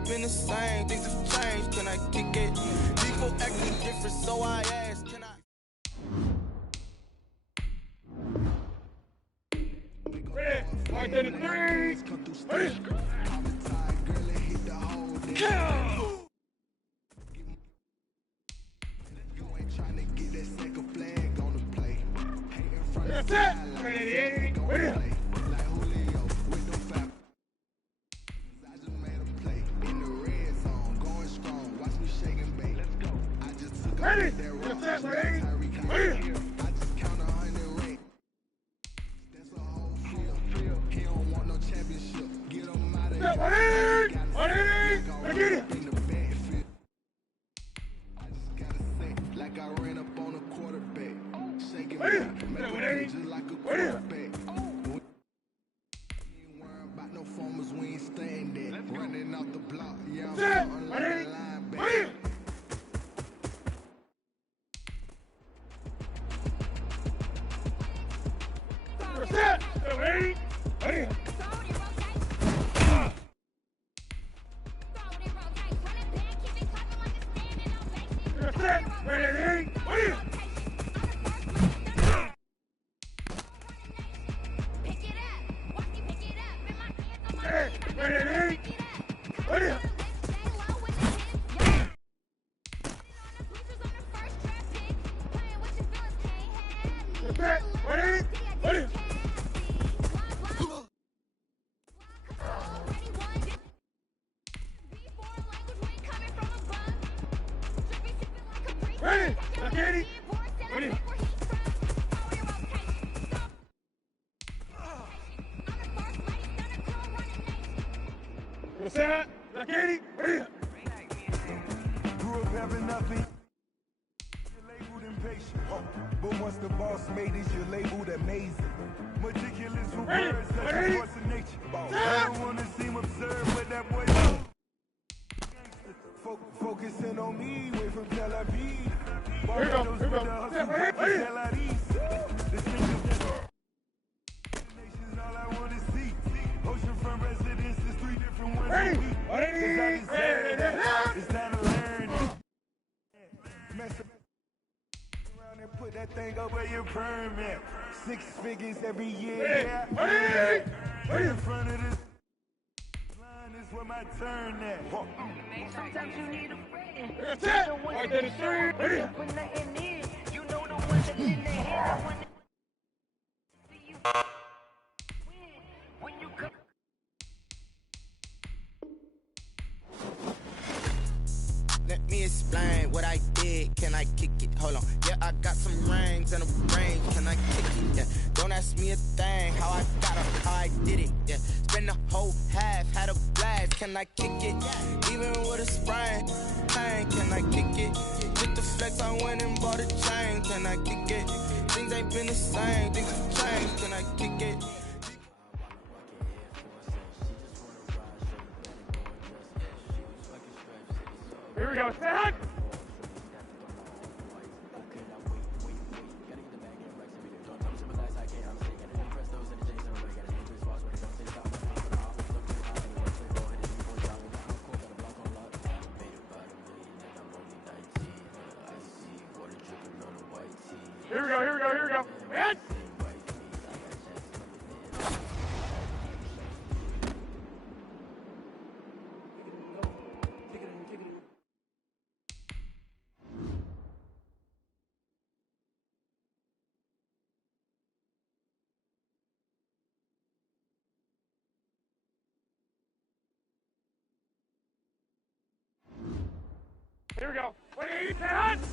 ain't been the same, things have changed, can I kick it? People acting different, so I ask, can I? Red, right there, the threes. Ready? That's it. Ready? Ready? Ready? That's it. Ready? Ready? Like I ran up on a quarterback, shaking me just like a quarterback. Worrying about no formers, we ain't staying there. Running off the block, yeah, I'm something like a linebacker. Ready? Ready? Ready? Ready? Ready? Ready? Ready? What's that? Katie? Ready? Grew up having nothing. You're labeled impatient. But once the boss made it, you're labeled amazing. Meticulous with words that's a force of nature. I don't want to seem absurd, but that boy focusing on me, way from Tel Aviv. Barbados with the hustle, Tel Aviv. This nation's all I want to see. Oceanfront residences, 3 different ones a week. Cause I deserve that. It's time to learn. Mess around and put that thing over your permit. 6 figures every year. Yeah. In front of this line is where my turn at. Sometimes you need a friend. That's it. Right there, the threes. Ready? When nothing is, you know the ones that in their head. When you come. Let me explain what I did, can I kick it? Hold on, yeah, I got some rings and a range, can I kick it? Yeah, don't ask me a thing, how I got up, how I did it. Yeah, spend the whole half, had a blast, can I kick it? Even with a sprain, pain, can I kick it? With the flex, I went and bought a chain, can I kick it? Things ain't been the same, things have changed, can I kick it? Here we go. Set. Here we go. Here we go. Here we go. And. Here we go. Wait, hands!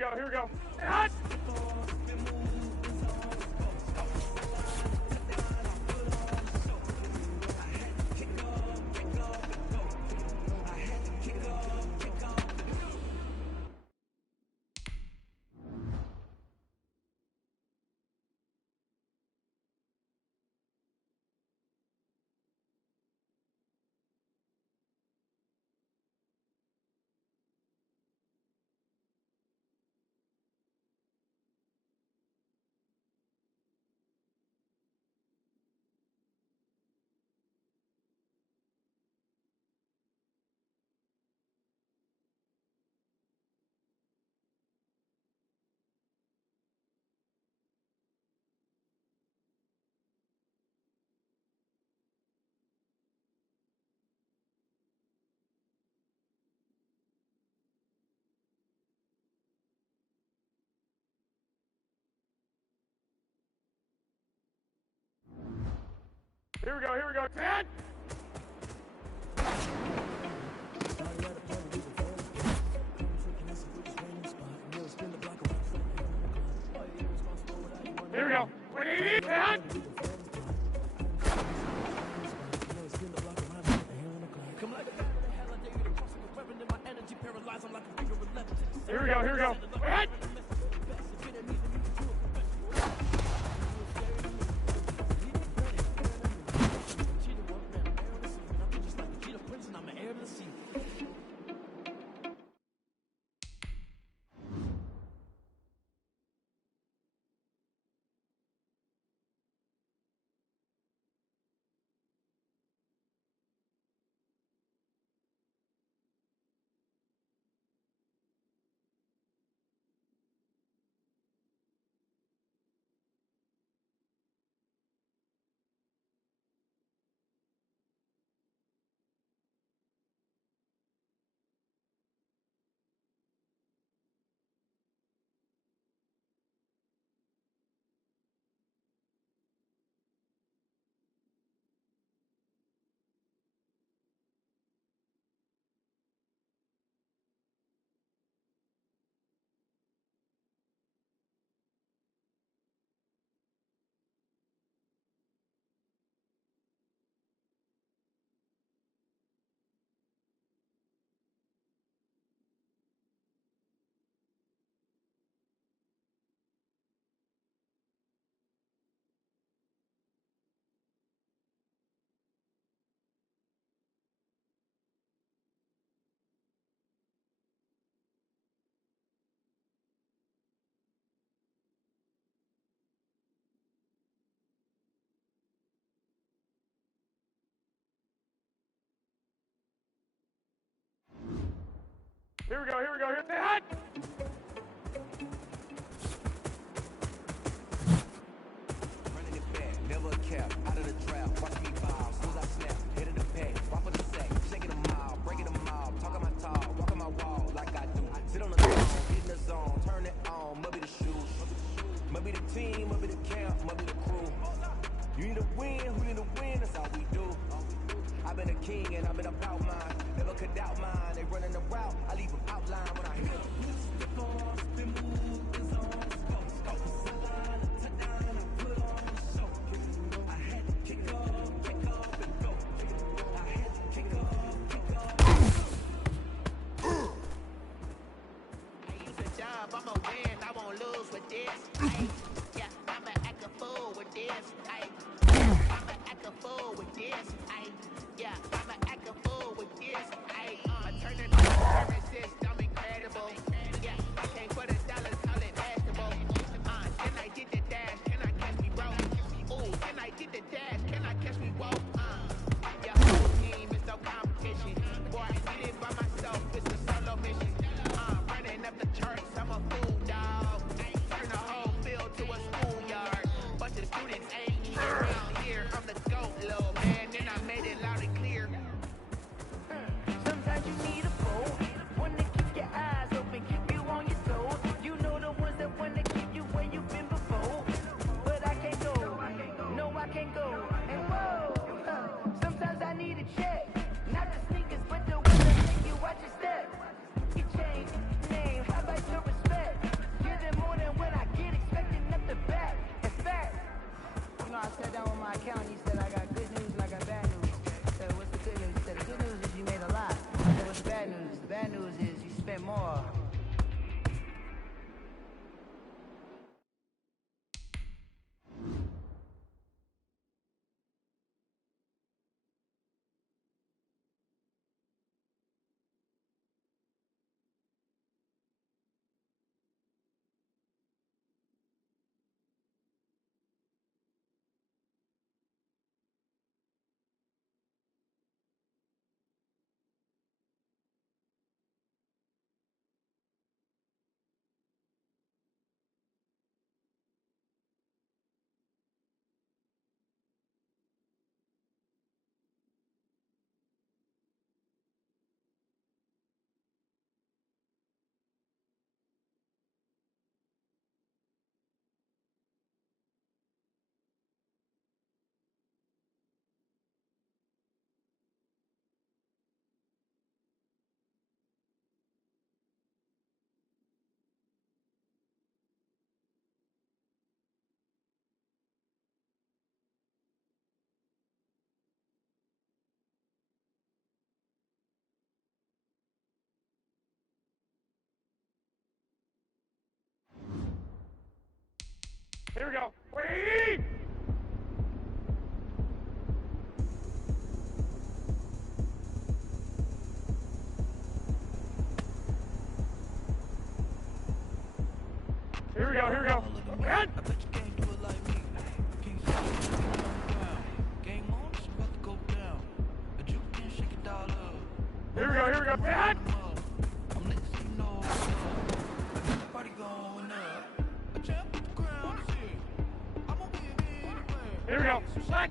go, here we go. Hot! Here we go, here we go. 10! Here we go. 180, 10! Here we go, here we go. Hit! Here we go, here we go, here. Say hot! Running it back, never cap, out of the trap, watch me bob, soon as I snap, hit in the pack, walk on the sack, shaking them out, breaking them out, talking my talk, walking my wall like I do, sit on the throne, get in the zone, turn it on, must be the shoes, must be the team, must be the camp, must be the crew, you need to win, who need to win, that's all we do. I've been a king and I've been about mine. Never could doubt mine. They running the route. I leave them outline when I hit them. I use a job, I'ma win, I won't lose with this. Ay, yeah, I'ma act a fool with this. Ay, I'ma act a fool with this. Ay, yeah, I'ma act a fool with this. Ay, I turn it on the system incredible. Yeah, I can't put $1, call it basketball. Can I get the dash? Can I catch me, bro? Ooh, can I get the dash? Can I catch me, bro? Yeah, whole team is no competition. Boy, I did it by myself, it's a solo mission. Running up the charts, I'm a fool, dog. Turn the whole field to a schoolyard. But the students ain't even around here. I'm the GOAT, little man, and I made it loud and clear. Sometimes you need a foe, one to keep your eyes open, keep you on your toes. You know the ones that want to keep you where you've been before. But I can't go, no I can't go. And whoa, Here we go. Wait! Here we go, here we go. Run! I bet you can't do it like me. King down. Game on, it's about to go down. But you can't shake it all up. Here we go, here we go. Run! I'm letting you know. The party going up. A champ with the crown is here. I'm gonna win anyway. Here we go. Slack!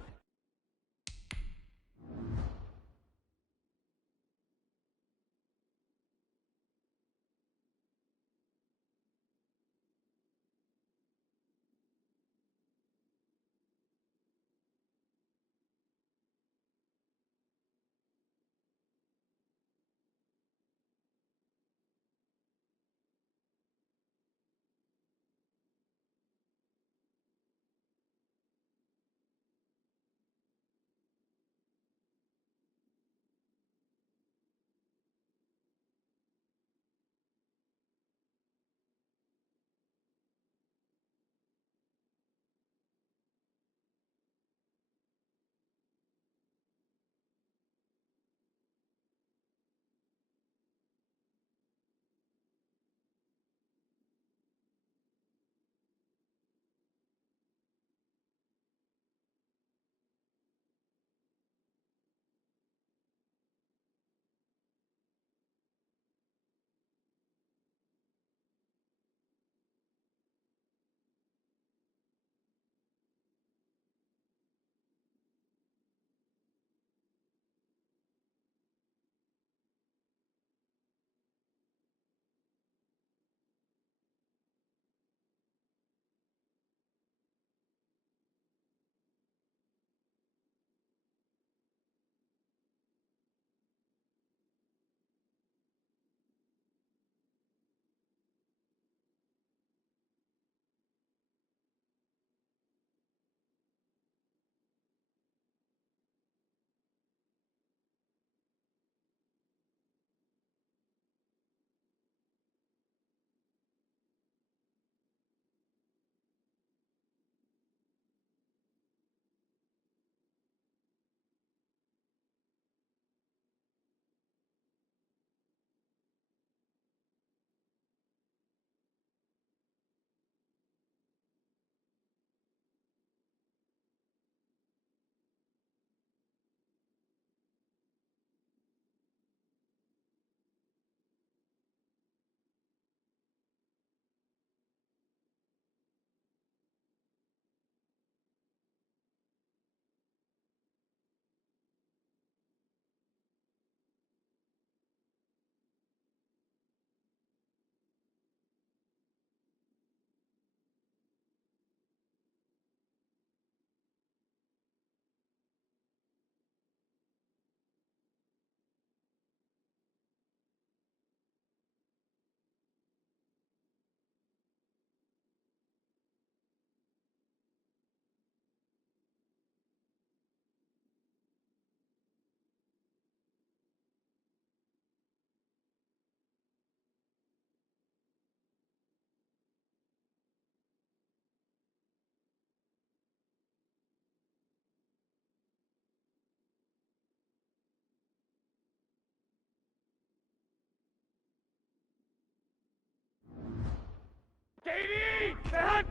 KD! Stand!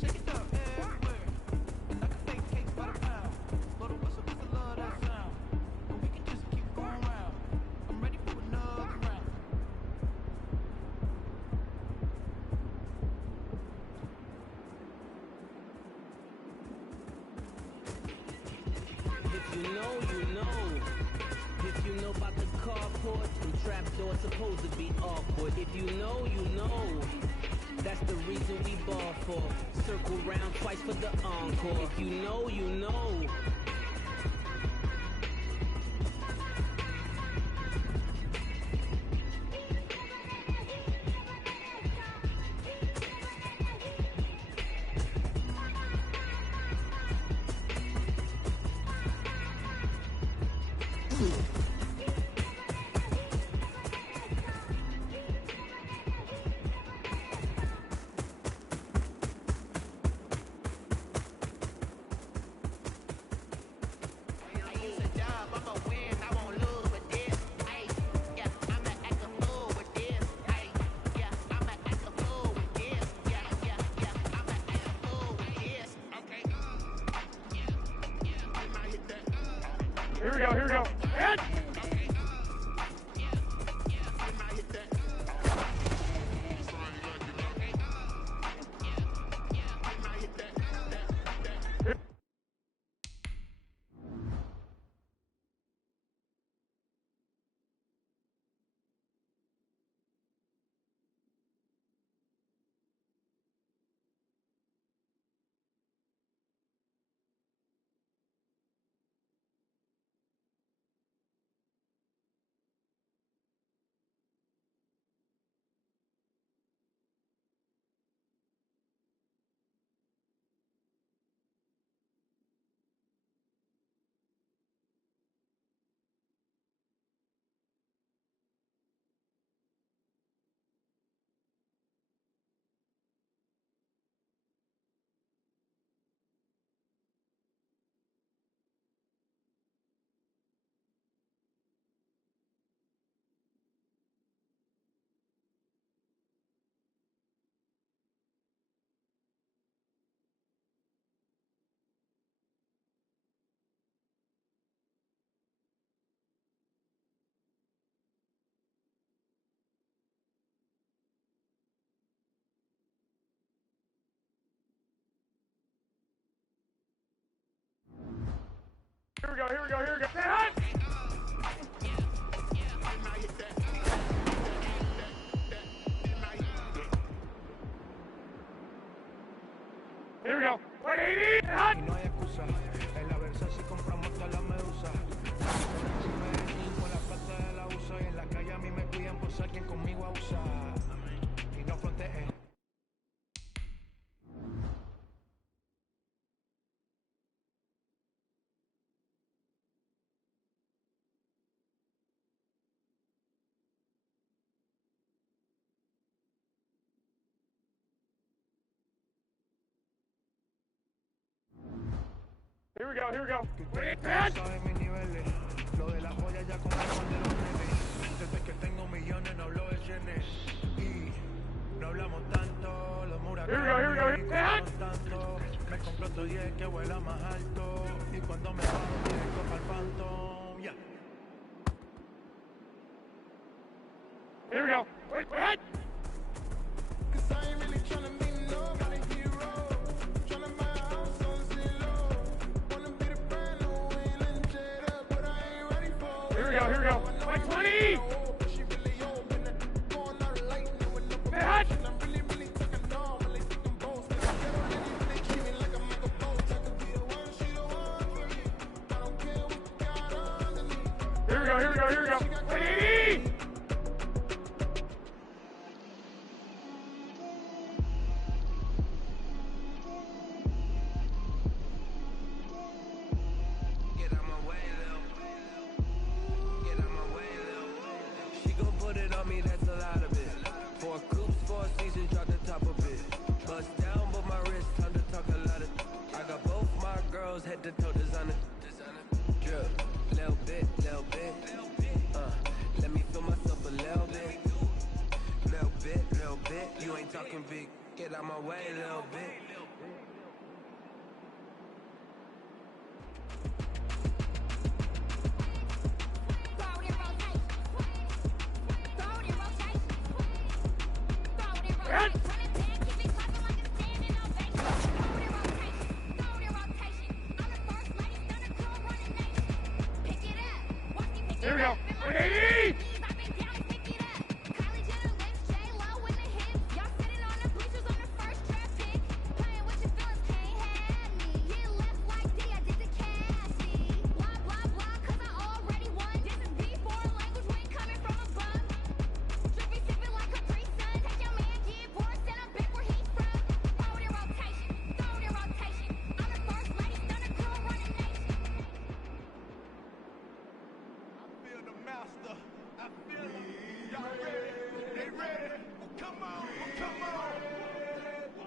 Shake it up everywhere. Like a fake case by the pound. But a whistle cause I love that sound. But we can just keep going round. I'm ready for another round. If you know, you know. If you know about the carport, them trapdoors supposed to be awkward. If you know, you know. That's the reason we ball for. Circle round twice for the encore. If you know, you know. Here we go, here we go. And here we go, here we go, here we go. And here we go. 180 and Y no hay excusa, en la versa si compramos toda la medusa. Con la plata de la uso y en la calle a mí me cuidan por ser quien conmigo abusa. Y no fronteé. here we go, here we go. Ustedes And saben mis niveles, lo de la joya ya con el de los nenes. Desde que tengo millones no hablo de yenes. Y no hablamos tanto, los here we go, here we go. muracananes And tanto. Me compro otro 10 que vuela más alto. Y cuando me bajo directo para el phantom, yeah. here we go. And Cause I ain't really tryna be nobody hero. Tryna buy a house on zero. Wanna be the brand new wheel and jet up, but I ain't ready for it. here we go, here we go. 120 She really open it, going out lightning with no and promotion. I'm really, really taking on, really taking boast. They really treat me like I'm Michael Bolt. I could be the one, she the one for me. I don't care what you got underneath. here we go, here we go, here we go. 180 Get out my way, Lil. Get out my way, Lil. She gon' put it on me, that's a lot of it. 4 coops, 4 seasons, drop the top of it. Bust down, but my wrist, time to talk a lot of. I got both my girls, head to toe designer. Drip, little bit, little bit. Let me feel myself a little bit. Little bit, little bit. You ain't talking big. Get out my way, little bit. here we go. 180 I feel the master. I feel them. Y'all ready? They ready? Well, come on. Well, come on.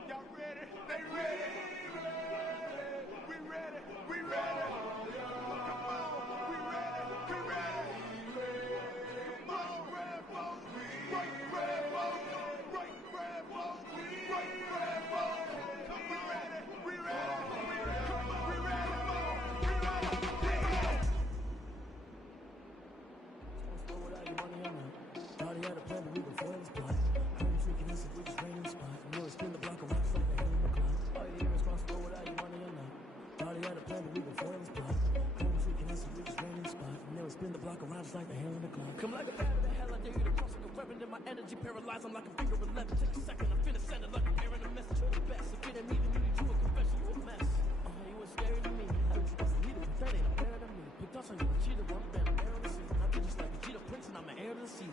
Y'all ready? They ready? We ready? We ready? Well, come on. We ready? We ready? Come on, red folks. Right, red folks. Right, red folks. Right, red folks. Come, we ready? We ready? We ready? Come on, we ready? We ready? Yeah. spin the block around just like the hell in the clock. Come like a bat of the hell, I dare you to cross like a weapon. In my energy paralyzed, I'm like a finger 11. Take a second, I'm finna send it like a parent a message. You're the best. If it ain't me, then you need to a confession. You a mess. Oh, you was scary to me. I don't you wasn't needed, but that ain't a better than me. Picked us on you, a cheater, one bad, a bear on the scene. I did just like a cheetah prince, and I'm an heir to the sea.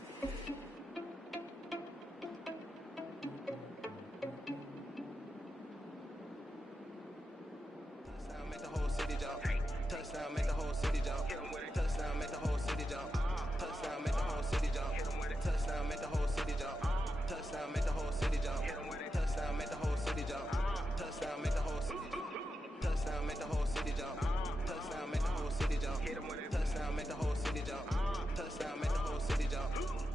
Make the whole city jump. Touchdown, make the whole city jump. Touchdown, make the whole city jump. Touchdown, make the whole city jump. Touchdown, make the whole city jump. Touchdown, make the whole city jump. Touchdown, make the whole city jump. Touchdown, make the whole city jump. Touchdown, make the whole city jump. Touchdown, make the whole city jump. Touchdown, make the whole city jump. Touchdown, make the whole city jump.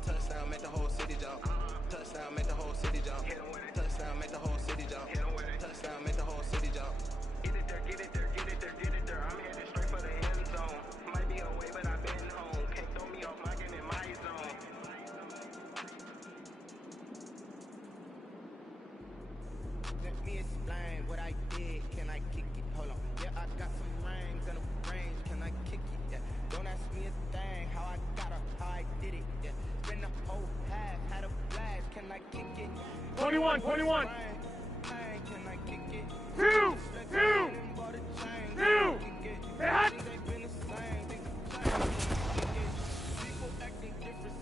Touchdown, make the whole city jump. Touchdown, make the whole city jump. Touchdown, make the whole city jump. Touchdown, make the whole city jump. Get it there, get it there, get it there, get it there. I'm headed straight for the end zone. Might be away, but I've been home. Can't throw me off my game in my zone. Let me explain what I did. Can I kick it? Hold on. Yeah, I got some rings and a range. Can I kick it? Yeah. Don't ask me a thing. How I got up, how I did it. Yeah. Spend the whole half, had a flash. Can I kick it? 21, 21. Can I kick it? Two. Hey, hot. People acting different.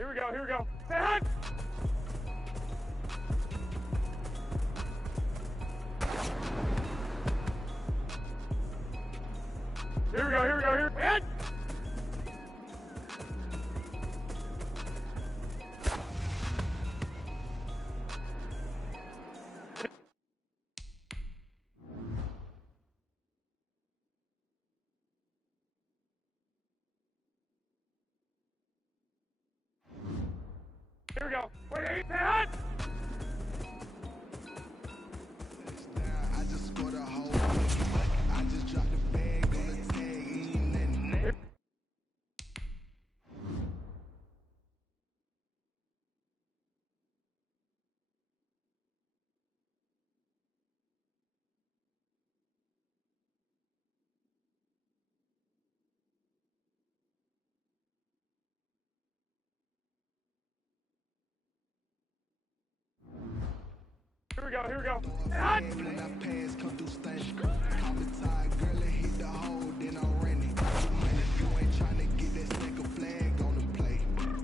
Here we go, here we go. Say hunt! Here we go, here we go, here. Hit! Here we go. Wait, say hunt! I just scored a whole. I just dropped the bag on the tag. Ain't nothing. Here we go, here we go. Say hunt! When I pass, come through station. Call me tired, girl, it hit the hole, then I ran it. You ain't tryna get that second flag on the play.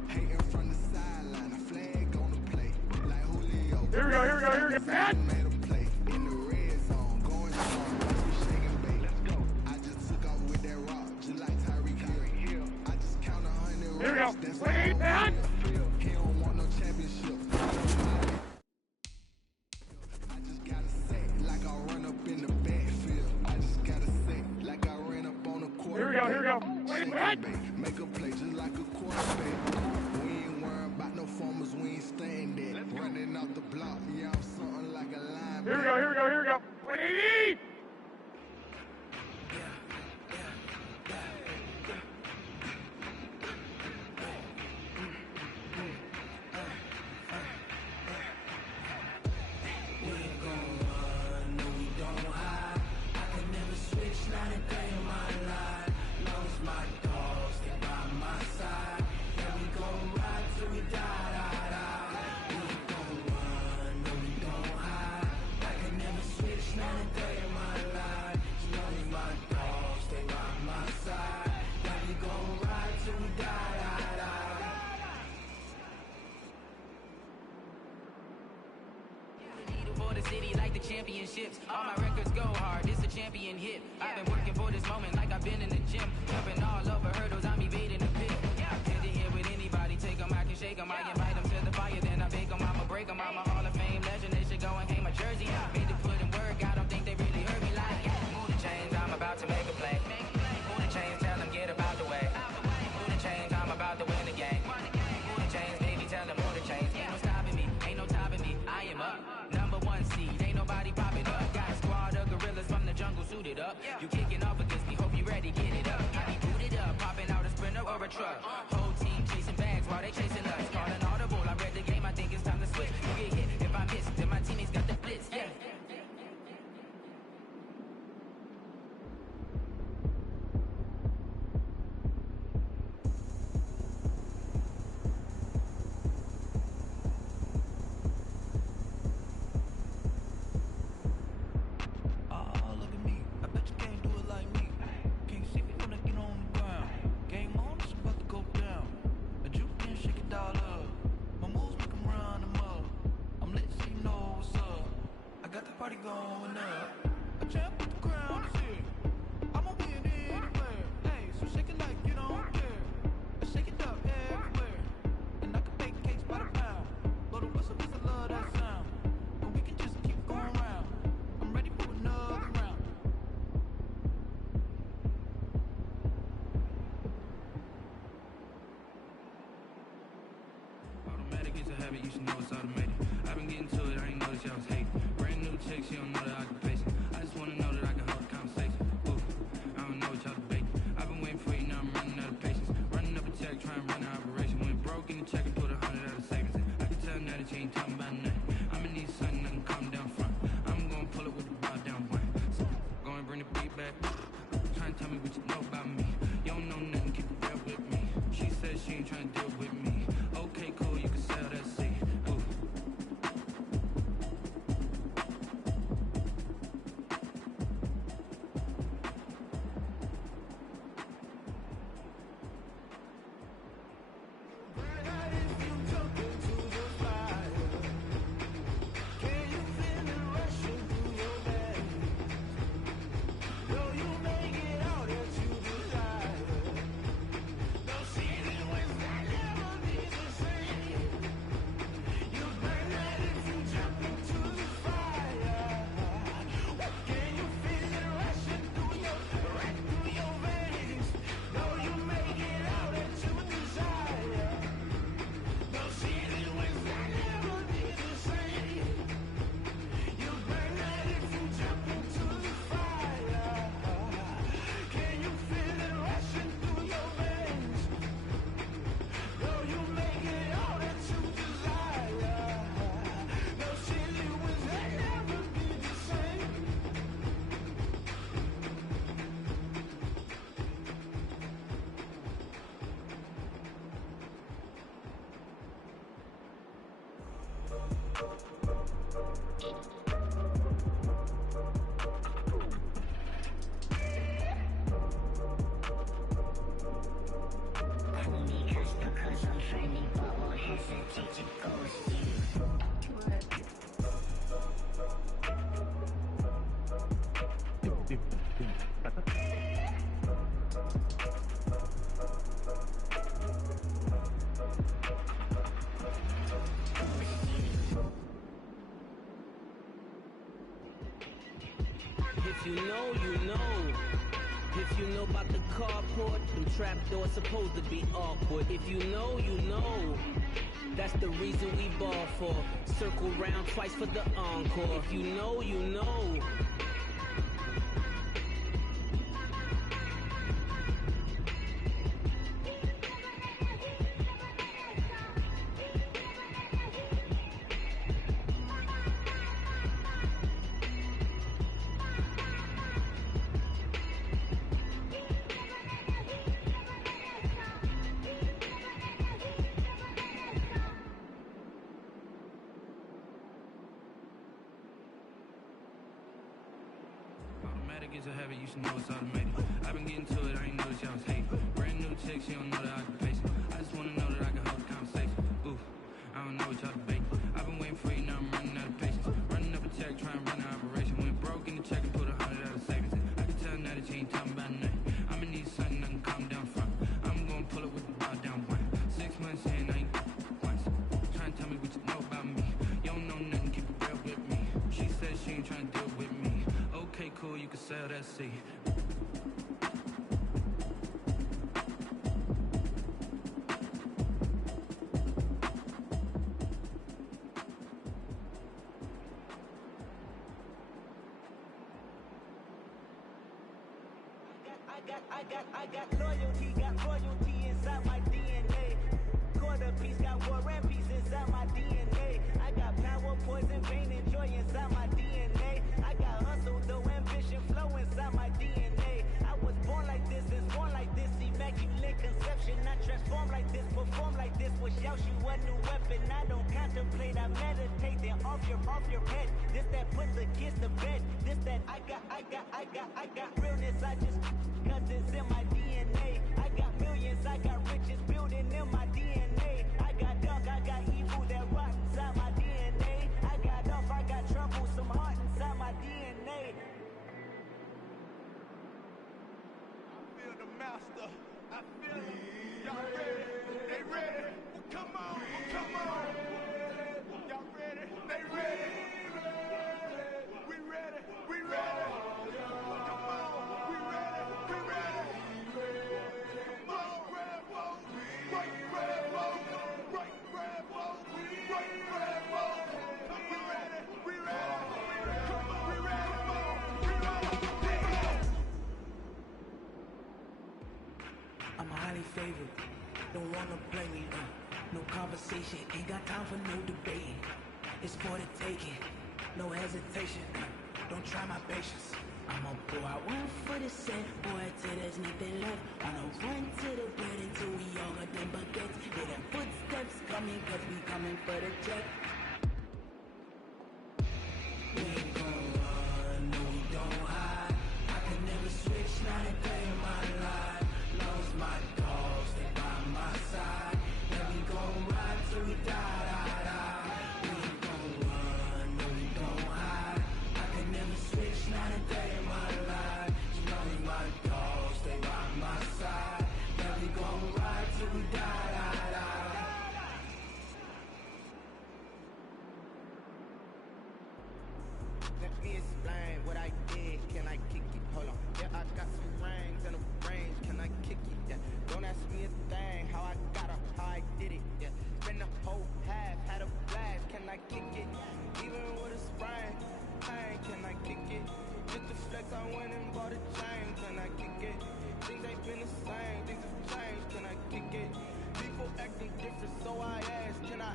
Hating from the sideline, a flag on the play. Like Julio. Here we go, here we go, here we go. Say hunt! Made a play in the red zone, going strong, watch me shake and bake. Let's go. I just took off with that rock, just like Tyreek Hill. I just count 100 Here we go. racks, that's Wait, all say hunt! He don't want no championship. I just gotta say, like I run up in the backfield. I just gotta say, like I ran up on the court. Here we go, here we go. Wait, say hunt! Make a play just like a quarterback. We ain't worrying about no formers, we ain't staying there. Running off the block, yeah, I'm something like a linebacker. Here we go, here we go, here we go. 180! For the city like the championships. All my records go hard, it's a champion hit. I've been working for this moment like I've been in the gym. Jumping all over hurdles, I'm evading the pit. Hand to hand with anybody, take them, I can shake them. I invite them to the fire, then I bake them, I'ma break them. I'm a Hall of Fame legend, they should go and hang my jersey. Made to put in work, I don't think they really heard me like, move the chains, I'm about to make a play. Move the chains, tell them get about the way. Move the chains, I'm about to win the game. Move the chains, baby, tell them move the chains. Ain't no stopping me, ain't no topping me, I am up. Number one seed, ain't nobody popping up. Got a squad of gorillas from the jungle suited up. You kicking off against me, hope you ready, get it up. I be booted up, popping out a sprinter or a truck. Whole team chasing bags while they chasing us. Calling audible, I read the game, I think it's time to switch. You get hit, if I miss, then my teammates got the blitz, yeah. Oh, look at me. I bet you can't do it like me. Can't see me when I get on the ground. Game on, it's about to go down. A juke can shake it all up. My moves make 'em run them up. I'm lit so you know what's up. I got the party going up. A champ with the crown is here. I'ma win anywhere. Hey, so shake it like you don't care. And shake it up everywhere. And I can bake cakes by the pound. Blow the whistle 'cause I love that sound. And we can just keep going round. I'm ready for another round. Automatic is a habit, you should know it's automated. I've been getting to it, I ain't noticed y'all was hating. Brand new chick, she don't know the occupation. I just wanna know that I can hold a conversation. Ooh, I don't know what y'all debating. I've been waiting for you, now I'm running out of patience. Running up a check, trying to run an operation. Went broke in the check and put 100 out of savings in. I can tell now that you ain't talking about nothing. I'ma need something that can calm down front. I'm gonna pull it with the bow down one. So, go and bring the beat back. Trying to tell me what you know about me. You don't know nothing, keep it real with me. She said she ain't trying to deal with me. Okay, cool, you can sell that seat. Ooh. If you know, you know. If you know about the carport, them trapdoors supposed to be awkward. If you know, you know. That's the reason we ball for. Circle round twice for the encore. If you know, you know. Automatic is a habit, you should know it's automated. I've been getting to it, I ain't noticed y'all was hating. Brand new chick, she don't know that I can pace it. I just wanna know that I can hold the conversation. Ooh, I don't know what y'all debating. I've been waiting for you, now I'm running out of patience. Running up a check, trying to run an operation. Went broke in the check and put 100 out of savings. I can tell now that you ain't talking about nothing. I'ma need something I can calm down from. I'm gonna pull up with the bar down one. 6 months in, I ain't once. Trying to tell me what you know about me. You don't know nothing, keep it real with me. She said she ain't trying to deal with me. Okay, cool, you can sell that seat. I got loyalty inside my DNA. Quarter piece, got war and peace inside my DNA. I got power, poison, pain, and joy inside my DNA. I got hustle, though ambition, flow inside my DNA. I was born like this, and born like this, immaculate conception. I transform like this, perform like this, was out you a new weapon. I don't contemplate, I meditate, then off your head. This that puts against the bed. This that I got realness. I just cause it's in my DNA. I got millions, I got riches building in my DNA. I got dark, I got evil that rot inside my DNA. I got off, I got trouble, some heart inside my DNA. I feel the master. I feel him. Y'all ready? They ready? Well, come on. Y'all ready? They ready? We ready? We ready? Come on. We ready? We ready? Right, Bravo. Right, Bravo. Right, Bravo. Right, Bravo. We ready? We ready? Come on. We ready? We ready? I'm highly favored, don't wanna play me, no conversation, ain't got time for no debating. It's for the taking, no hesitation, don't try my patience. I'ma pour out one for the set, boy, till there's nothing left. Wanna run to the bed until we all got them baguettes. Hear them footsteps coming, cause we coming for the check. We ain't gon' run, no we don't hide. I can never switch, not a day in my life. Lost my dogs, they by my side. Now we gon' ride till we die. We ain't gon' run, no we don't hide. I can never switch, not a day in my life. Lost my dogs, they by my side. Now we gon' ride till we die. Let me explain what I did. Can I kick it? Hold on. Yeah, I got some rings and a range. Can I kick it? Yeah. Don't ask me a thing. How I got up, how I did it. Yeah. Spend the whole half, had a blast. Can I kick it? Even with a sprain, pain. Can I kick it? Just the flex, I went and bought a chain. Can I kick it? Things ain't been the same. Things have changed. Can I kick it? People acting different, so I asked. Can I?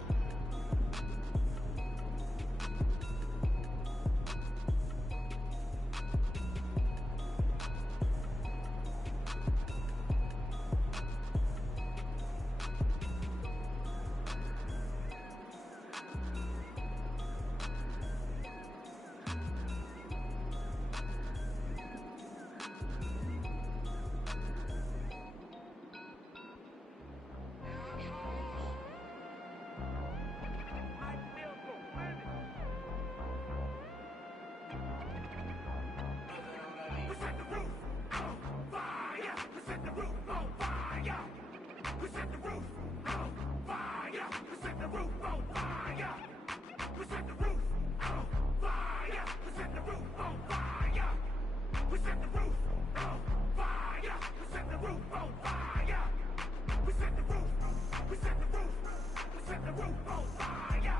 the roof on fire.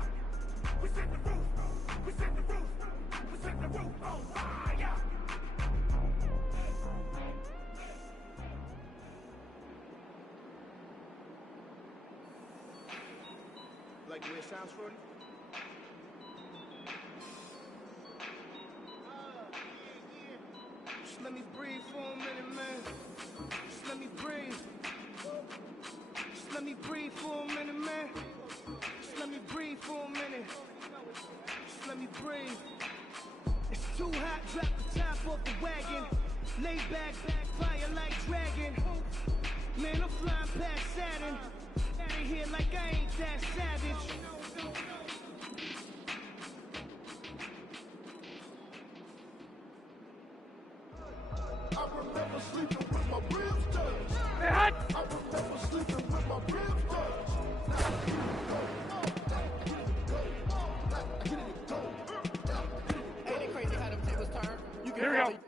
We set the roof. We set the roof. We set the roof on fire. Like the way it sounds, Shorty? Just let me breathe for a minute, man. Just let me breathe. Just let me breathe for a minute, man. Just let me breathe for a minute. Just let me breathe. It's too hot, drop the top off the wagon. Lay back, fire like dragon. Man, I'm flying past Saturn. Out of here like I ain't that savage. I remember sleeping with my ribs touched. Hey, hot! I remember sleeping with my ribs touched. Now I get it to go. Ain't it crazy how them tables turn? You can Here we probably go.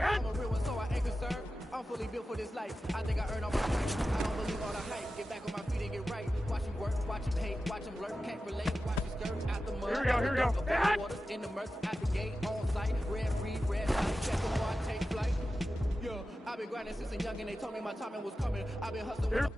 I'm a real one, so I ain't concerned. I'm fully built for this life. I think I earned all my rights. I don't believe all the hype. Get back on my feet and get right. Watch him work, watch him hate, watch him lurk. Can't relate, watch him skirt out the mud. Here we go, here we go. Above waters, in the murk, at the gate, on site. Red read, red light. Check before I take flight. Yeah, I've been grinding since a young and they told me my timing was coming. I've been hustling with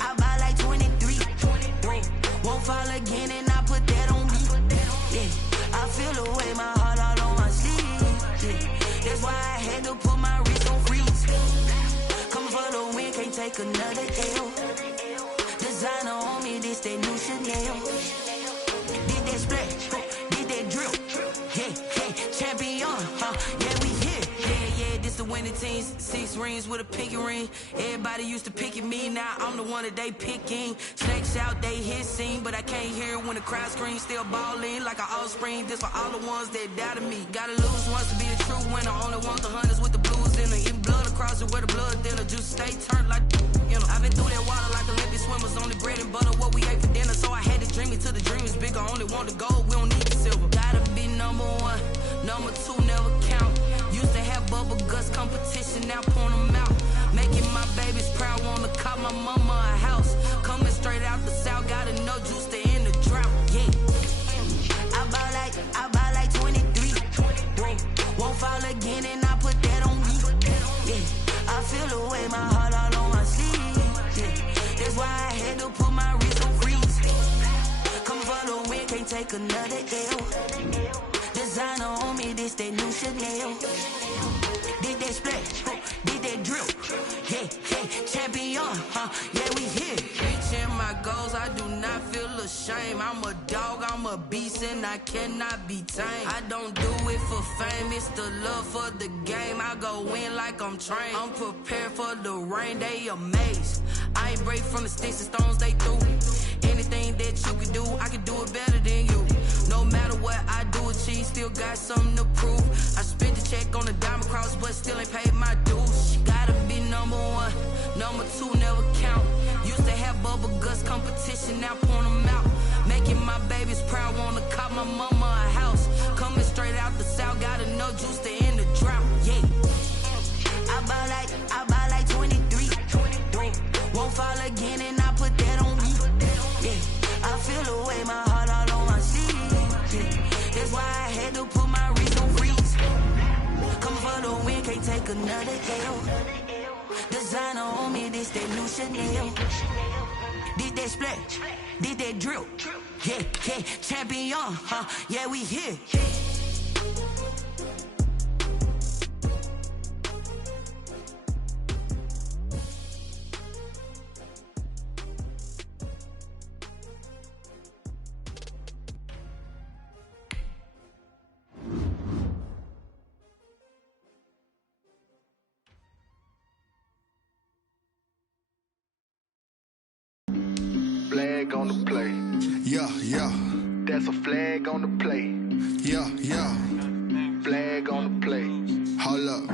I buy like 23. Won't fall again and I put that on me. Yeah, I feel the way, my heart all on my sleeve. Yeah, that's why I had to put my wrist on freeze. Come for the win, can't take another L. Designer on me, this that new Chanel. Did that splash, did that drill. Yeah, champion, yeah, we here. Yeah, this the winning team. 6 rings with a pinky ring. Everybody used to picking me, now I'm the one that they picking. Snakes out, they hissing, but I can't hear when the crowd screams. Still balling like an offspring. This for all the ones that doubted me. Gotta lose once to be a true winner. Only want the hunters with the blues in it. Even blood across it where the blood thinner. Juice stay turned like, you know. I've been through that water like Olympic swimmers. Only bread and butter, what we ate for dinner. So I had to dream it till the dream is bigger. Only want the gold, we don't need the silver. Gotta be number 1, number 2 never count. Used to have bubble guts competition, now point them out. Making my babies proud, wanna call my mama a house. Coming straight out the south, gotta know juice to end the drought. Yeah, I buy like 23. Won't fall again and I put that on me. Yeah, I feel the way, my heart all on my sleeve. Yeah, that's why I had to put my wrist on freeze. Come for the win, can't take another L. Designer on me, this that new Chanel. Did that splash, did that drill. Yeah, champion, yeah, we here. Reaching my goals, I do not feel ashamed. I'm a dog, I'm a beast, and I cannot be tamed. I don't do it for fame, it's the love for the game. I go in like I'm trained. I'm prepared for the rain, they amazed. I ain't break from the sticks and stones they threw. Anything that you can do, I can do it better than you. No matter what I do, achieve, still got something to prove. I spent the check on the diamond cross, but still ain't paid my dues. Gotta be number 1, number 2 never count. Used to have bubble guts competition, now point them out. Making my babies proud, wanna call my mama a house. Coming straight out the south, gotta know juice to end the drought. Yeah, I buy like 23. Won't fall again and I put that on me. Yeah, I feel the way, my heart all on my sleeve. Yeah, that's why I had to put my wrist on freeze. Come for the win, can't take another L. Designer on me, this that new Chanel. Did that splash, did that drill. Yeah, champion, yeah, we here. Flag on the play. Yeah. That's a flag on the play. Yeah. Flag on the play. Hold up.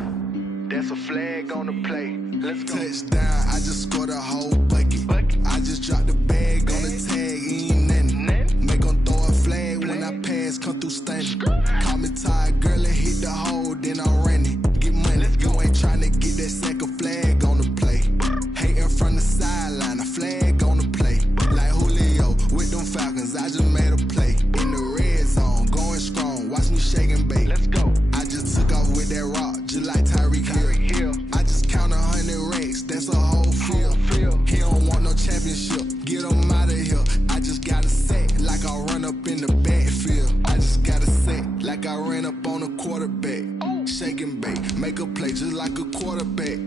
That's a flag on the play. Let's go. Touchdown, I just scored a whole bucket. I just dropped the bag on the tag, ain't nothing. Make 'em throw a flag when I pass, come through stunning. Call me tired, girl, and hit the hole, then I'm running. Get money, you ain't tryna get that second flag on the play. Hating from the sideline, a flag on the play. Like Julio with them Falcons, I just made a play. In the red zone, going strong, watch me shake and bake. Let's go. I just took off with that rock, just like Tyreek Hill. I just count 100 racks, that's a whole field. He don't want no championship, get him out of here. I just got a set, like I run up in the backfield. I just got a set, like I ran up on a quarterback. Shake and bake, make a play just like a quarterback.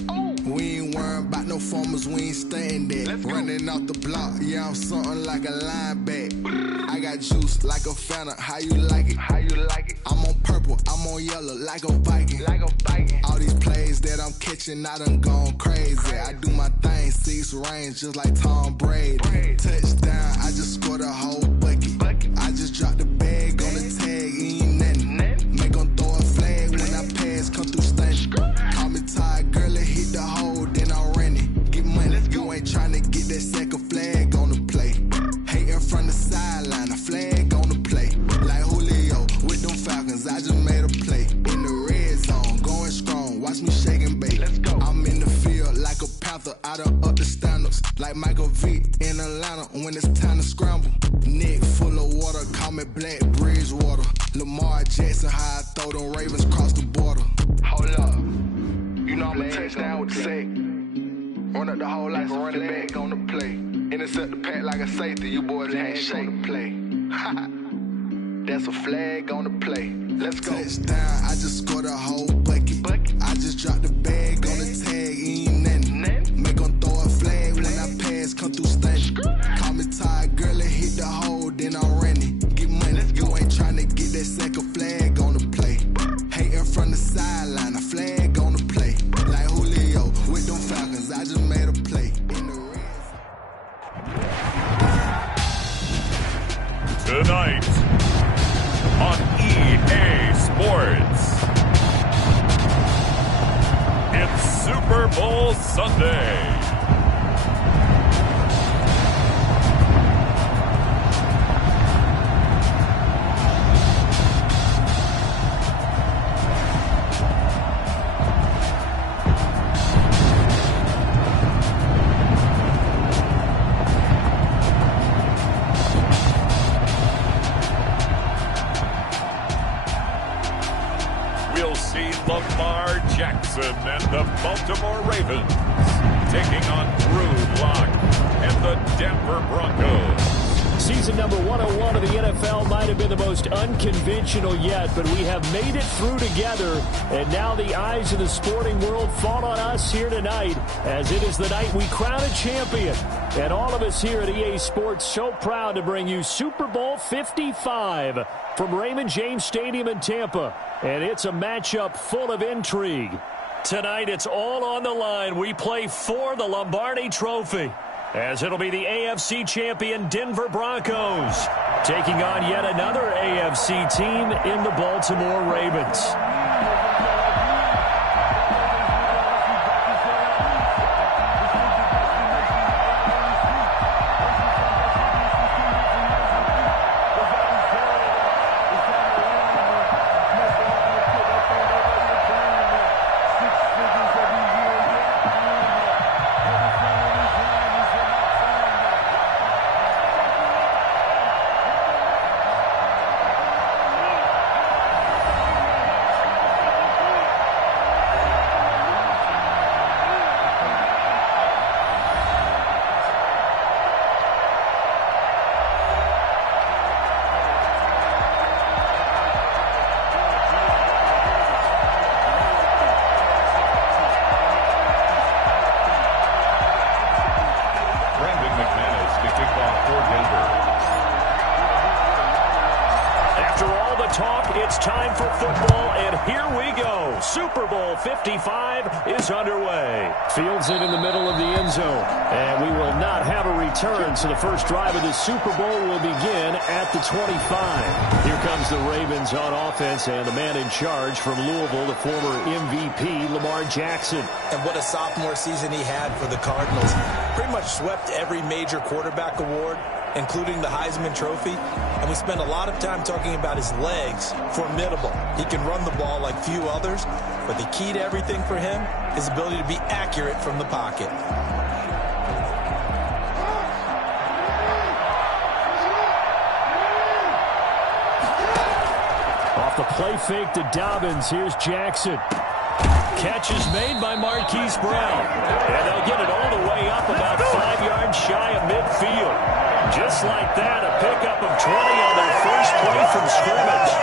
We ain't worrying about no formers, we ain't staying there. Running off the block, yeah, I'm something like a linebacker. I got juice like a Fanta, how you like it? How you like it? I'm on purple, I'm on yellow, like a Viking. Like a Viking. All these plays that I'm catching, I done gone crazy. I do my thing, 6 range, just like Tom Brady. Touchdown, I just scored a whole bucket. I just dropped the bag on the tag, ain't nothing. Make 'em throw a flag when I pass, come through stunning. Call me tired, girl, and hit the hole, then I'm running. Get money, you ain't tryna get that second flag on the play. Hating from the sideline, a flag on the play. Like Julio with them Falcons, I just made a play. In the red zone, going strong, watch me shake and bake. Let's go. I'm in the field like a Panther, I done up the standards. Like Michael Vick in Atlanta when it's time to scramble. Neck full of water, call me Black Bridgewater. Lamar Jackson, how I throw them Ravens cross the border. Hold up, you know I'm a touchdown with the sack. Run up the hole like a running back on the play. Intercept the pack like a safety, you boys ain't shake the play. That's a flag on the play. Let's go. Touchdown, I just scored a whole bucket. I just dropped the bag on the tag, ain't nothing. Make 'em throw a flag when I pass, come through stunning. Call me tired, girl, and hit the hole, then I'm running. Get money, you ain't tryna get that second flag on the play. Hating from the sideline, a flag on the play. Like Julio with them Falcons, I just made a play. In the red zone. Tonight on EA Sports, it's Super Bowl Sunday. We'll see Lamar Jackson and the Baltimore Ravens taking on Drew Lock and the Denver Broncos. Season number 101 of the NFL might have been the most unconventional yet, but we have made it through together, and now the eyes of the sporting world fall on us here tonight, as it is the night we crown a champion. And all of us here at EA Sports so proud to bring you Super Bowl 55 from Raymond James Stadium in Tampa. And it's a matchup full of intrigue. Tonight, it's all on the line. We play for the Lombardi Trophy, as it'll be the AFC champion Denver Broncos taking on yet another AFC team in the Baltimore Ravens. Super Bowl 55 is underway. Fields it in the middle of the end zone. And we will not have a return, so the first drive of the Super Bowl will begin at the 25. Here comes the Ravens on offense, and the man in charge from Louisville, the former MVP, Lamar Jackson. And what a sophomore season he had for the Cardinals. Pretty much swept every major quarterback award, including the Heisman Trophy. And we spent a lot of time talking about his legs. Formidable. He can run the ball like few others, but the key to everything for him is the ability to be accurate from the pocket. Off the play fake to Dobbins. Here's Jackson. Catch is made by Marquise Brown. And they'll get it all the way up about 5 yards shy of midfield. Just like that, a pickup of 20 on their first play from scrimmage.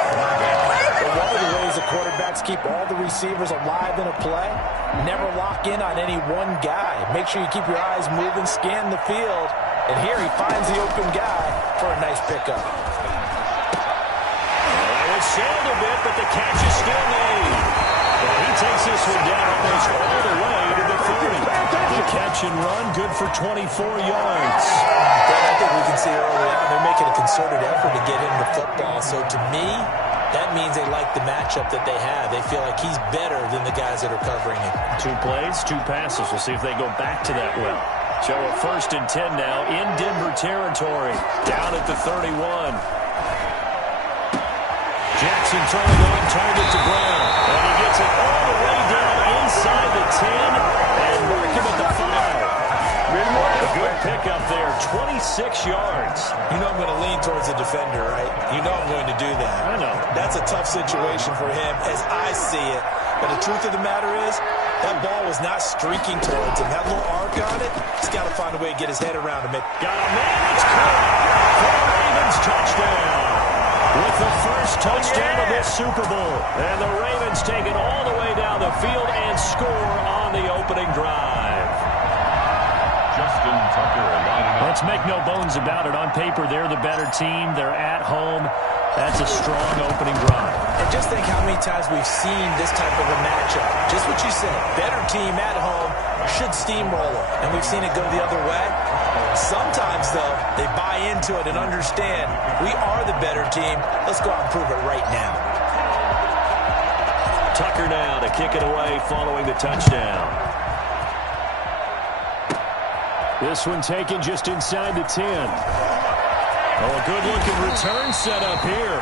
One of the ways the quarterbacks keep all the receivers alive in a play, never lock in on any one guy. Make sure you keep your eyes moving, scan the field, and here he finds the open guy for a nice pickup. Well, it sailed a bit, but the catch is still made. And he takes this one down almost all the way to the 30. The catch and run, good for 24 yards. But I think we can see early on they're making a concerted effort to get him the football. So to me, that means they like the matchup that they have. They feel like he's better than the guys that are covering him. 2 plays, 2 passes. We'll see if they go back to that well. So a 1st and 10 now in Denver territory. Down at the 31. Jackson throwing on target to Brown. And he gets it all the way down inside the 10 and mark him at the 5. A good pickup there, 26 yards. You know I'm going to lean towards the defender, right? You know I'm going to do that. I know. That's a tough situation for him as I see it. But the truth of the matter is, that ball was not streaking towards him. That little arc on it, he's got to find a way to get his head around him. Got a man, it's caught for the Ravens touchdown. With the first touchdown of this Super Bowl. And the Ravens take it all the way down the field and score on the opening drive. Justin Tucker lining up. Let's make no bones about it. On paper, they're the better team. They're at home. That's a strong opening drive. And just think how many times we've seen this type of a matchup. Just what you said. Better team at home should steamroll it. And we've seen it go the other way. Sometimes, though, they buy into it and understand we are the better team. Let's go out and prove it right now. Tucker now to kick it away following the touchdown. This one taken just inside the 10. Oh, a good-looking return set up here.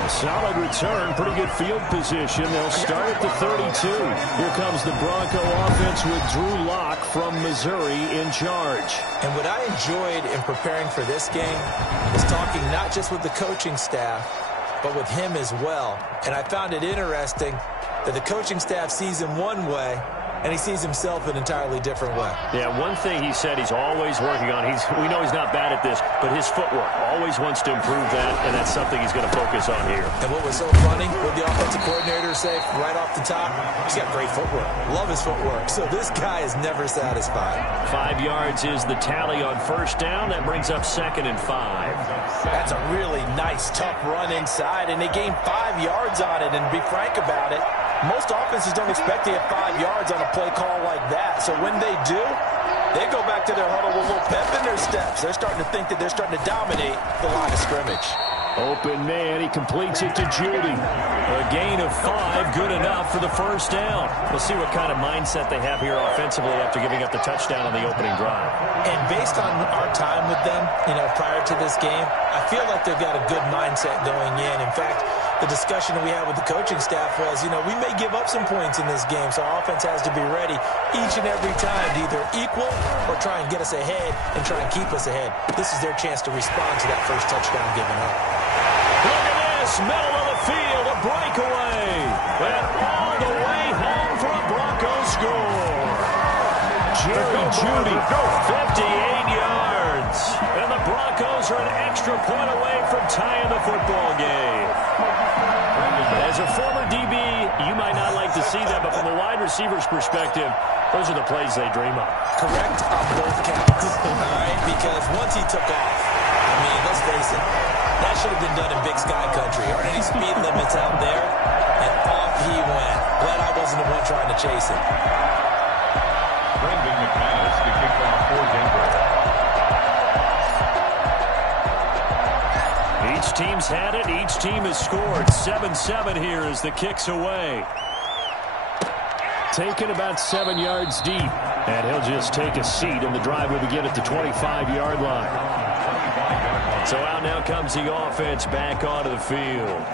A solid return, pretty good field position. They'll start at the 32. Here comes the Bronco offense with Drew Lock from Missouri in charge. And what I enjoyed in preparing for this game was talking not just with the coaching staff, but with him as well. And I found it interesting that the coaching staff sees him one way, and he sees himself an entirely different way. Yeah, one thing he said he's always working on, we know he's not bad at this, but his footwork, always wants to improve that, and that's something he's going to focus on here. And what was so funny, what the offensive coordinator say right off the top, he's got great footwork. Love his footwork. So this guy is never satisfied. 5 yards is the tally on first down. That brings up 2nd and 5. That's a really nice, tough run inside, and they gained 5 yards on it. And to be frank about it, most offenses don't expect to get 5 yards on a play call like that. So when they do, they go back to their huddle with a little pep in their steps. They're starting to think that they're starting to dominate the line of scrimmage. Open man, he completes it to Judy. A gain of 5, good enough for the first down. We'll see what kind of mindset they have here offensively after giving up the touchdown on the opening drive. And based on our time with them, prior to this game, I feel like they've got a good mindset going in. In fact, the discussion that we had with the coaching staff was, we may give up some points in this game, so our offense has to be ready each and every time to either equal or try and get us ahead and try and keep us ahead. This is their chance to respond to that first touchdown given up. Look at this, middle of the field, a breakaway, and all the way home for a Broncos score. Jerry Jeudy, 58 yards, and the Broncos are an extra point away from tying the football game. As a former DB, you might not like to see that, but from a wide receiver's perspective, those are the plays they dream of. Correct on both counts, all right? Because once he took off, let's face it, that should have been done in Big Sky Country. Aren't any speed limits out there? And off he went. Glad I wasn't the one trying to chase it. Brandon McManus to kick off for Denver. Each team's had it. Each team has scored. 7-7 here as the kick's away. Taken about 7 yards deep. And he'll just take a seat, and the drive will begin at the 25-yard line. So out now comes the offense back onto the field.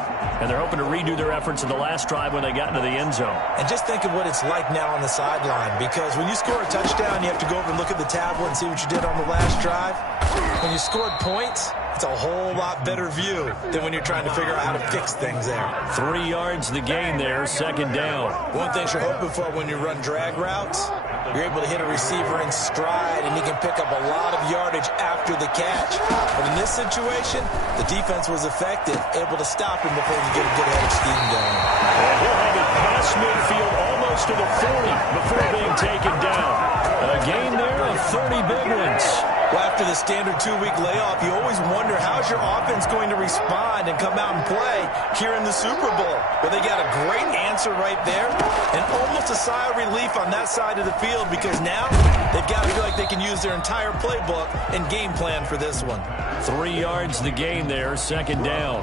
And they're hoping to redo their efforts in the last drive when they got into the end zone. And just think of what it's like now on the sideline, because when you score a touchdown, you have to go over and look at the tablet and see what you did on the last drive. When you scored points, it's a whole lot better view than when you're trying to figure out how to fix things there. 3 yards the gain there, second down. One thing you're hoping for when you run drag routes, you're able to hit a receiver in stride, and he can pick up a lot of yardage after the catch. But in this situation, the defense was effective, able to stop him before he could get a good head of steam going. And he'll have it past midfield almost to the 40 before being taken down. A gain there of 30 big ones. Well, after the standard 2-week layoff, you always wonder how's your offense going to respond and come out and play here in the Super Bowl. Well, they got a great answer right there and almost a sigh of relief on that side of the field, because now they've got to feel like they can use their entire playbook and game plan for this one. 3 yards the gain there, second down.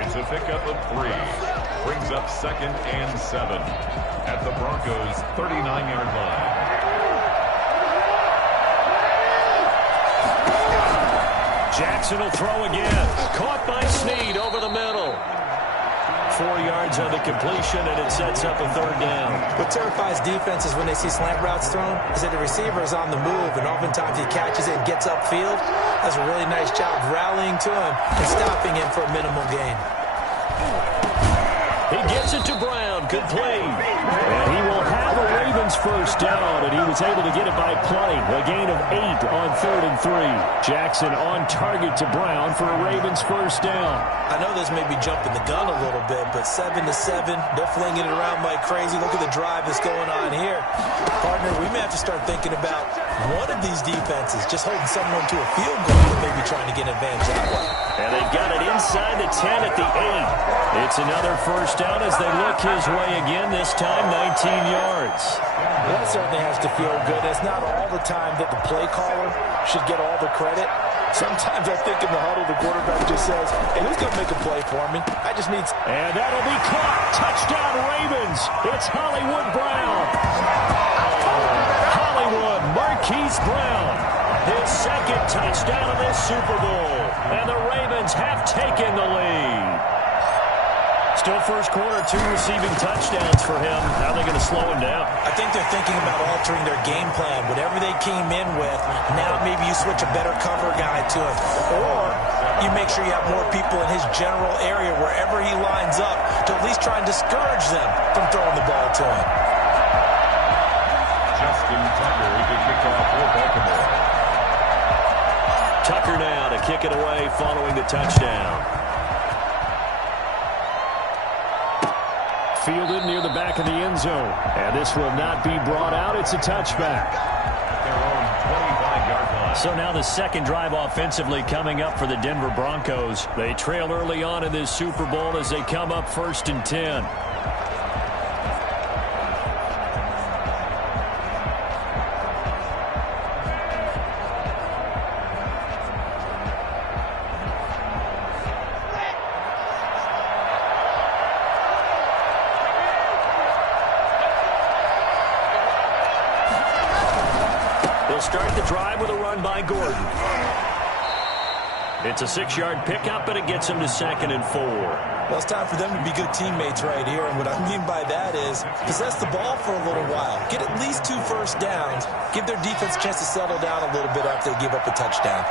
It's a pickup of 3. Brings up 2nd and 7 at the Broncos' 39-yard line. Jackson will throw again. Caught by Snead over the middle. 4 yards on the completion, and it sets up a third down. What terrifies defenses when they see slant routes thrown is that the receiver is on the move, and oftentimes he catches it and gets upfield. Does a really nice job rallying to him and stopping him for a minimal gain. He gets it to Brown. Good play. And he will have a Ravens first down, and he was able to get it by play. A gain of 8 on 3rd and 3. Jackson on target to Brown for a Ravens first down. I know this may be jumping the gun a little bit, but 7-7, they're flinging it around like crazy. Look at the drive that's going on here. Partner, we may have to start thinking about one of these defenses just holding someone to a field goal and maybe trying to get an advantage that way. And they've got it inside the 10 at the 8. It's another first down as they look his way again, this time 19 yards. Well, that certainly has to feel good. It's not all the time that the play caller should get all the credit. Sometimes I think in the huddle, the quarterback just says, hey, who's going to make a play for me? I just need... And that'll be caught. Touchdown, Ravens. It's Hollywood Brown. Hollywood, Marquise Brown. His second touchdown of this Super Bowl. And the Ravens have taken the lead. Still first quarter, 2 receiving touchdowns for him. How are they going to slow him down? I think they're thinking about altering their game plan. Whatever they came in with, now maybe you switch a better cover guy to it. Or you make sure you have more people in his general area wherever he lines up to at least try and discourage them from throwing the ball to him. Justin Tucker to kick off for Baltimore. Tucker now to kick it away following the touchdown. Fielded near the back of the end zone. And this will not be brought out. It's a touchback. Their own 25-yard line. So now the second drive offensively coming up for the Denver Broncos. They trail early on in this Super Bowl as they come up 1st and 10. Start the drive with a run by Gordon. It's a 6-yard pickup, and it gets him to 2nd and 4. Well, it's time for them to be good teammates right here, and what I mean by that is possess the ball for a little while, get at least 2 first downs, give their defense a chance to settle down a little bit after they give up a touchdown.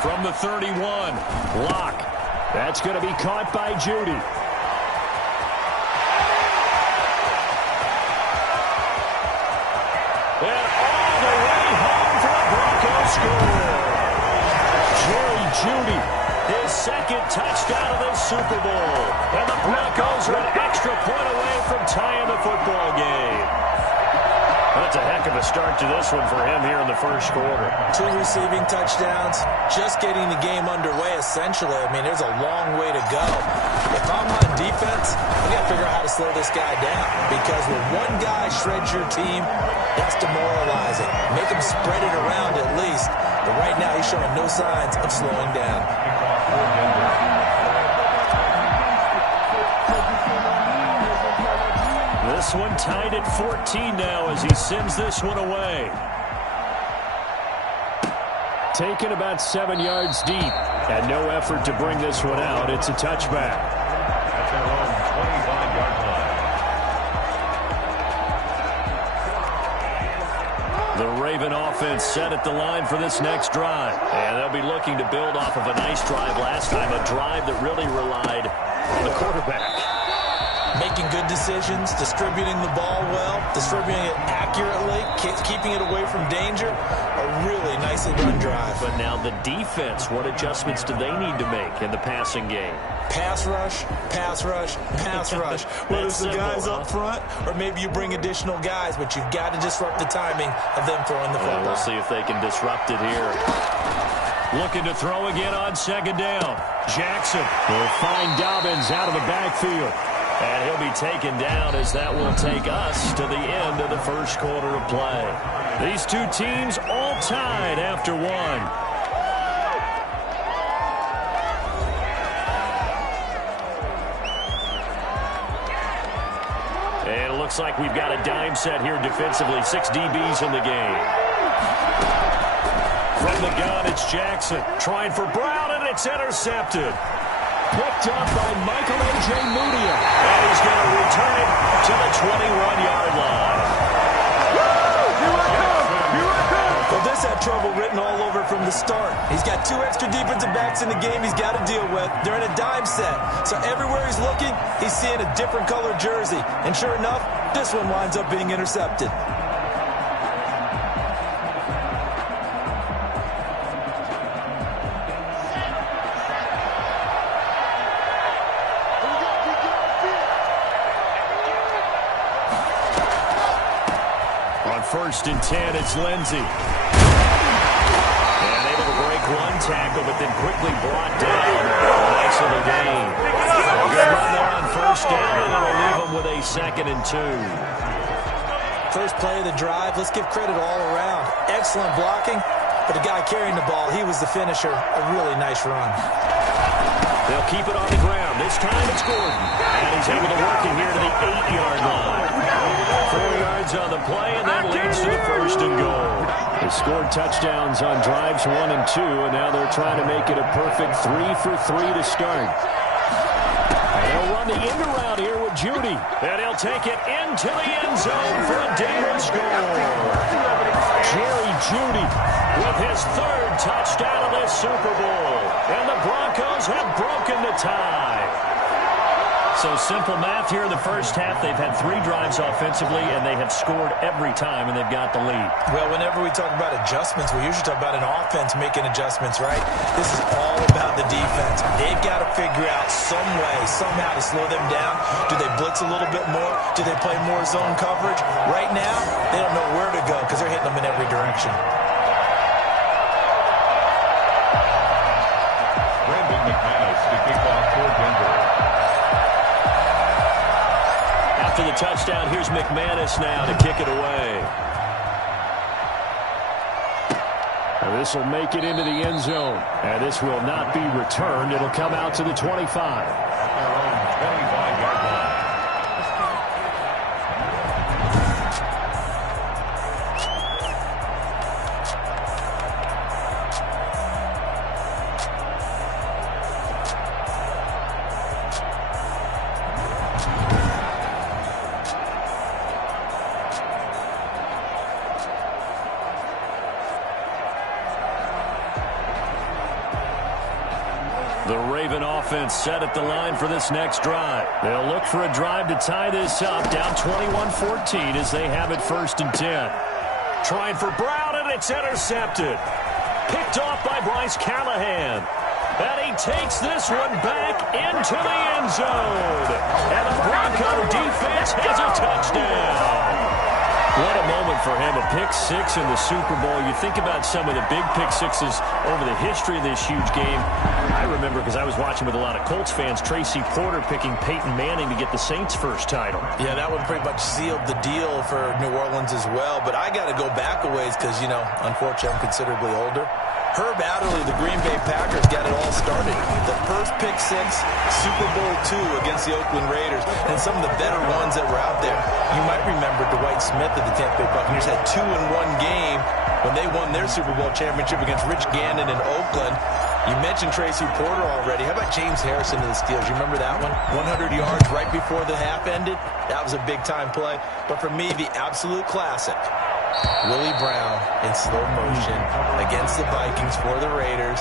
From the 31, Locke. That's going to be caught by Judy. And all the way home for a Broncos score. Jerry Judy his second touchdown of this Super Bowl. And the Broncos are an extra point away from tying the football game. That's a heck of a start to this one for him here in the first quarter. 2 receiving touchdowns, just getting the game underway, essentially. I mean, there's a long way to go. If I'm on defense, I got to figure out how to slow this guy down, because when one guy shreds your team, that's demoralizing. Make him spread it around at least. But right now, he's showing no signs of slowing down. This one tied at 14 now as he sends this one away. Taken about 7 yards deep, and no effort to bring this one out. It's a touchback. At their own 25-yard line. The Raven offense set at the line for this next drive. And they'll be looking to build off of a nice drive last time, a drive that really relied on the quarterback. Making good decisions, distributing the ball well, distributing it accurately, keeping it away from danger. A really nicely run drive. But now the defense, what adjustments do they need to make in the passing game? Pass rush, pass rush, pass rush. Whether it's the guys up front or maybe you bring additional guys, but you've got to disrupt the timing of them throwing the football. We'll see if they can disrupt it here. Looking to throw again on second down. Jackson will find Dobbins out of the backfield. And he'll be taken down as that will take us to the end of the first quarter of play. These two teams all tied after one. And it looks like we've got a dime set here defensively. 6 DBs in the game. From the gun, it's Jackson. Trying for Brown, and it's intercepted. Picked up by Michael A.J. Mudia. And he's going to return it to the 21-yard line. Well, this had trouble written all over from the start. He's got 2 extra defensive backs in the game he's got to deal with. They're in a dime set. So everywhere he's looking, he's seeing a different color jersey. And sure enough, this one winds up being intercepted. First and 10, it's Lindsey. And able to break one tackle, but then quickly brought down. Nice little gain. Good run there on first down, and it'll leave them with a 2nd and 2. First play of the drive, let's give credit all around. Excellent blocking, but the guy carrying the ball, he was the finisher. A really nice run. They'll keep it on the ground. This time it's Gordon. And he's able to work it here to the 8-yard line. 4 yards on the play, and that leads to the 1st and goal. They scored touchdowns on drives 1 and 2, and now they're trying to make it a perfect 3 for 3 to start. And they'll run the end around here with Judy. And he'll take it into the end zone for a dang score. Jerry Judy with his 3rd touchdown of this Super Bowl. And the Broncos have broken the tie. So simple math here in the first half. They've had 3 drives offensively, and they have scored every time, and they've got the lead. Well, whenever we talk about adjustments, we usually talk about an offense making adjustments, right? This is all about the defense. They've got to figure out some way, somehow to slow them down. Do they blitz a little bit more? Do they play more zone coverage? Right now, they don't know where to go because they're hitting them in every direction. Brandon McManus to kick off for Denver. After the touchdown, here's McManus now to kick it away. And this will make it into the end zone. And this will not be returned. It'll come out to the 25. At their own 25-yard line. The Raven offense set at the line for this next drive. They'll look for a drive to tie this up, down 21-14 as they have it 1st and 10. Trying for Brown, and it's intercepted. Picked off by Bryce Callahan. And he takes this one back into the end zone. And the Bronco defense has a touchdown. What a moment for him, a pick-6 in the Super Bowl. You think about some of the big pick-6s over the history of this huge game. I remember, because I was watching with a lot of Colts fans, Tracy Porter picking Peyton Manning to get the Saints' first title. Yeah, that one pretty much sealed the deal for New Orleans as well. But I got to go back a ways because, unfortunately, I'm considerably older. Herb Adderley, the Green Bay Packers, got it all started. The first pick-6, Super Bowl II against the Oakland Raiders, and some of the better ones that were out there. You might remember Dwight Smith of the Tampa Bay Buccaneers had 2 in one game when they won their Super Bowl championship against Rich Gannon in Oakland. You mentioned Tracy Porter already. How about James Harrison of the Steelers? You remember that one? 100 yards right before the half ended. That was a big-time play. But for me, the absolute classic, Willie Brown in slow motion against the Vikings for the Raiders.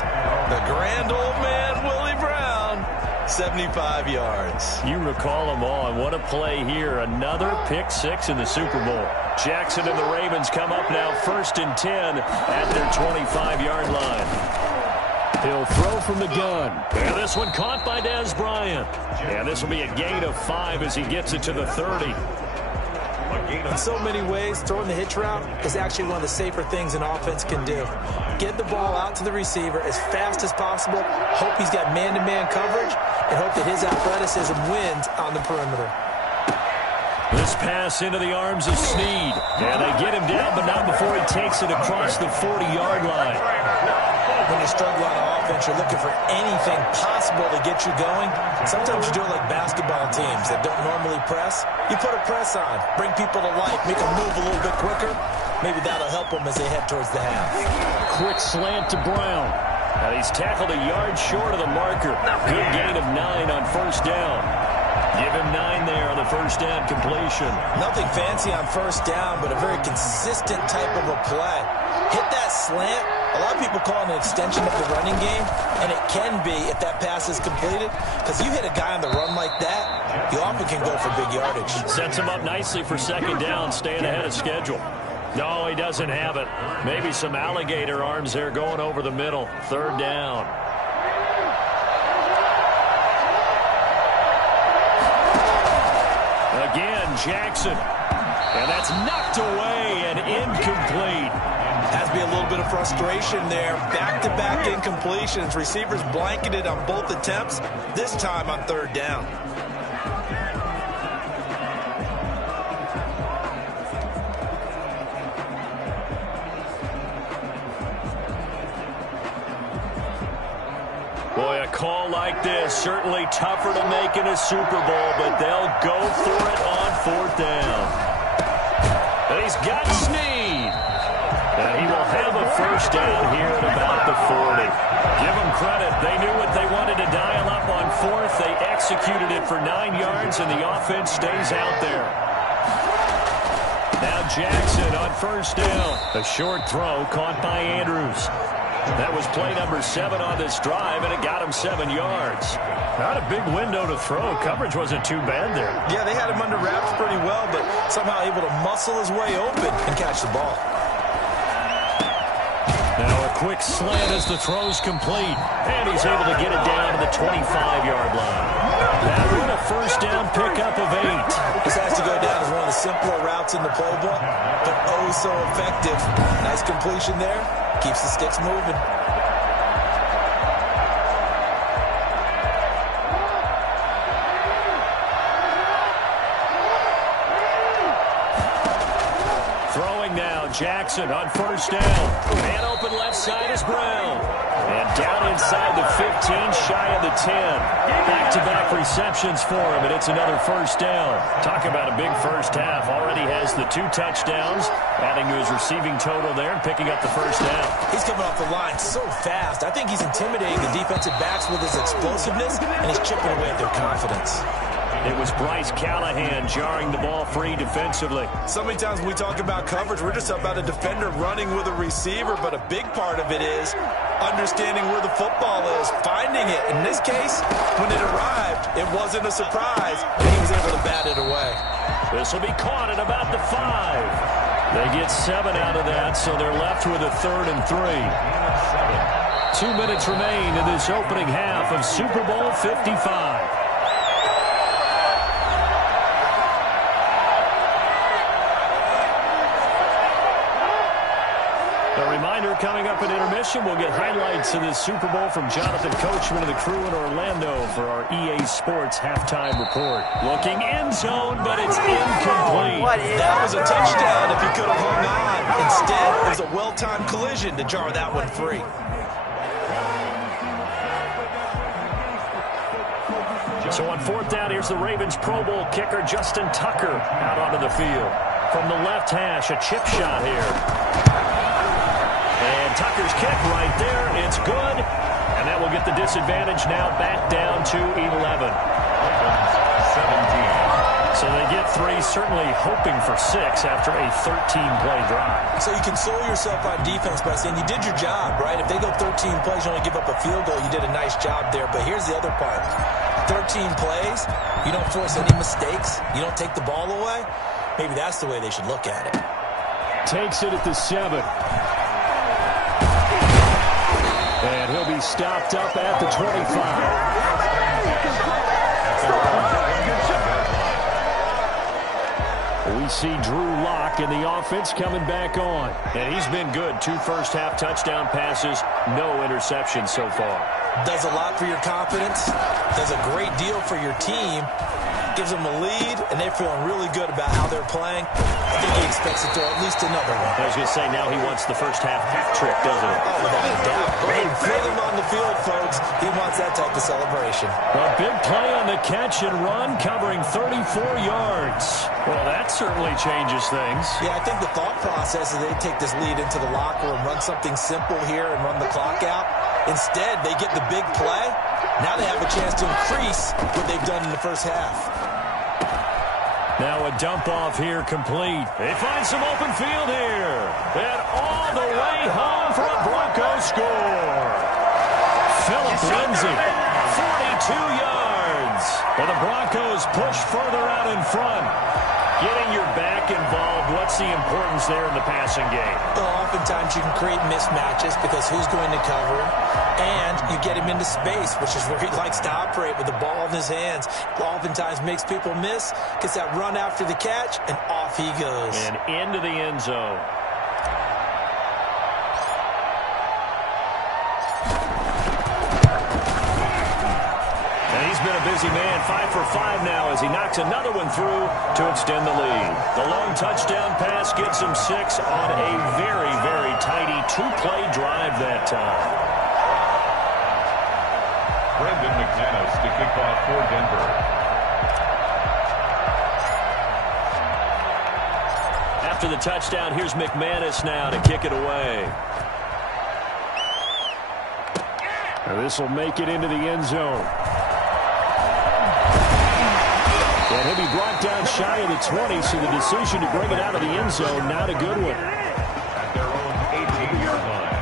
The grand old man, Willie Brown, 75 yards. You recall them all, and what a play here. Another pick-6 in the Super Bowl. Jackson and the Ravens come up now 1st and 10 at their 25-yard line. He'll throw from the gun. And this one caught by Dez Bryant. And this will be a gain of 5 as he gets it to the 30. In so many ways, throwing the hitch route is actually one of the safer things an offense can do. Get the ball out to the receiver as fast as possible, hope he's got man-to-man coverage, and hope that his athleticism wins on the perimeter. This pass into the arms of Snead. And they get him down, but not before he takes it across the 40-yard line. When you struggle on offense, you're looking for anything possible to get you going. Sometimes you do it like basketball teams that don't normally press. You put a press on, bring people to life, make them move a little bit quicker. Maybe that'll help them as they head towards the half. Quick slant to Brown. And he's tackled a yard short of the marker. Good gain of 9 on 1st down. Give him 9 there on the 1st down completion. Nothing fancy on 1st down, but a very consistent type of a play. Hit that slant. A lot of people call it an extension of the running game, and it can be if that pass is completed, because you hit a guy on the run like that, you often can go for big yardage. Sets him up nicely for 2nd down, staying ahead of schedule. No, he doesn't have it. Maybe some alligator arms there going over the middle. 3rd down. Again, Jackson. And that's knocked away and incomplete. Has to be a little bit of frustration there. Back-to-back incompletions. Receivers blanketed on both attempts, this time on 3rd down. Boy, a call like this, certainly tougher to make in a Super Bowl, but they'll go for it on 4th down. And he's got Snead. And he will have a 1st down here at about the 40. Give them credit. They knew what they wanted to dial up on 4th. They executed it for 9 yards, and the offense stays out there. Now Jackson on 1st down. A short throw caught by Andrews. That was play number 7 on this drive, and it got him 7 yards. Not a big window to throw. Coverage wasn't too bad there. Yeah, they had him under wraps pretty well, but somehow able to muscle his way open and catch the ball. Now a quick slant as the throw's complete, and he's able to get it down to the 25-yard line. That one a 1st down pickup of 8. This has to go down as one of the simpler routes in the playbook, but oh so effective. Nice completion there. Keeps the sticks moving. Throwing now, Jackson on 1st down. Man open left side is Brown. And down inside the 15, shy of the 10. Back-to-back receptions for him, and it's another 1st down. Talk about a big first half. Already has the 2 touchdowns, adding to his receiving total there and picking up the 1st down. He's coming off the line so fast. I think he's intimidating the defensive backs with his explosiveness, and he's chipping away at their confidence. It was Bryce Callahan jarring the ball free defensively. So many times when we talk about coverage, we're just about a defender running with a receiver, but a big part of it is understanding where the football is, finding it. In this case, when it arrived, it wasn't a surprise, and he was able to bat it away. This will be caught at about the 5. They get 7 out of that, so they're left with a 3rd and 3. 2 minutes remain in this opening half of Super Bowl 55. A reminder, coming up at intermission, we'll get highlights of this Super Bowl from Jonathan Coachman and the crew in Orlando for our EA Sports halftime report. Looking end zone, but it's incomplete. That was a touchdown if he could have hung on. Instead, it was a well-timed collision to jar that one free. So on 4th down, here's the Ravens Pro Bowl kicker Justin Tucker out onto the field. From the left hash, a chip shot here. And Tucker's kick right there. It's good. And that will get the disadvantage now back down to 11. 17. So they get 3, certainly hoping for 6 after a 13-play drive. So you console yourself on defense by saying you did your job, right? If they go 13 plays, you only give up a field goal, you did a nice job there. But here's the other part. 13 plays, you don't force any mistakes, you don't take the ball away. Maybe that's the way they should look at it. Takes it at the 7. And he'll be stopped up at the 25. We see Drew Lock in the offense coming back on. And he's been good. 2 first-half touchdown passes, no interceptions so far. Does a lot for your confidence, does a great deal for your team, gives them a lead, and they're feeling really good about how they're playing. I think he expects to throw at least another one. I was going to say, now he wants the first-half hat trick, doesn't he? Oh, without a doubt. Go ahead and throw them on the field, folks. He wants that type of celebration. A big play on the catch and run, covering 34 yards. Well, that certainly changes things. Yeah, I think the thought process is they take this lead into the locker room, run something simple here, and run the clock out. Instead, they get the big play. Now they have a chance to increase what they've done in the first half. Now a dump off here complete. They find some open field here. And all the way home for a Broncos score. Phillip Lindsay, 42 yards. And the Broncos push further out in front. Getting your back involved, what's the importance there in the passing game? Well, oftentimes you can create mismatches because who's going to cover him? And you get him into space, which is where he likes to operate with the ball in his hands. Oftentimes makes people miss, gets that run after the catch, and off he goes. And into the end zone. He's been a busy man, 5 for 5 now as he knocks another one through to extend the lead. The long touchdown pass gets him 6 on a very, very tidy 2-play drive that time. Brendan McManus to kick off for Denver. After the touchdown, here's McManus now to kick it away. Now this will make it into the end zone. And he'll be brought down shy of the 20, so the decision to bring it out of the end zone, not a good one. At their own 18-yard line.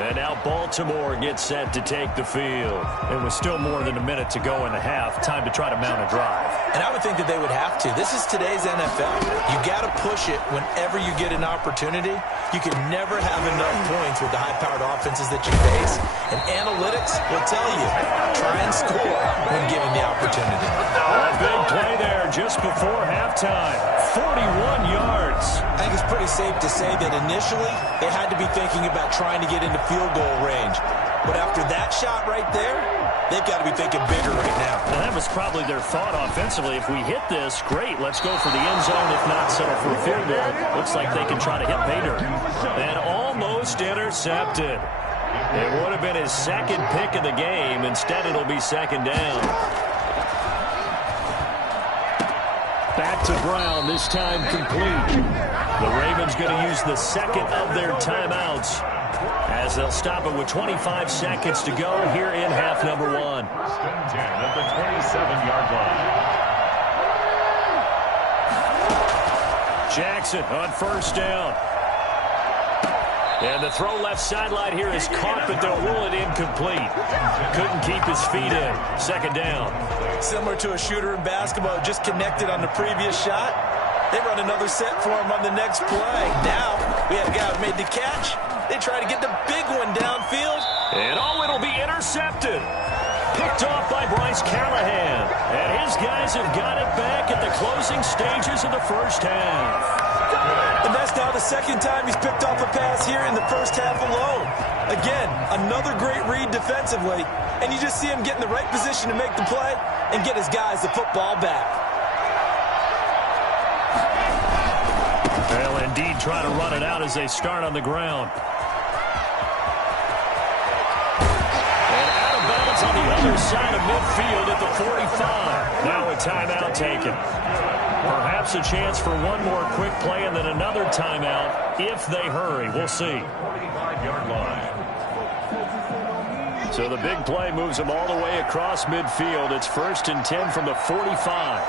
And now Baltimore gets set to take the field. It was still more than a minute to go in the half. Time to try to mount a drive. And I would think that they would have to. This is today's NFL. You got to push it whenever you get an opportunity. You can never have enough points with the high-powered offenses that you face. And analytics will tell you, try and score when given the opportunity. A big play there just before halftime. 41 yards. I think it's pretty safe to say that initially they had to be thinking about trying to get into field goal range. But after that shot right there, they've got to be thinking bigger right now. Now that was probably their thought offensively. If we hit this, great, let's go for the end zone. If not, settle for a field goal. Looks like they can try to hit Bader. And almost intercepted. It would have been his second pick of the game. Instead, it'll be second down. Back to Brown, this time complete. The Ravens going to use the second of their timeouts as they'll stop it with 25 seconds to go here in half number 1. Stone 10 at the 27-yard line. Jackson on first down. And the throw left sideline here is caught, but they'll rule it incomplete. Couldn't keep his feet in. Second down. Similar to a shooter in basketball, just connected on the previous shot. They run another set for him on the next play. Now, we had a guy who made the catch, They try to get the big one downfield. And it'll be intercepted. Picked off by Bryce Callahan. And his guys have got it back at the closing stages of the first half. And that's now the second time he's picked off a pass here in the first half alone. Again, another great read defensively. And you just see him get in the right position to make the play and get his guys the football back. They'll indeed try to run it out as they start on the ground. And out of bounds on the other side of midfield at the 45. Now a timeout taken. Perhaps a chance for one more quick play and then another timeout if they hurry. We'll see. 45-yard line. So the big play moves them all the way across midfield. It's 1st and 10 from the 45.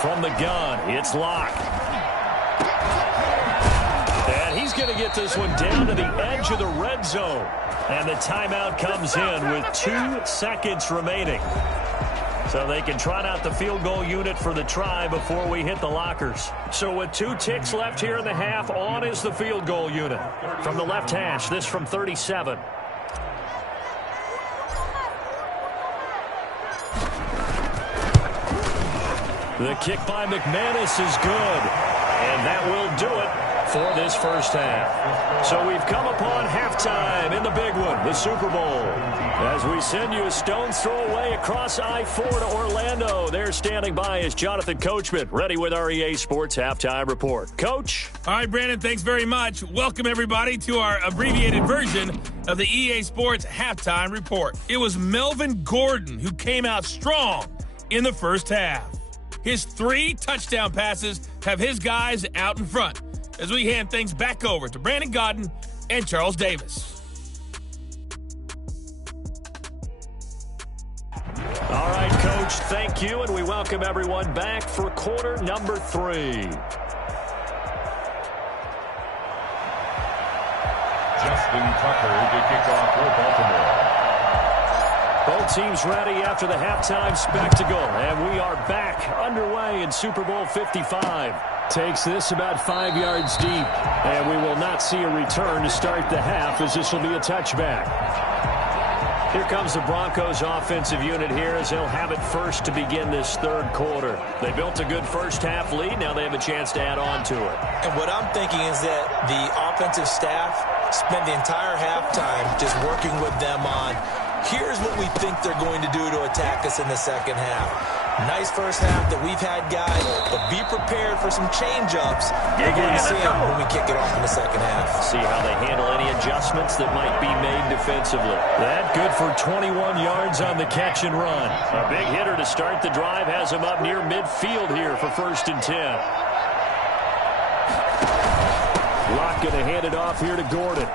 From the gun, it's Locke. And he's going to get this one down to the edge of the red zone. And the timeout comes in with 2 seconds remaining. So they can trot out the field goal unit for the try before we hit the lockers. So with 2 ticks left here in the half, on is the field goal unit. From the left hash, this from 37. The kick by McManus is good. And that will do it for this first half. So we've come upon halftime in the big one, the Super Bowl. As we send you a stone's throw away across I-4 to Orlando. There standing by is Jonathan Coachman, ready with our EA Sports Halftime Report. Coach? All right, Brandon, thanks very much. Welcome, everybody, to our abbreviated version of the EA Sports Halftime Report. It was Melvin Gordon who came out strong in the first half. His 3 touchdown passes have his guys out in front as we hand things back over to Brandon Godden and Charles Davis. All right, Coach, thank you, and we welcome everyone back for quarter number 3. Justin Tucker to kick off for Baltimore. Both teams ready after the halftime spectacle, and we are back underway in Super Bowl 55. Takes this about 5 yards deep, and we will not see a return to start the half as this will be a touchback. Here comes the Broncos offensive unit here as they'll have it first to begin this third quarter. They built a good first half lead. Now they have a chance to add on to it. And what I'm thinking is that the offensive staff spent the entire halftime just working with them on, here's what we think they're going to do to attack us in the second half. Nice first half that we've had, guys, but be prepared for some change-ups. You're going to see them when we kick it off in the second half. See how they handle any adjustments that might be made defensively. That good for 21 yards on the catch and run. A big hitter to start the drive has him up near midfield here for 1st and 10. Locke going to hand it off here to Gordon.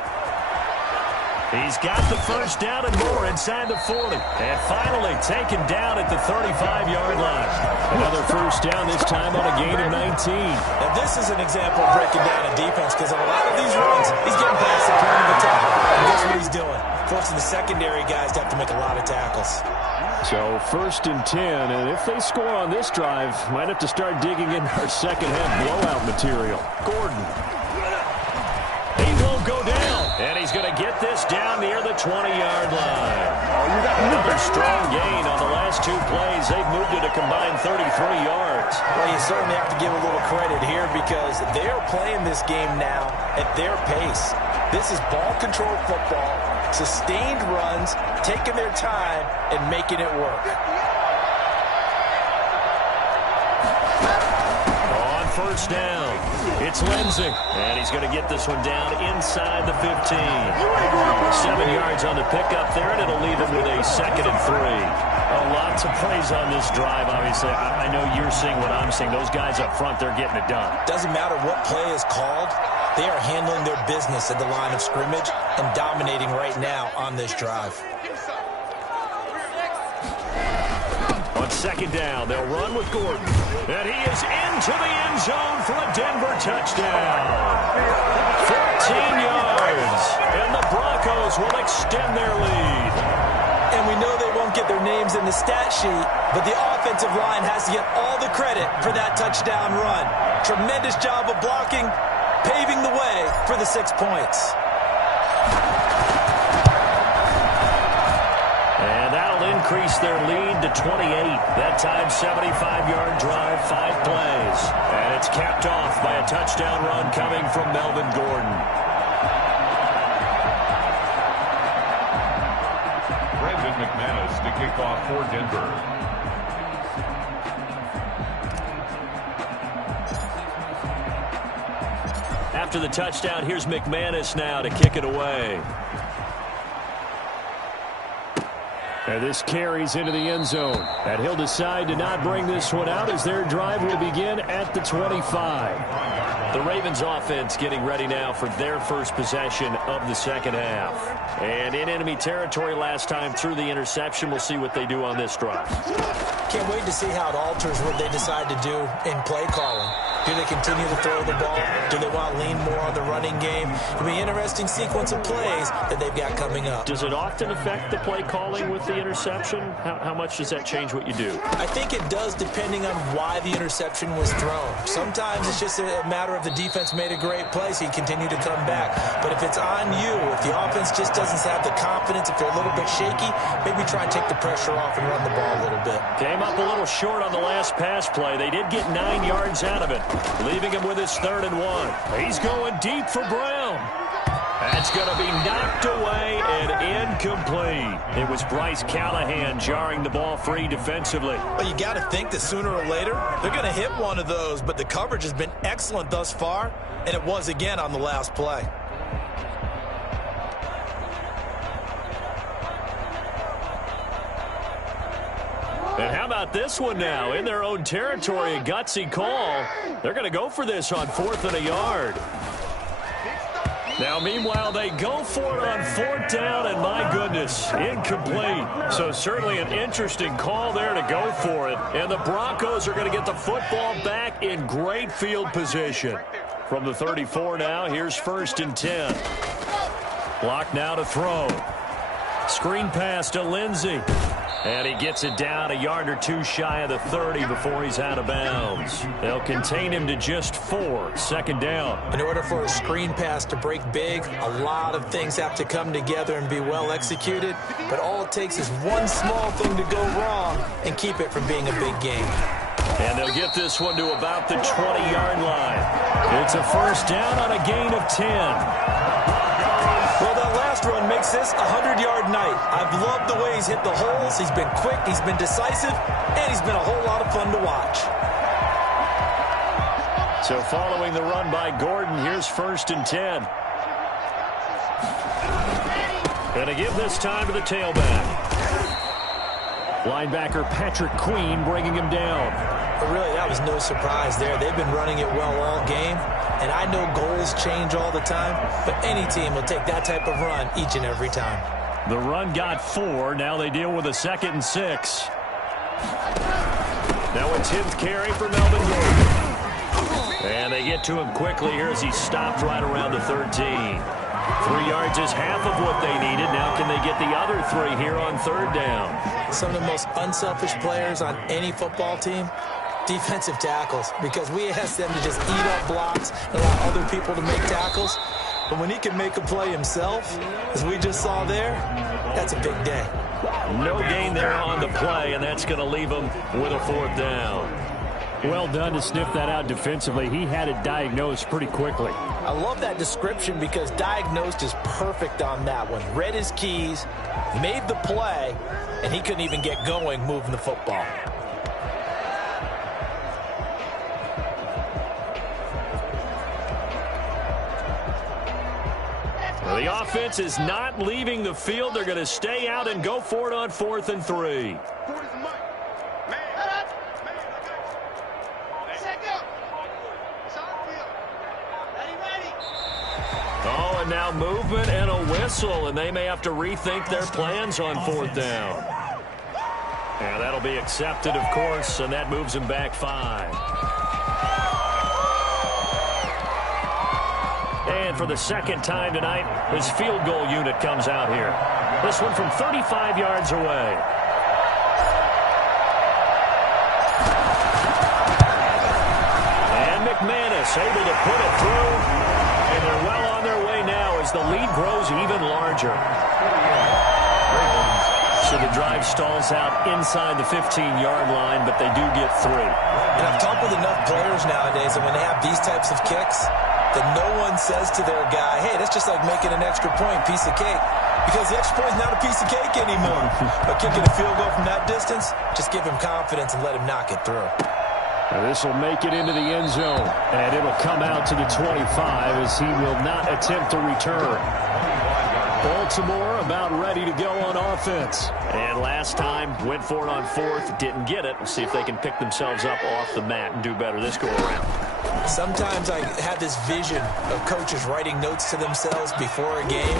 He's got the first down and more inside the 40. And finally taken down at the 35-yard line. Another first down, this time on a gain of 19. Now this is an example of breaking down a defense because on a lot of these runs, he's getting past the point of attack. And guess what he's doing? Forcing the secondary guys to have to make a lot of tackles. So 1st and 10, and if they score on this drive, might have to start digging in our second half blowout material. Gordon. He won't go down. And he's going to get this down near the 20-yard line. Another strong gain on the last 2 plays. They've moved it a combined 33 yards. Well, you certainly have to give a little credit here because they're playing this game now at their pace. This is ball control football, sustained runs, taking their time and making it work. On first down, it's Lindsey. And he's going to get this one down inside the 15. 7 yards on the pickup there, and it'll leave him with a 2nd and 3. Lots of plays on this drive, obviously. I know you're seeing what I'm seeing. Those guys up front, they're getting it done. Doesn't matter what play is called. They are handling their business at the line of scrimmage and dominating right now on this drive. On 2nd down, they'll run with Gordon. And he is into the end zone for a Denver touchdown. 14 yards. And the Broncos will extend their lead. And we know they won't get their names in the stat sheet, but the offensive line has to get all the credit for that touchdown run. Tremendous job of blocking, paving the way for the 6 points. And that'll increase their lead to 28. That time, 75-yard drive, 5 plays. And it's capped off by a touchdown run coming from Melvin Gordon. Brandon McManus to kick off for Denver. After the touchdown, here's McManus now to kick it away. And this carries into the end zone. And he'll decide to not bring this one out as their drive will begin at the 25. The Ravens offense getting ready now for their first possession of the second half. And in enemy territory last time through the interception. We'll see what they do on this drive. Can't wait to see how it alters what they decide to do in play calling. Do they continue to throw the ball? Do they want to lean more on the running game? It'll be an interesting sequence of plays that they've got coming up. Does it often affect the play calling with the interception? How much does that change what you do? I think it does depending on why the interception was thrown. Sometimes it's just a matter of the defense made a great play, so you continue to come back. But if it's on you, if the offense just doesn't have the confidence, if they're a little bit shaky, maybe try and take the pressure off and run the ball a little bit. Came up a little short on the last pass play. They did get 9 yards out of it, leaving him with his 3rd and 1. He's going deep for Brown. That's going to be knocked away and incomplete. It was Bryce Callahan jarring the ball free defensively. Well, you got to think that sooner or later they're going to hit one of those, but the coverage has been excellent thus far, and it was again on the last play. And how about this one now? In their own territory, a gutsy call. They're going to go for this on 4th and a yard. Now, meanwhile, they go for it on 4th down, and my goodness, incomplete. So certainly an interesting call there to go for it. And the Broncos are going to get the football back in great field position. From the 34 now, here's 1st and 10. Block now to throw. Screen pass to Lindsey. And he gets it down a yard or 2 shy of the 30 before he's out of bounds. They'll contain him to just 4. 2nd down. In order for a screen pass to break big, a lot of things have to come together and be well executed. But all it takes is one small thing to go wrong and keep it from being a big game. And they'll get this one to about the 20-yard line. It's a 1st down on a gain of 10. Well, that last run makes this a 100-yard night. I've loved the way he's hit the holes. He's been quick, he's been decisive, and he's been a whole lot of fun to watch. So following the run by Gordon, here's 1st and 10. Gonna give this time to the tailback. Linebacker Patrick Queen bringing him down. But really, that was no surprise there. They've been running it well all game. And I know goals change all the time, but any team will take that type of run each and every time. The run got 4. Now they deal with a 2nd and 6. Now a 10th carry for Melvin Gordon. And they get to him quickly here as he stopped right around the 13. 3 yards is half of what they needed. Now can they get the other 3 here on 3rd down? Some of the most unselfish players on any football team, defensive tackles, because we ask them to just eat up blocks and allow other people to make tackles. But when he can make a play himself, as we just saw there, that's a big day. No gain there on the play, and that's going to leave him with a 4th down. Well done to sniff that out defensively. He had it diagnosed pretty quickly. I love that description because diagnosed is perfect on that one. Read his keys, made the play, and he couldn't even get going moving the football. The offense is not leaving the field. They're going to stay out and go for it on 4th and 3. Oh, and now movement and a whistle, and they may have to rethink their plans on 4th down. And that'll be accepted, of course, and that moves them back 5. And for the 2nd time tonight, his field goal unit comes out here. This one from 35 yards away. And McManus able to put it through. as the lead grows even larger. So the drive stalls out inside the 15-yard line, but they do get 3. And I've talked with enough players nowadays that when they have these types of kicks, that no one says to their guy, hey, that's just like making an extra point, piece of cake. Because the extra point is not a piece of cake anymore. But kicking a field goal from that distance, just give him confidence and let him knock it through. This will make it into the end zone, and it'll come out to the 25 as he will not attempt to return. Baltimore about ready to go on offense. And last time, went for it on 4th, didn't get it. We'll see if they can pick themselves up off the mat and do better this go-around. Sometimes I have this vision of coaches writing notes to themselves before a game.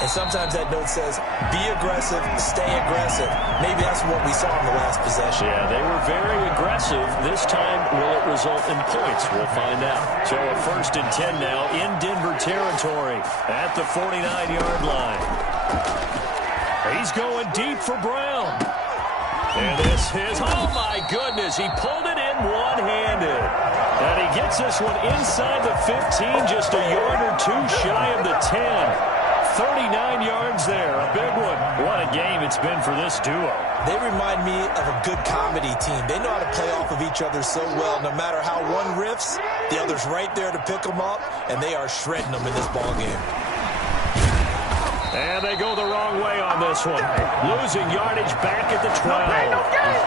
And sometimes that note says, be aggressive, stay aggressive. Maybe that's what we saw in the last possession. Yeah, they were very aggressive. This time, will it result in points? We'll find out. So a 1st and 10 now in Denver territory at the 49-yard line. He's going deep for Brown. And this is, oh my goodness, he pulled it in one-handed. And he gets this one inside the 15, just a yard or 2 shy of the 10. 39 yards there, a big one. What a game it's been for this duo. They remind me of a good comedy team. They know how to play off of each other so well. No matter how one riffs, the other's right there to pick them up, and they are shredding them in this ball game. And they go the wrong way on this one. Losing yardage back at the 12.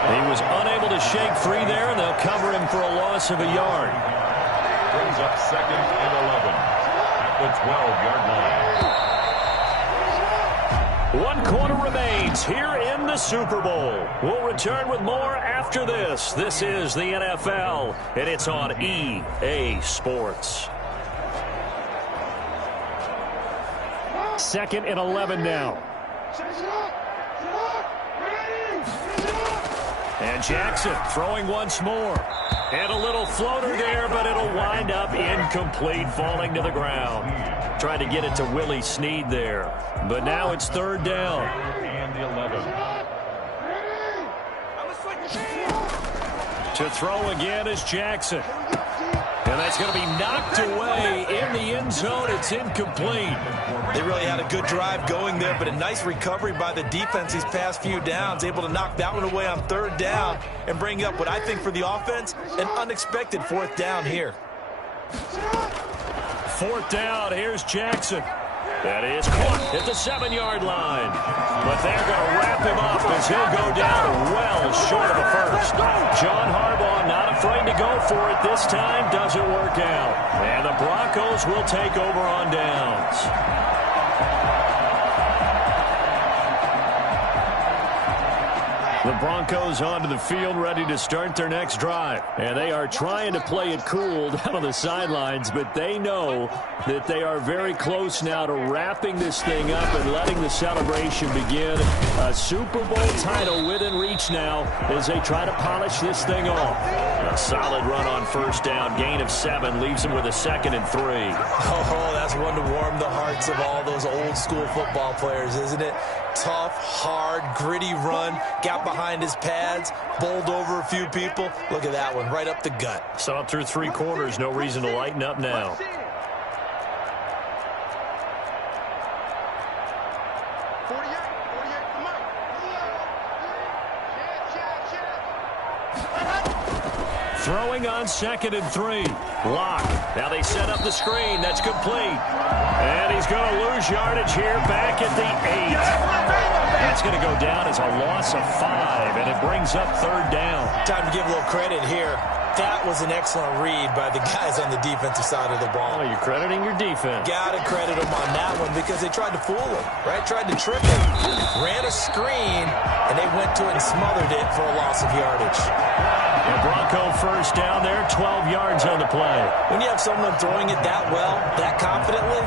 He was unable to shake free there, and they'll cover him for a loss of a yard. Brings up 2nd and 11 at the 12-yard line. 1 quarter remains here in the Super Bowl. We'll return with more after this. This is the NFL, and it's on EA Sports. 2nd and 11 now. And Jackson throwing once more. And a little floater there, but it'll wind up incomplete, falling to the ground. Tried to get it to Willie Snead there. But now it's 3rd down. And 11. To throw again is Jackson. And that's going to be knocked away in the end zone. It's incomplete. They really had a good drive going there, but a nice recovery by the defense these past few downs, able to knock that one away on 3rd down and bring up what I think for the offense, an unexpected 4th down here. 4th down, here's Jackson. That is caught at the 7-yard line. But they're going to wrap him up as he'll go down well short of a first. John Harbaugh not afraid to go for it this time. Doesn't work out. And the Broncos will take over on downs. The Broncos onto the field ready to start their next drive. And they are trying to play it cool down on the sidelines, but they know that they are very close now to wrapping this thing up and letting the celebration begin. A Super Bowl title within reach now as they try to polish this thing off. A solid run on 1st down. Gain of 7 leaves them with a 2nd and 3. Oh, that's one to warm the hearts of all those old school football players, isn't it? Tough, hard, gritty run. Got behind his pads, bowled over a few people. Look at that one, right up the gut. Saw it through 3 quarters. No reason to lighten up now. Throwing on 2nd and 3. Lock. Now they set up the screen. That's complete. And he's going to lose yardage here back at the 8. That's going to go down as a loss of 5, and it brings up 3rd down. Time to give a little credit here. That was an excellent read by the guys on the defensive side of the ball. Oh, you're crediting your defense. Got to credit them on that one because they tried to fool him, right? Tried to trick him. Ran a screen, and they went to it and smothered it for a loss of yardage. The Bronco 1st down there, 12 yards on the play. When you have someone throwing it that well, that confidently,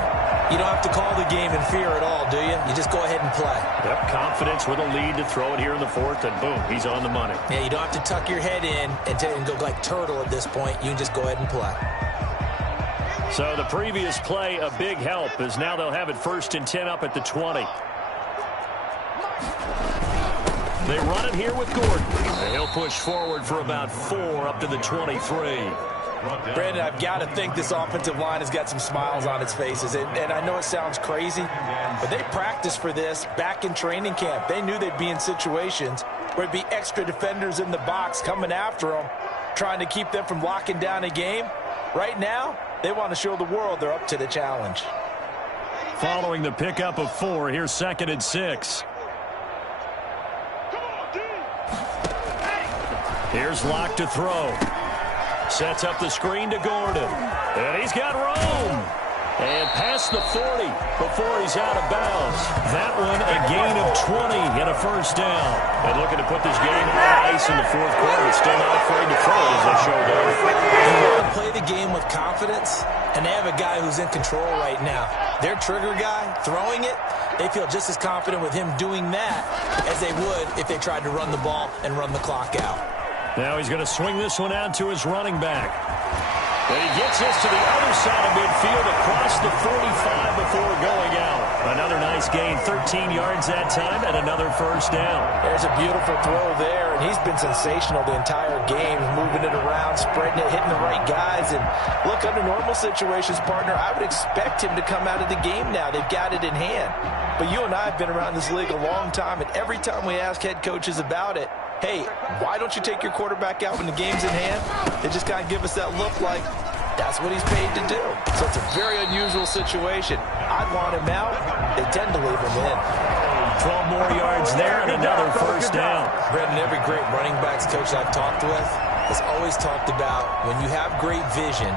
you don't have to call the game in fear at all, do you? You just go ahead and play. Yep, confidence with a lead to throw it here in the 4th, and boom, he's on the money. Yeah, you don't have to tuck your head in and go like turtle at this point. You can just go ahead and play. So the previous play, a big help, as now they'll have it 1st and 10 up at the 20. They run it here with Gordon. And he'll push forward for about 4 up to the 23. Brandon, I've got to think this offensive line has got some smiles on its faces. And I know it sounds crazy, but they practiced for this back in training camp. They knew they'd be in situations where there'd be extra defenders in the box coming after them, trying to keep them from locking down a game. Right now, they want to show the world they're up to the challenge. Following the pickup of 4, here's 2nd and 6. Here's Locke to throw. Sets up the screen to Gordon. And he's got room. And past the 40 before he's out of bounds. That one a gain of 20 and a first down. And looking to put this game on ice in the 4th quarter. Still not afraid to throw it as they showed up. They want to play the game with confidence, and they have a guy who's in control right now. Their trigger guy throwing it, they feel just as confident with him doing that as they would if they tried to run the ball and run the clock out. Now he's going to swing this one out to his running back. And he gets this to the other side of midfield across the 45 before going out. Another nice gain, 13 yards that time, and another first down. There's a beautiful throw there, and he's been sensational the entire game, moving it around, spreading it, hitting the right guys. And look, under normal situations, partner, I would expect him to come out of the game now. They've got it in hand. But you and I have been around this league a long time, and every time we ask head coaches about it, hey, why don't you take your quarterback out when the game's in hand? They just kind of give us that look like that's what he's paid to do. So it's a very unusual situation. I'd want him out. They tend to leave him in. 12 more yards there and another first down. Brandon, every great running backs coach I've talked with has always talked about when you have great vision,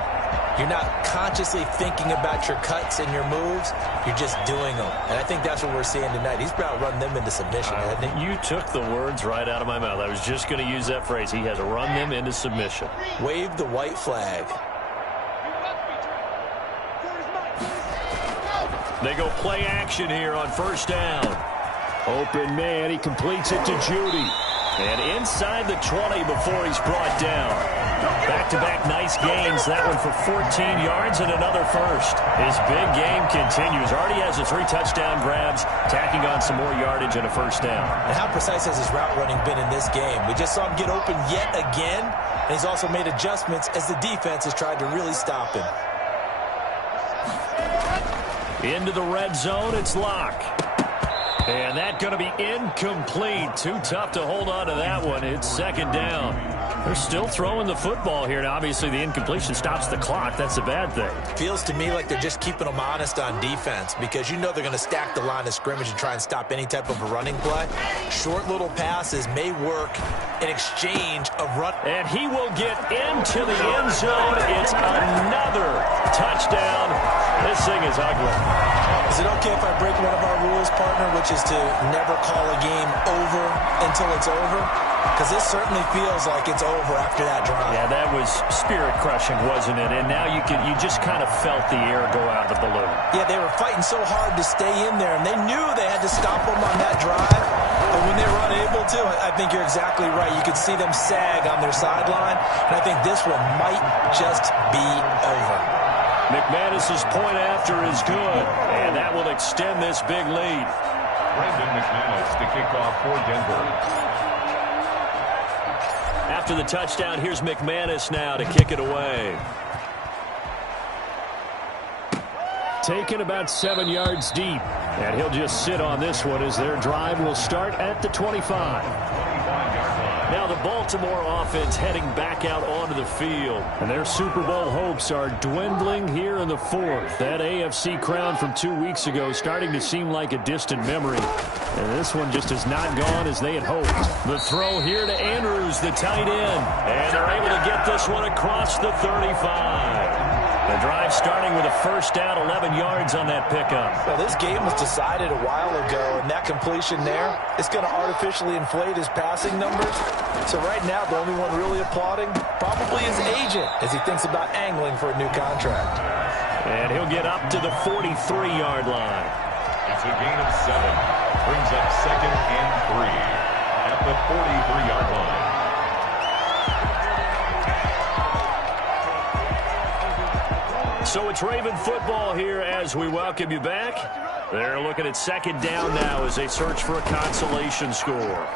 you're not consciously thinking about your cuts and your moves. You're just doing them. And I think that's what we're seeing tonight. He's about run them into submission, hasn't he? You took the words right out of my mouth. I was just going to use that phrase. He has run them into submission. Wave the white flag. They go play action here on first down. Open man, he completes it to Judy. And inside the 20 before he's brought down. Back-to-back nice gains. That one for 14 yards and another first. His big game continues. Already has the 3 touchdown grabs, tacking on some more yardage and a first down. And how precise has his route running been in this game? We just saw him get open yet again, and he's also made adjustments as the defense has tried to really stop him. Into the red zone, it's Locke. And that's going to be incomplete. Too tough to hold on to that one. It's 2nd down. They're still throwing the football here. Now, obviously, the incompletion stops the clock. That's a bad thing. Feels to me like they're just keeping them honest on defense because you know they're going to stack the line of scrimmage and try and stop any type of a running play. Short little passes may work in exchange of run. And he will get into the end zone. It's another touchdown. This thing is ugly. Is it okay if I break one of our rules, partner, which is to never call a game over until it's over? Because this certainly feels like it's over after that drive. Yeah, that was spirit-crushing, wasn't it? And now you just kind of felt the air go out of the balloon. Yeah, they were fighting so hard to stay in there, and they knew they had to stop them on that drive. But when they were unable to, I think you're exactly right. You could see them sag on their sideline, and I think this one might just be over. McManus's point after is good, and that will extend this big lead. Brandon McManus to kick off for Denver. After the touchdown, here's McManus now to kick it away. Taken about 7 yards deep, and he'll just sit on this one as their drive will start at the 25. Now the Baltimore offense heading back out onto the field. And their Super Bowl hopes are dwindling here in the 4th. That AFC crown from 2 weeks ago starting to seem like a distant memory. And this one just has not gone as they had hoped. The throw here to Andrews, the tight end. And they're able to get this one across the 35. The drive starting with a first down, 11 yards on that pickup. Well, this game was decided a while ago, and that completion there is going to artificially inflate his passing numbers. So right now, the only one really applauding probably his agent as he thinks about angling for a new contract. And he'll get up to the 43-yard line. It's a gain of 7. Brings up 2nd and 3 at the 43-yard line. So it's Raven football here as we welcome you back. They're looking at 2nd down now as they search for a consolation score.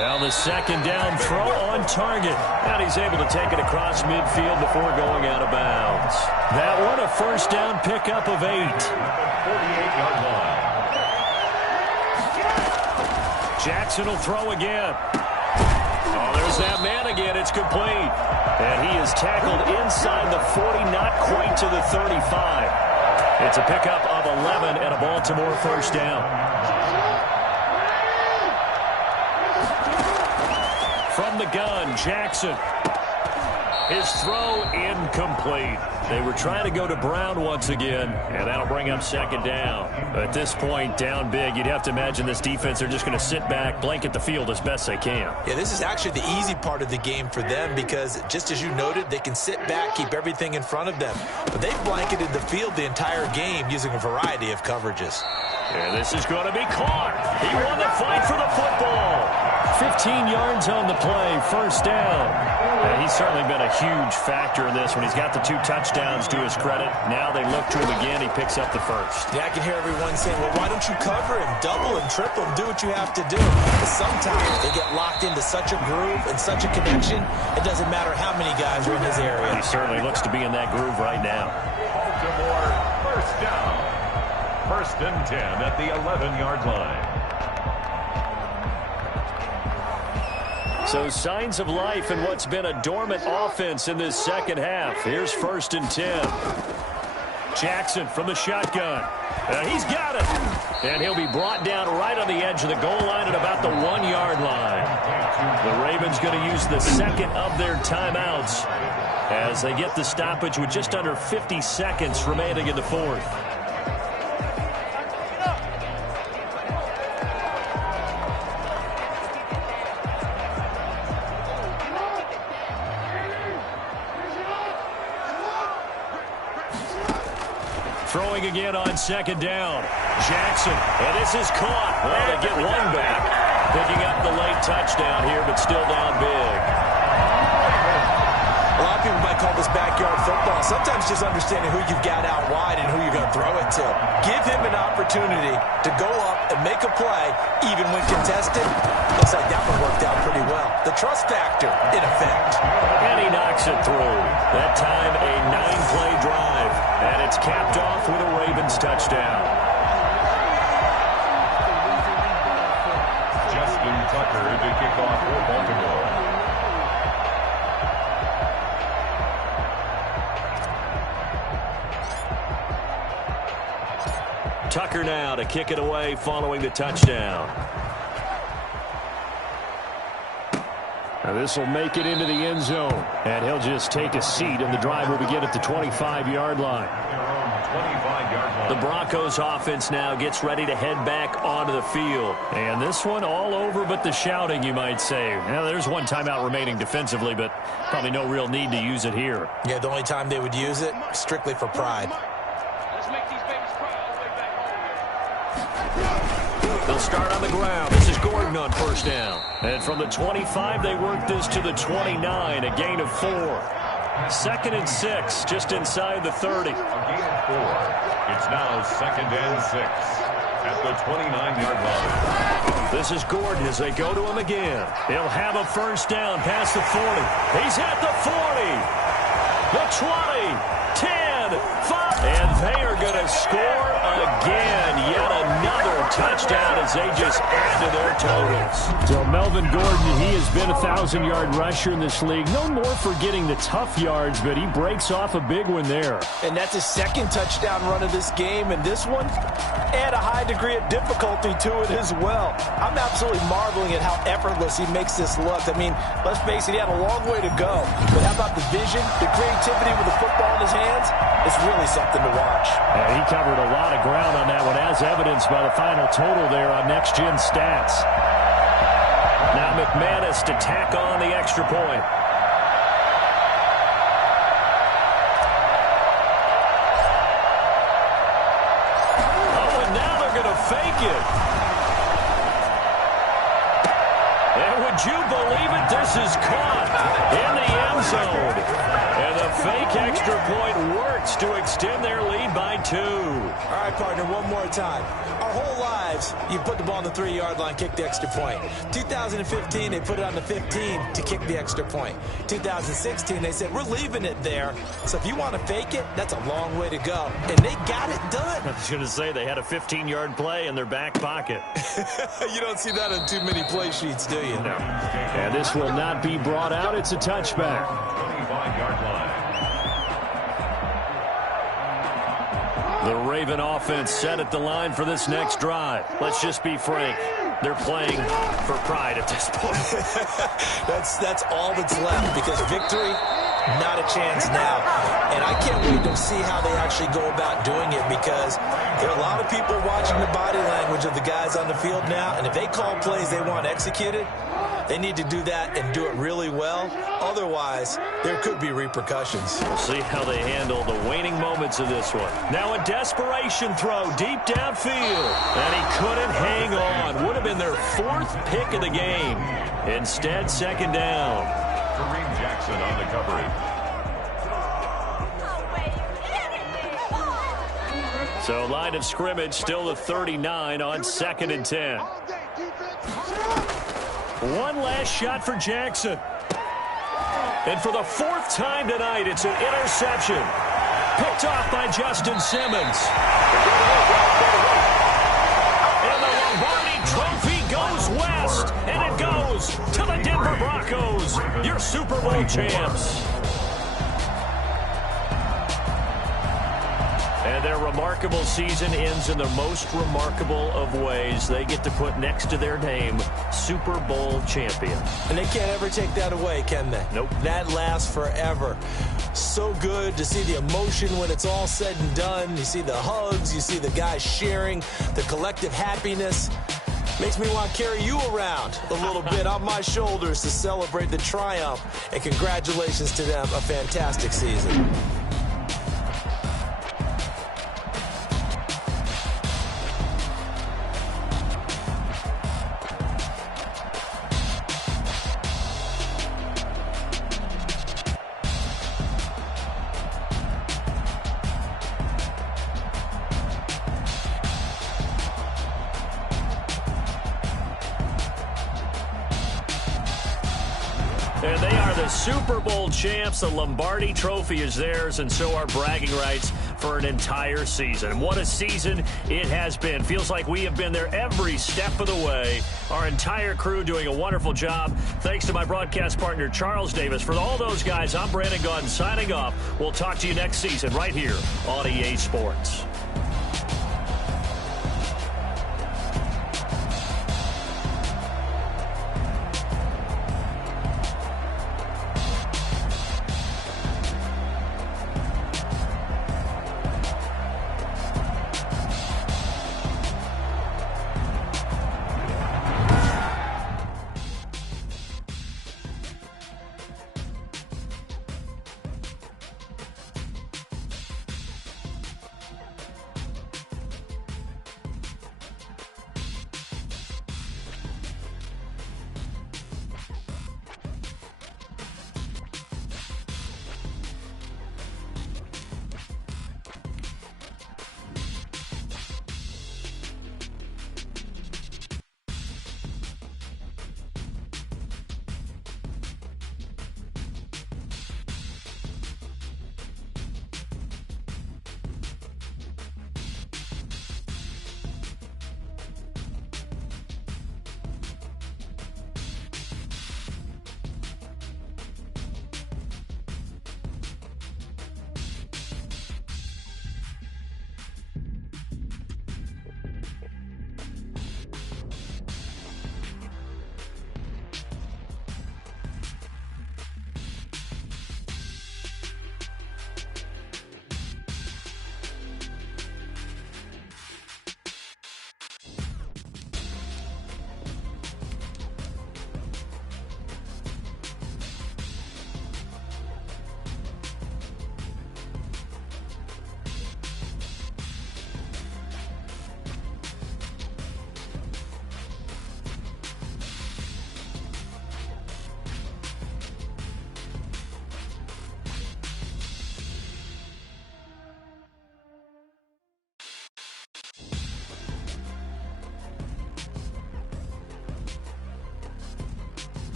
Now the second down throw on target. And he's able to take it across midfield before going out of bounds. That one a first down pickup of 8. 48-yard line. Jackson will throw again. Oh, there's that man again. It's complete. And he is tackled inside the 40, not quite to the 35. It's a pickup of 11 and a Baltimore first down. From the gun, Jackson. His throw incomplete. They were trying to go to Brown once again, and that'll bring up second down. At this point, down big, you'd have to imagine this defense, they're just going to sit back, blanket the field as best they can. Yeah, this is actually the easy part of the game for them because, just as you noted, they can sit back, keep everything in front of them. But they've blanketed the field the entire game using a variety of coverages. And this is going to be caught. He won the fight for the football. 15 yards on the play, first down. He's certainly been a huge factor in this when he's got the 2 touchdowns to his credit. Now they look to him again. He picks up the first. Yeah, I can hear everyone saying, well, why don't you cover him, double him, triple him, do what you have to do. But sometimes they get locked into such a groove and such a connection, it doesn't matter how many guys are in his area. He certainly looks to be in that groove right now. Baltimore first down. First and 10 at the 11-yard line. So signs of life in what's been a dormant offense in this second half. Here's first and 10. Jackson from the shotgun. He's got it. And he'll be brought down right on the edge of the goal line at about the 1-yard line. The Ravens going to use the second of their timeouts as they get the stoppage with just under 50 seconds remaining in the fourth. Throwing again on second down. Jackson, and this is caught. Well, they get one back. Picking up the late touchdown here, but still down big. A lot of people might call this backyard football. Sometimes just understanding who you've got out wide and who you're going to throw it to. Give him an opportunity to go up and make a play, even when contested. Looks like that one worked out pretty well. The trust factor, in effect. And he knocks it through. That time, a 9-play drive. And it's capped off with a Ravens touchdown. Justin Tucker to kick off for Baltimore. Tucker now to kick it away following the touchdown. Now this will make it into the end zone. And he'll just take a seat, and the drive will begin at the 25-yard line. 25-yard line. The Broncos offense now gets ready to head back onto the field. And this one all over but the shouting, you might say. Now there's one timeout remaining defensively, but probably no real need to use it here. Yeah, the only time they would use it, strictly for pride. They'll start on the ground. This is Gordon on first down. And from the 25, they work this to the 29, a gain of 4. 2nd and 6, just inside the 30. A gain of 4. It's now 2nd and 6 at the 29-yard line. This is Gordon as they go to him again. He'll have a first down past the 40. He's at the 40, the 20, 10, 5. And they are going to score again. Yet another touchdown as they just add to their totals. So Melvin Gordon, he has been a 1,000-yard rusher in this league. No more for getting the tough yards, but he breaks off a big one there. And that's his 2nd touchdown run of this game, and this one add a high degree of difficulty to it as well. I'm absolutely marveling at how effortless he makes this look. I mean, let's face it, he had a long way to go. But how about the vision, the creativity with the football in his hands? It's really something to watch. And he covered a lot of ground on that one, as evidenced by the final total there on Next Gen Stats. Now McManus to tack on the extra point. Oh, and now they're going to fake it. And would you believe it? This is caught in the end zone. And the fake extra point works to extend their lead by 2. All right, partner, one more time. Our whole lives, you put the ball on the 3-yard line, kick the extra point. 2015, they put it on the 15 to kick the extra point. 2016, they said, we're leaving it there. So if you want to fake it, that's a long way to go. And they got it done. I was going to say they had a 15-yard play in their back pocket. You don't see that on too many play sheets, do you? No. And this will not be brought out. It's a touchback. 25-yard line. The Raven offense set at the line for this next drive. Let's just be frank. They're playing for pride at this point. That's all that's left, because victory, not a chance now. And I can't wait to see how they actually go about doing it, because there are a lot of people watching the body language of the guys on the field now, and if they call plays they want executed, they need to do that and do it really well. Otherwise, there could be repercussions. We'll see how they handle the waning moments of this one. Now a desperation throw deep downfield. And he couldn't hang on. Would have been their 4th pick of the game. Instead, second down. Kareem Jackson on the coverage. So line of scrimmage still the 39 on 2nd and 10. One last shot for Jackson. And for the 4th time tonight, it's an interception. Picked off by Justin Simmons. And the Lombardi Trophy goes west. And it goes to the Denver Broncos, your Super Bowl champs. And their remarkable season ends in the most remarkable of ways. They get to put next to their name, Super Bowl champion. And they can't ever take that away, can they? Nope. That lasts forever. So good to see the emotion when it's all said and done. You see the hugs, you see the guys sharing, the collective happiness. Makes me want to carry you around a little bit on my shoulders to celebrate the triumph. And congratulations to them, a fantastic season. And they are the Super Bowl champs. The Lombardi Trophy is theirs, and so are bragging rights for an entire season. What a season it has been. Feels like we have been there every step of the way. Our entire crew doing a wonderful job. Thanks to my broadcast partner, Charles Davis. For all those guys, I'm Brandon Gaudin signing off. We'll talk to you next season right here on EA Sports.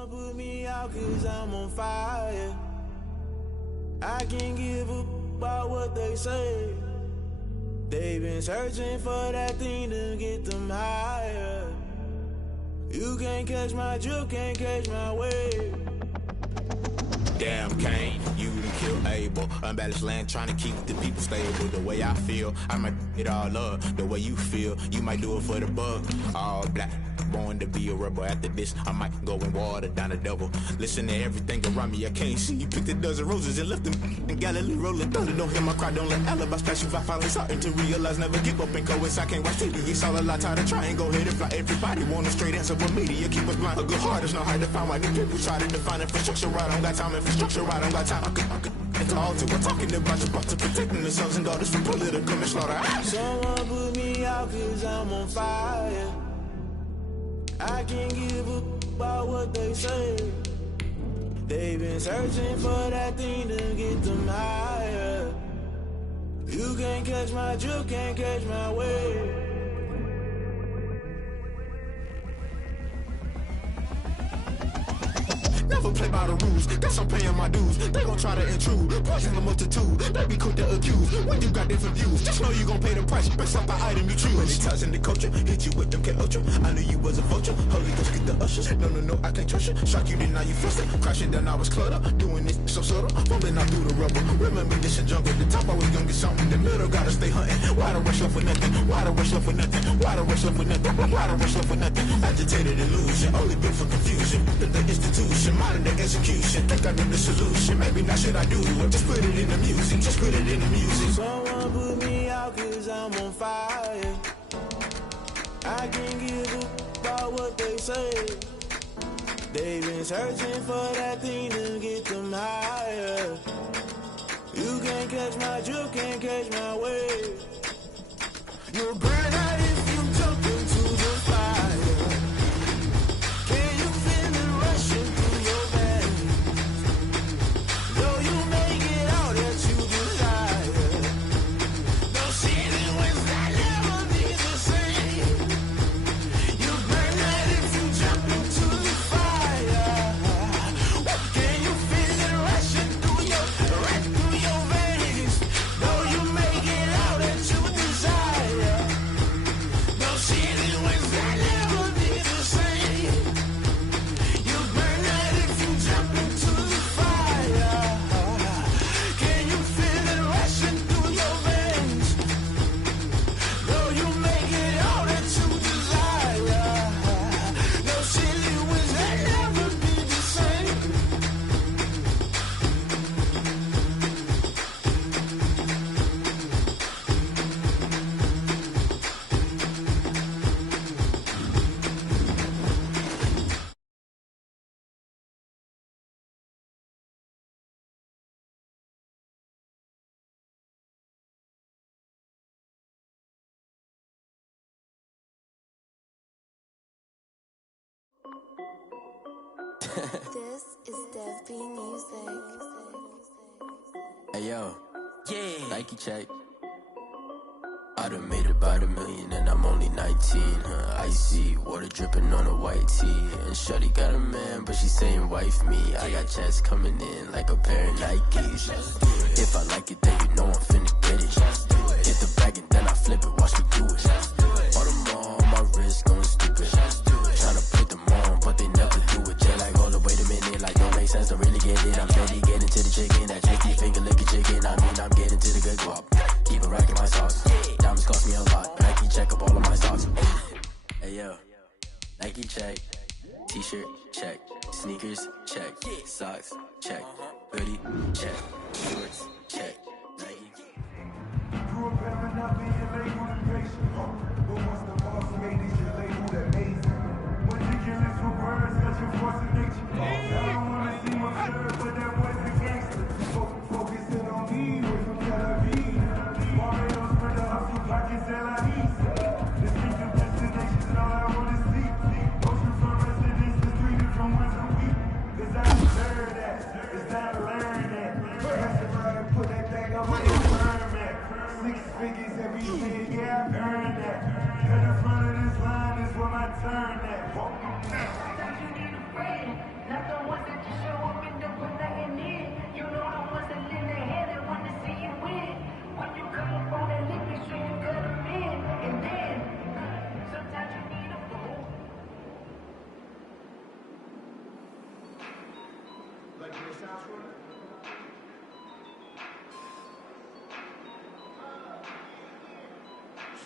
Someone put me out 'cause I'm on fire. I can't give a about what they say. They've been searching for that thing to get them higher. You can't catch my drift, can't catch my wave. Damn, Kane, you done killed Abel. Unbalanced land, trying to keep the people stable. The way I feel, I might it all up. The way you feel, you might do it for the bug. All black, born to be a rebel. After this, I might go and water down the devil. Listen to everything around me, I can't see. Picked a dozen roses and left them in Galilee rolling thunder. Don't hear my cry, don't let alibis pass you. I finally starting to realize, never give up and coast. I can't watch TV, it's all a lot, tired of trying, go ahead and fly. Everybody want a straight answer, but media keep us blind. A good heart is not hard to find. Why these people try to define infrastructure right? I don't got time, infrastructure right, I don't got time. I could it's all to we're talking about your to protecting the sons and daughters from political manslaughter. Someone put me out 'cause I'm on fire. I can't give a about what they say. They've been searching for that thing to get them higher. You can't catch my drift, can't catch my wave. Never play by the rules, guess I'm paying my dues. They gon' try to intrude, poison the multitude. They be quick to accuse, when you got different views. Just know you gon' pay the price, based off the item you choose. When it ties in the culture, hit you with them Ultra. I knew you was a vulture, Holy Ghost get the ushers. No, I can't trust you. Shock you, then now you flustered. Crashing down, I was cluttered. Doing this so subtle, fumbling out through the rubble. Remember this in jungle, the top always gonna get something. The middle gotta stay hunting. Why the rush left for nothing? Why the rush left for nothing? Why the rush left for nothing? Why the rush left for nothing? Agitated illusion, only built for confusion. The institution, modern day execution. Think I know the solution. Maybe not should I do it? Just put it in the music. Just put it in the music. Someone put me out 'cause I'm on fire. I can't give a about what they say. They've been searching for that thing to get them higher. You can't catch my drift, can't catch my wave. You'll burn out if you jump into the fire. Can you feel it rushing through your veins? Though you make it out that you desire. No ceiling wins that never be the same. You burn out if you jump into the fire. Can you feel it rushing through your veins? Though you make it out that you desire. No ceiling wins that never be the same. You burn out if you jump into the fire. Can you feel it rushing through your veins? Though you make it out that you desire. No ceiling wins that never be the same. This is Dev B Music. Hey yo, yeah, Nike check. I done made about 1 million and I'm only 19. Icy water dripping on a white tee. And shorty got a man, but she saying wife me. I got checks coming in like a pair of Nikes. If I like it, then you know I'm finna get it. Hit the bag and then I flip it, watch me do it. All them on my wrist going stupid. Tryna put them on, but they never do it. J like, hold up, wait a minute, like don't make sense, don't really get it. I'm steady getting to the chicken, that chicky finger licking chicken. I mean, I'm getting to the good guap. Keep it racking my sauce. Diamonds cost me a lot. Nike check up all of my stocks. Hey yo, Nike check. T-shirt check. Sneakers check. Socks check. Hoodie check. Shorts check. Nike. Grew up having not being labeled impatient. But once the boss made it, you're labeled amazing. When you kill this for birds, that's your force of nature. I don't wanna seem absurd, but that boy's a gangster. Focusing on me, we're from Tel Aviv. Barbados for the hustle, pockets and la Isa. The streets of destinations and all I wanna see. Ocean front residence, the 3 different ones a week. 'Cause I deserve that, it's time to learn that. Pass it around and put that thing up on your firm, man. 6 figures every year, yeah, I've earned that. At the front of this line is where my turn at.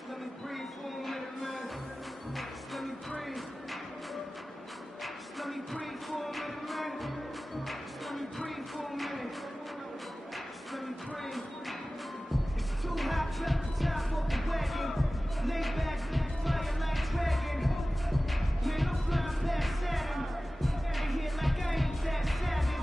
let me breathe for a minute, man. Just let me breathe. Just let me breathe for a minute, man. Just let me breathe for a minute. Just let me breathe. It's too hot, trap the top of the wagon. Lay back, fire like dragon. Man, I'm flying past Saturn. And here like I ain't that savage.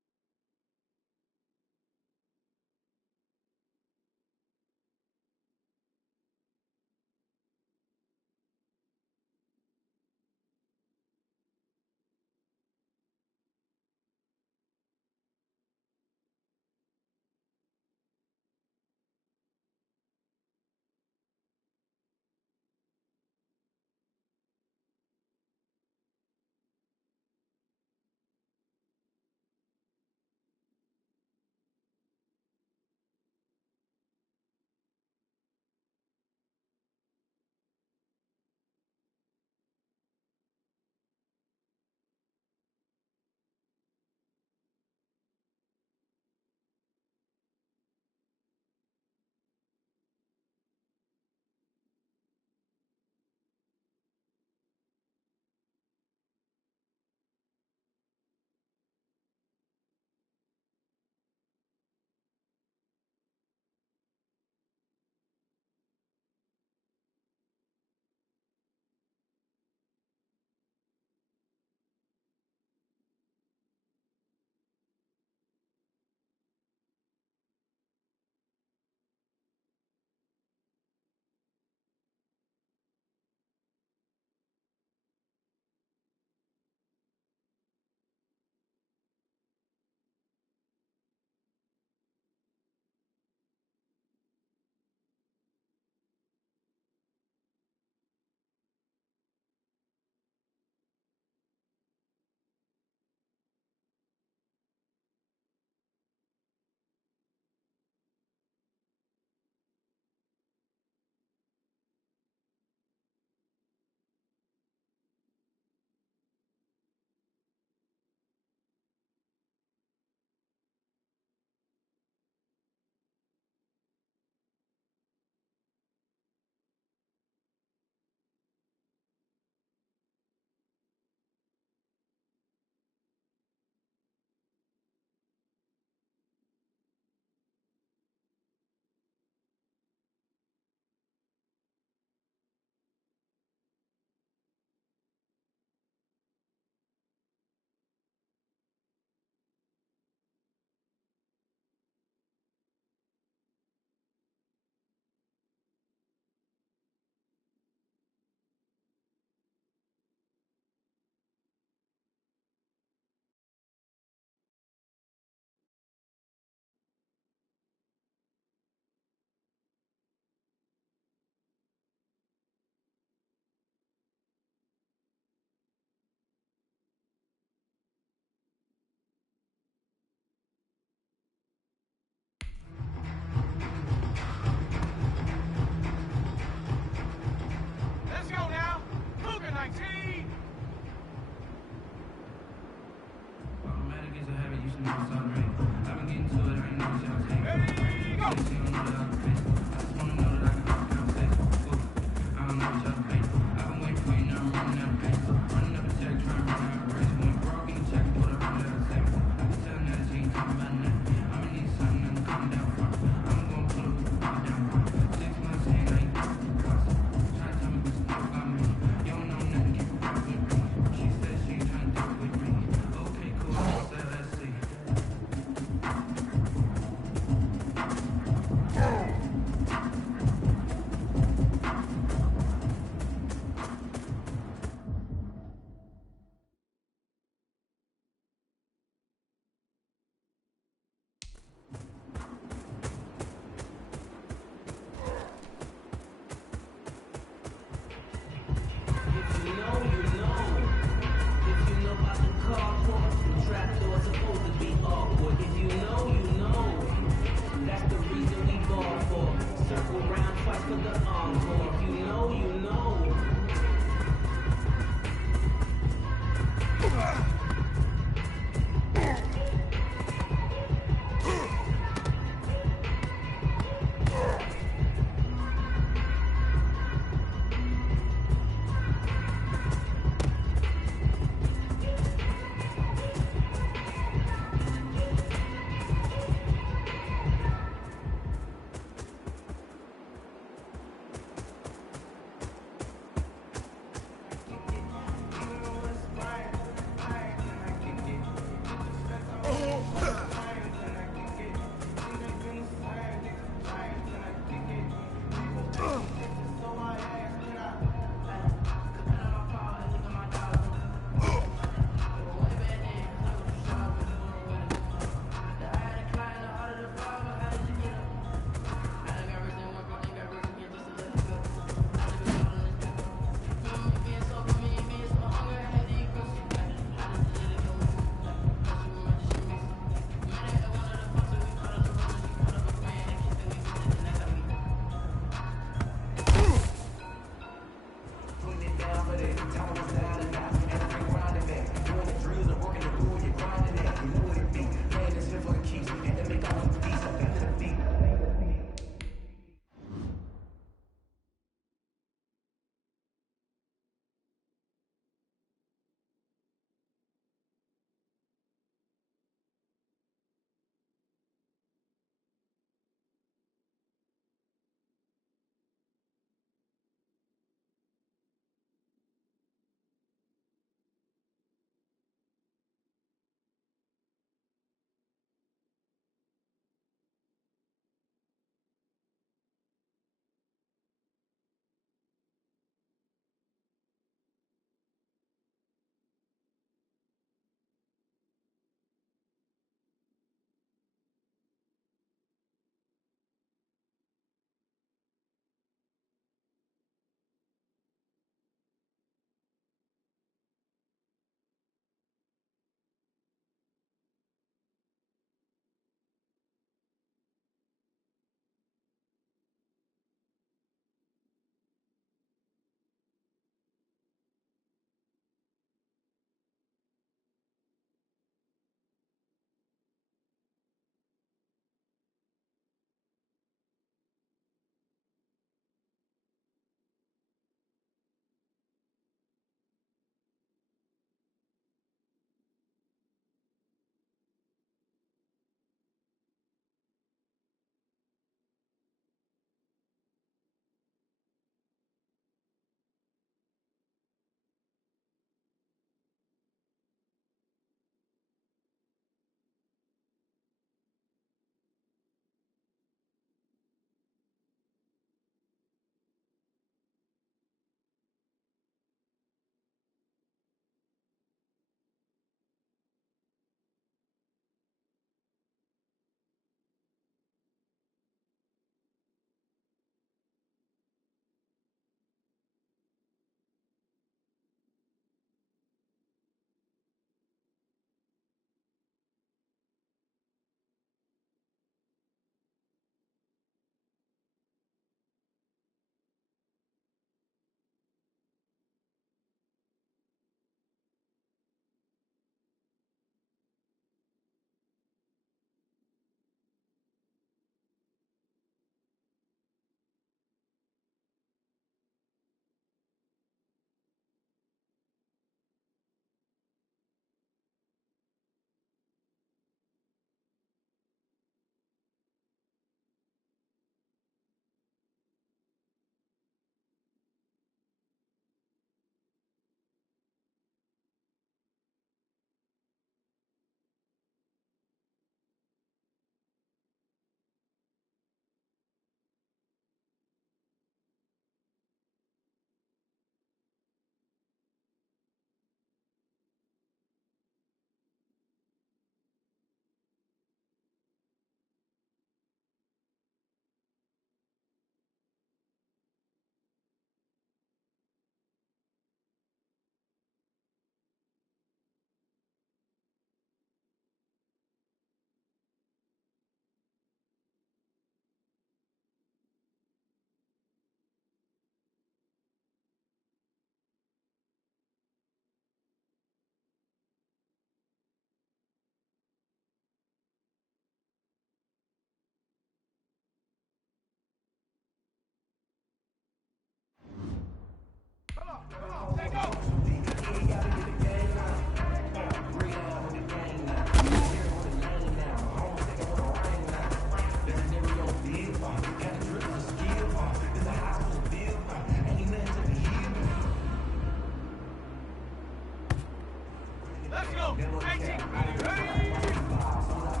Let's go. Never cap. Out of the trap. Watch me vibe. Soon as I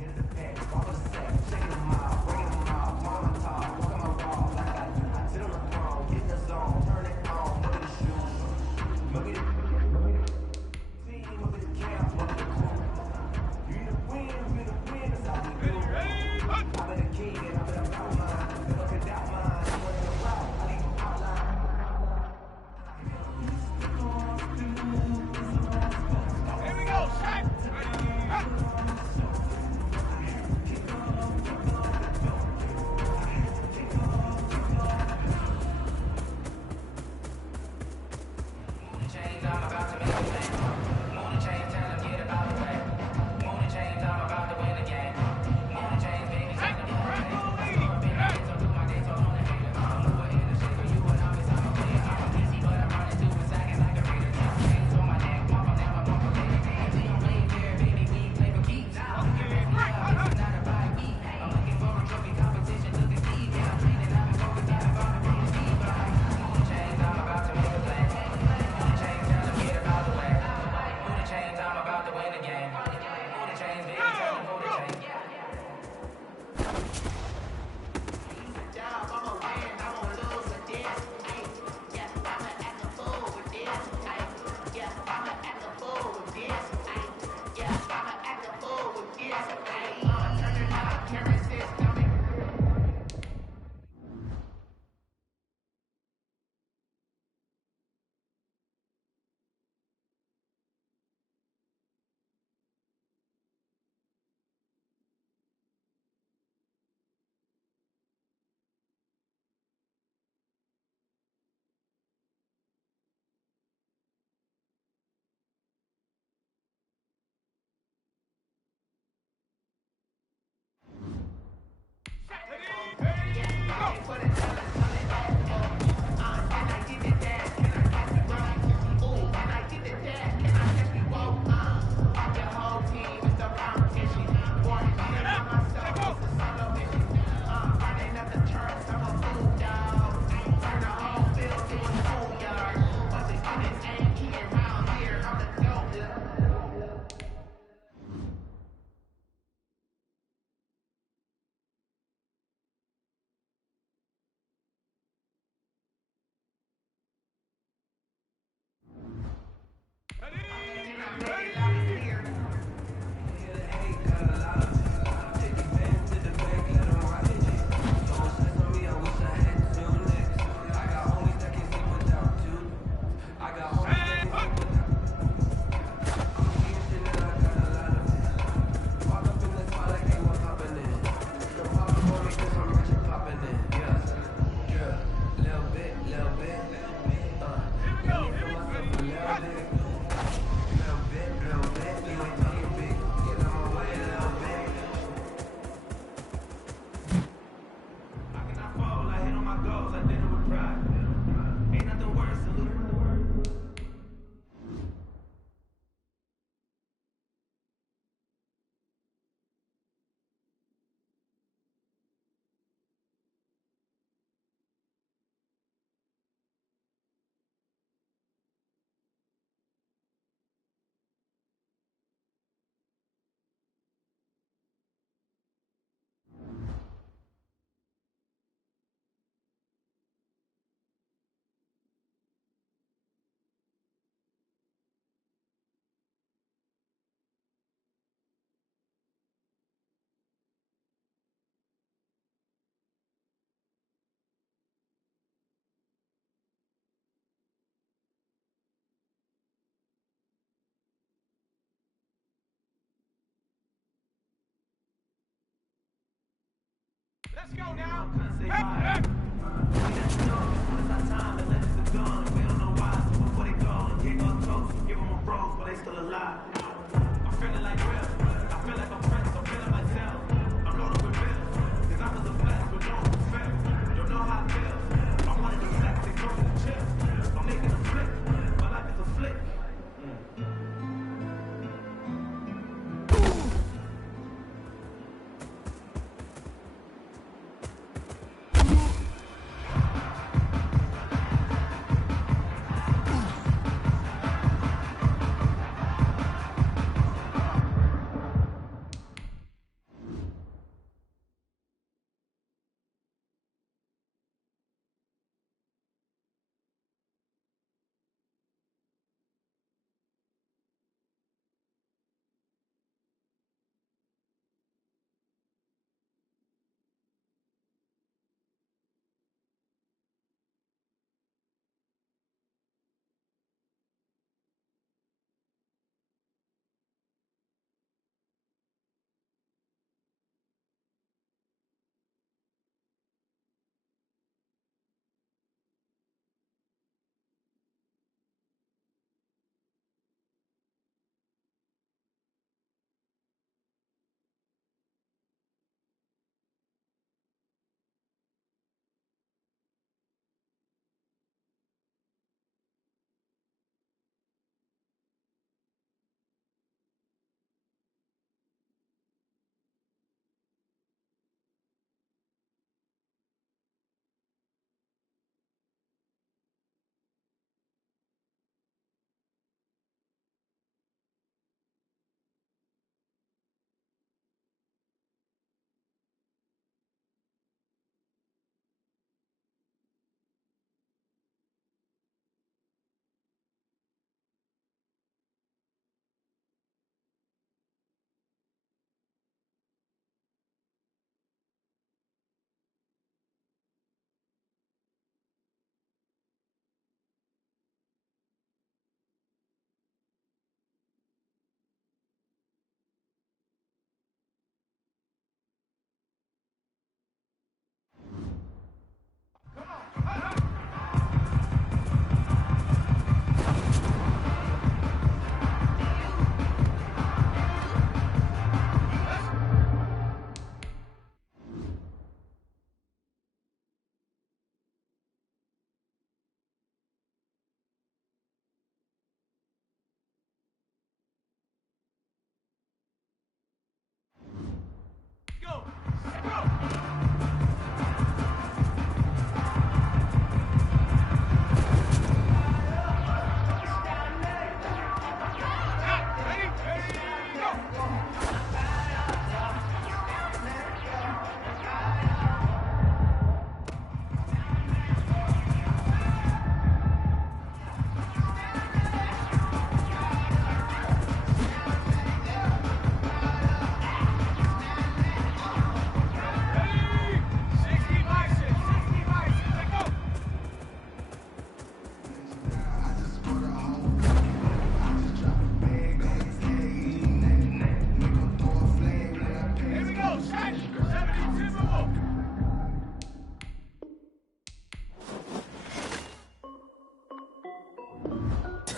hit the pack. Walk a sack. Shaking them out. Breaking them out. Talk my talk. Walking my wall like I do. Sit on the throne. Get in the zone. Turn it on. Look at the shoes. Look at the team. Look at the camp. Look at the crew. You need to win. You need to win. That's how we do. I've been a king and I've been about mine. Never could doubt mine. I'm running the route. I leave them outline. Here we go, Shaq. Let's go now. We got to know when it's our time and let us be gone. We don't know why, so before they go and kick us toast, give them a rose, but they still alive. I'm feeling like real. I feel like I'm friends. I'm feeling myself. I'm loaded with bills. Cause I was a blessed with no respect. Don't know how it feels. I'm one of the sex, they go to the chips. I'm making a flip. My life is a flick.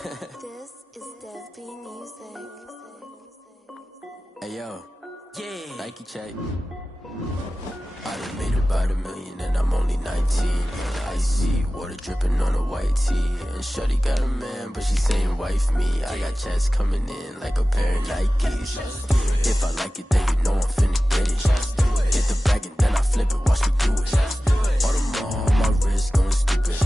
This is Dev B Music. Hey yo, Nike check. I done made about $1 million and I'm only 19. Icy water dripping on a white tee. And shorty got a man, but she saying wife me. I got checks coming in like a pair of Nikes. If I like it, then you know I'm finna get it. Hit the bag and then I flip it, watch me do it. Audemars on my wrist, going stupid.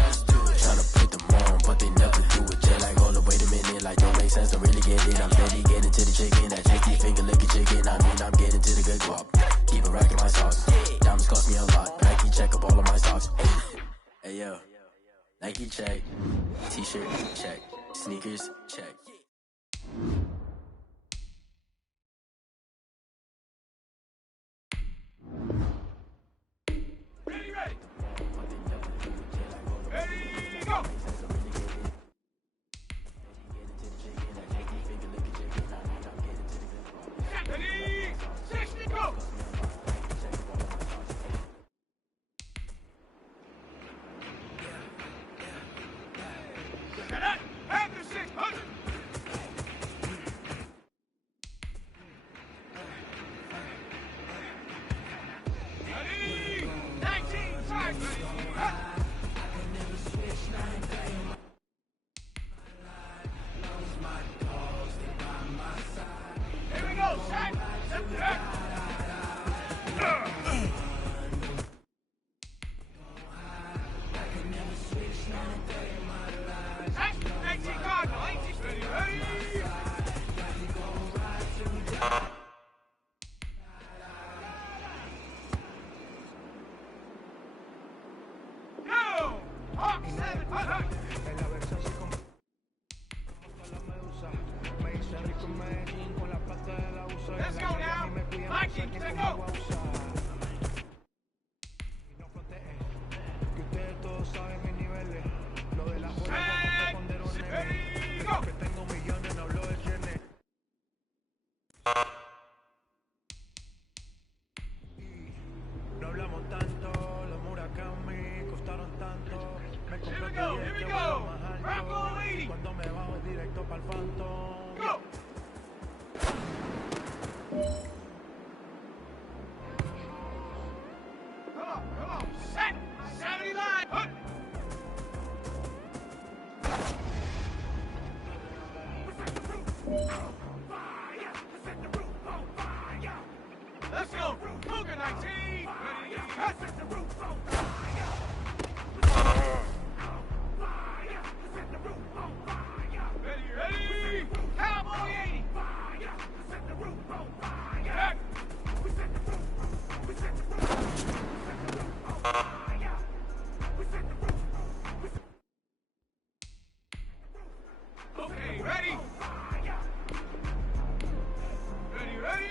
Tryna put them on, but they never do it. Just like, hold up, wait a minute, like don't make sense, don't really get it. I'm steady getting to the chicken, that tasty finger licking chicken. I mean, I'm getting to the good guap. Keep it racking my sauce. Diamonds cost me a lot. Nike check up all of my socks. Hey yo, Nike check. T-shirt check. Sneakers check. No hablamos tanto, los Murakami costaron tanto. Me compré que vuelo más alto. Cuando me bajo directo pa'l Phantom. Come on, set! 70 line! Let's go! Cougar 19! Let's set the roof on fire! Set the roof on fire! Ready! Cowboy 80! Fire! Set the roof on fire! We set the roof! We set the roof! On fire! We set the roof! Okay, ready? Ready!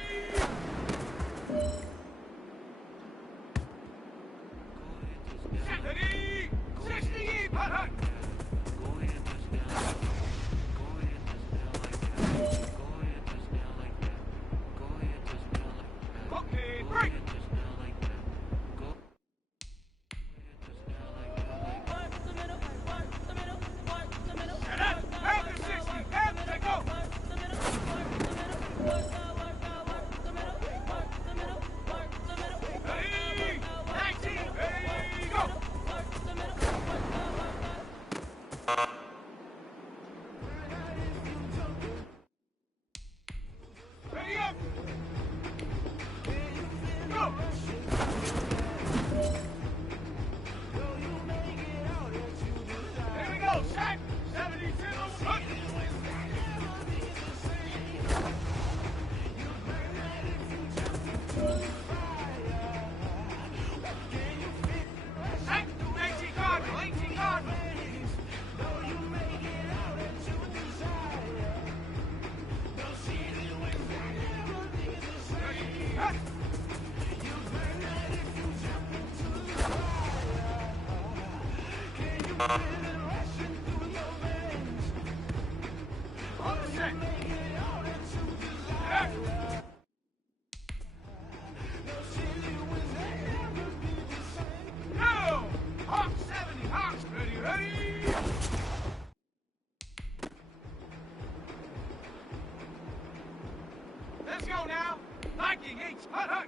Viking H. Hut, hut.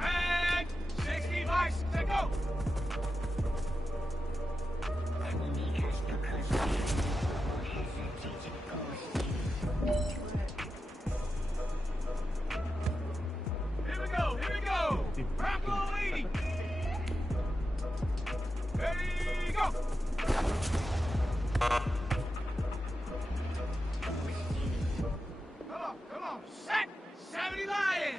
And 60 mics to go. Here we go, here we go. Bravo 80. Ready, go. Come on, set. 70 Lion.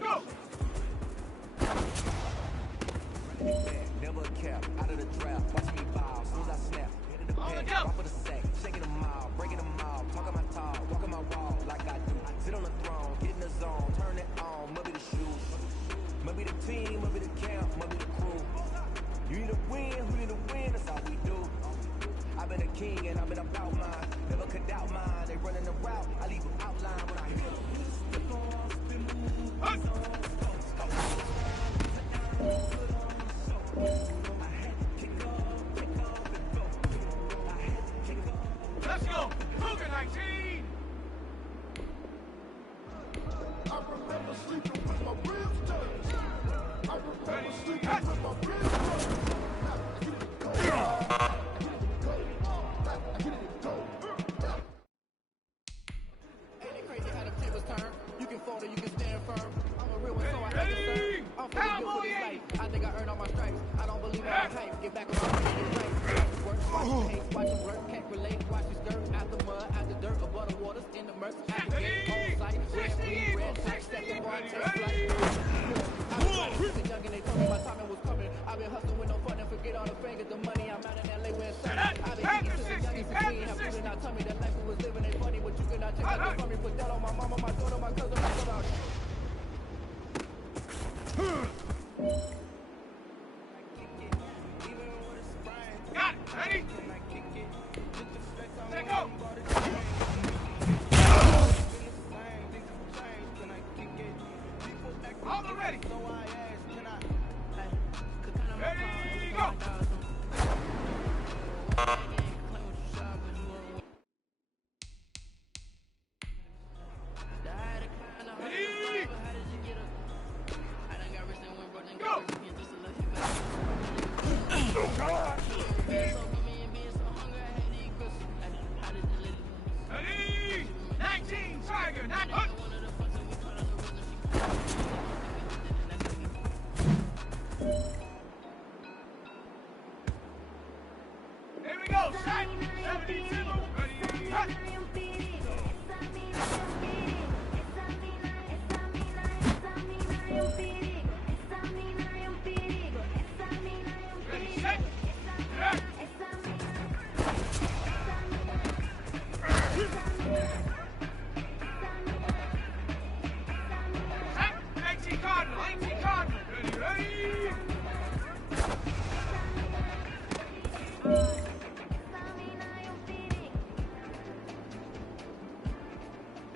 Go! Never cap, out of the draft, watch me bow, soon as I snap, hit in the pack, off of the sack, shaking them out, breaking them out, talking my talk, walking my wall like I do, sit on the throne, get in the zone, turn it on, maybe the shoes, maybe the team, maybe the camp, maybe the crew, you need to win, who need to win, that's all we do, I've been a king and I've been about mine, never could doubt mine, they running the route, I leave them outline when I hit them. Let's go! Cougar 19! I remember sleeping with my ribs touched. I remember sleeping with my ribs touched. I get it go. I get it go. Ain't it crazy how the tables turn? You can fold or you can stand firm. I'm a real one, so I have to serve. I'm feeling good for this life. I think I earned all my stripes. I don't believe all the hype. Get back on my feet and right. Work, watch them hate, watch them work. Can't relate, watch you skirt. Out the mud, out the dirt, above the waters, in the murk. At the gate, on site. Red, tight, second bar, take flight. I was young and they told me my timing was coming. I've been hustling with no fun and forget all the fingers. The money I'm out in LA where it's sunny. I've been thinking since a young and 16. Have food and not tell me that life we was living ain't funny. But you cannot take that from me. Put that on my mama, my daughter, my cousin, my brother. Got it! Ready? Let go! All the ready! Ready, go! Ready? Go! Ready? 19 Tiger, not hut! Here we go, shot! 72, ready, hut! Ready, set, yeah. Set, 18 Cardinal, 18 Cardinal, ready, ready!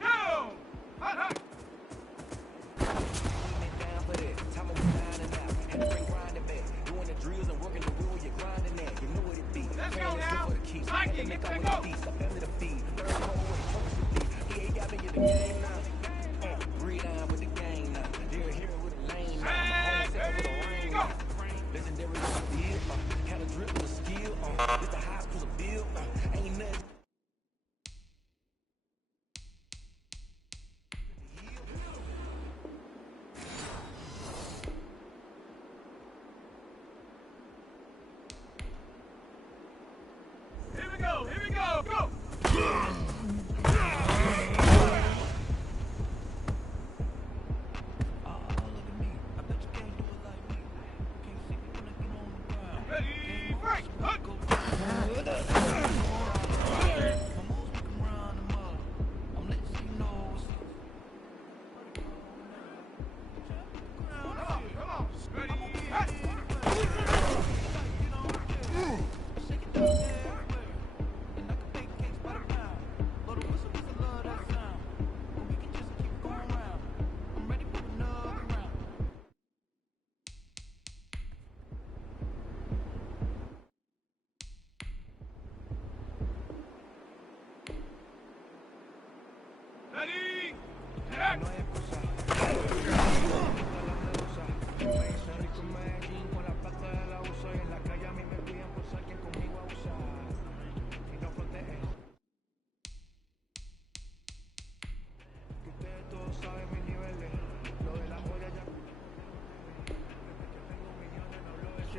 Go! Hut, hut! Down for that. Time I was down and out. Had to bring grinding back. Doing the drills and working the wheel, you're grinding that. You know what it be. Let's go Man, it's now. good for the keeps. Viking, Had to make let's out with go. the beast. I family the feed. Third quarter with the focus to be. He ain't got me in the game now. Breathe down with the game now. They're here with a lane now. My home set with a rain now. Legendary with a deal. Had a drip with a skill. This the high school of bill. Ain't nothing. Here we go, go! Ready, break! Hut!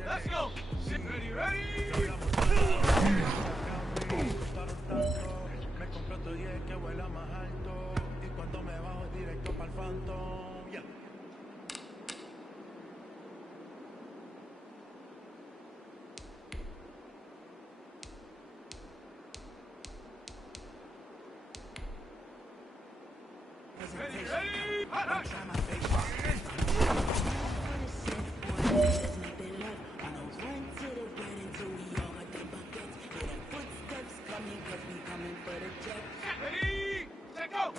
Let's go. Ready, ready. Me compro otro 10 que vuela más alto y cuando me bajo directo pa'l Phantom. Yeah. Ready, ready. Hot, hot. Ready, set, go.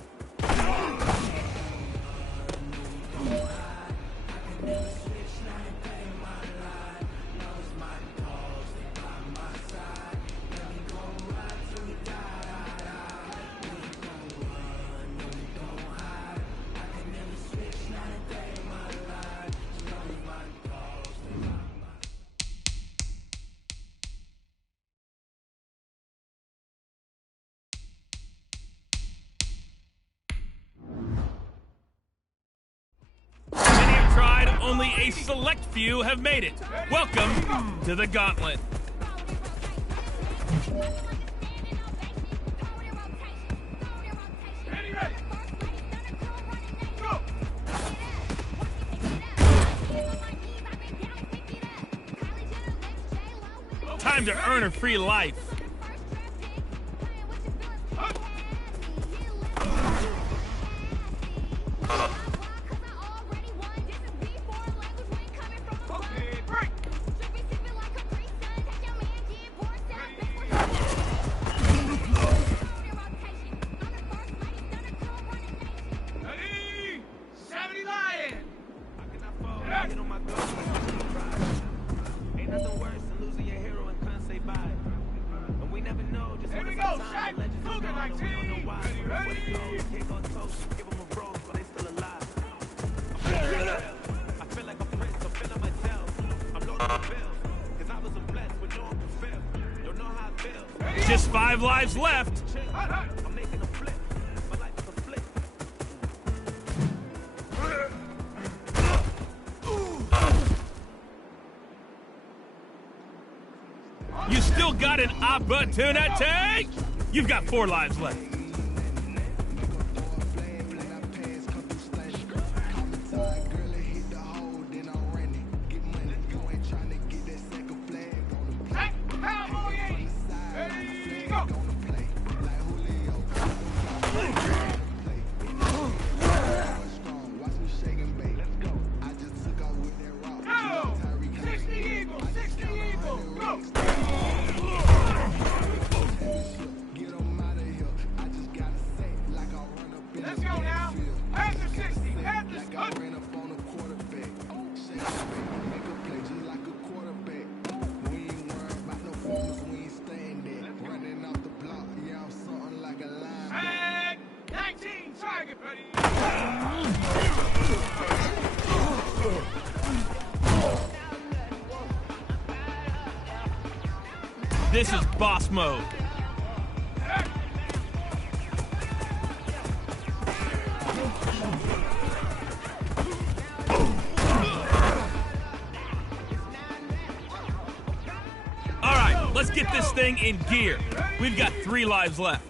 Many have tried, only a select few have made it. Welcome to the Gauntlet. Ready, ready. Go. Time to earn a free life. Okay, break. Ready, 70 Lion. Get on my go. Ain't nothing worse than losing your hero and couldn't say bye. And we never know just Here when we it's go, our time. Shaq. Legends are Luger gone and we don't know 19. why. Ready, Where ready. it goes, can't go toast. Give them a rose while they still alive. I feel like a prince, I'm feeling myself. I'm loading the bills, cause I was a blessed with no one can feel. Don't know how it feels. Just 5 lives left. Hot, hot. I'm making a flip. My life is a flip. You still got an opportunity. You've got 4 lives left. Hey, cowboy, ready, go. Go. 60 Eagle, 60 Eagle, go. Let's go now. After 60, after 60. And 19, target, buddy. This is boss mode. All right, let's get this thing in gear. We've got 3 lives left.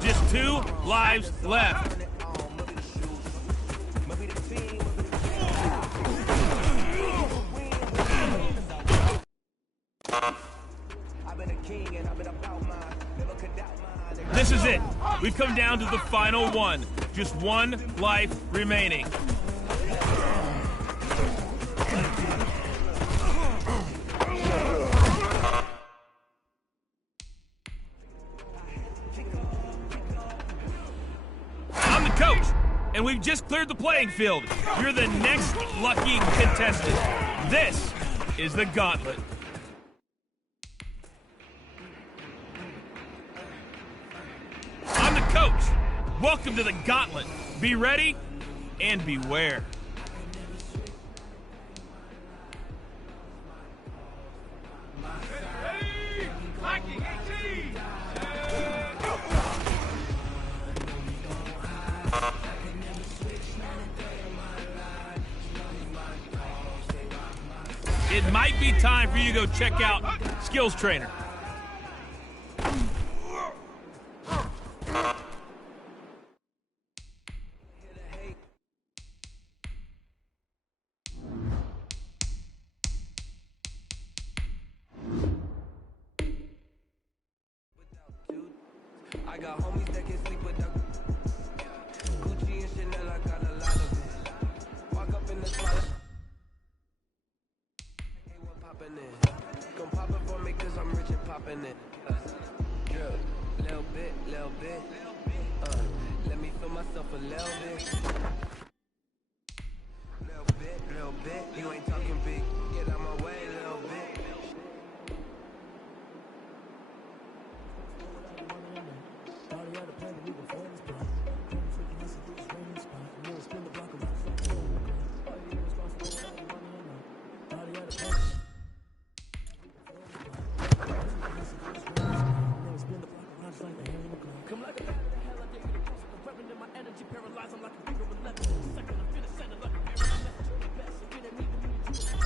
Just 2 lives left. This is it. We've come down to the final one. Just 1 life remaining. I'm the coach, and we've just cleared the playing field. You're the next lucky contestant. This is the gauntlet. I'm the coach. Welcome to the gauntlet. Be ready and beware. It might be time for you to go check out Skills Trainer. I got homies that can sleep without Gucci and Chanel, I got a lot of it. Walk up in the spot, hey, what poppin' in? Gon' pop it for me cause I'm rich and poppin' it. Drip, little bit, let me feel myself a little bit. Little bit, you ain't talking big, get out my way, little bit. Come like a bat of the hell, I dare you to cross like a weapon in my energy, paralyzed, I'm like a finger 11. Second, I'm finna send it like a parent, I'm messing to the best. If it ain't me, then you need to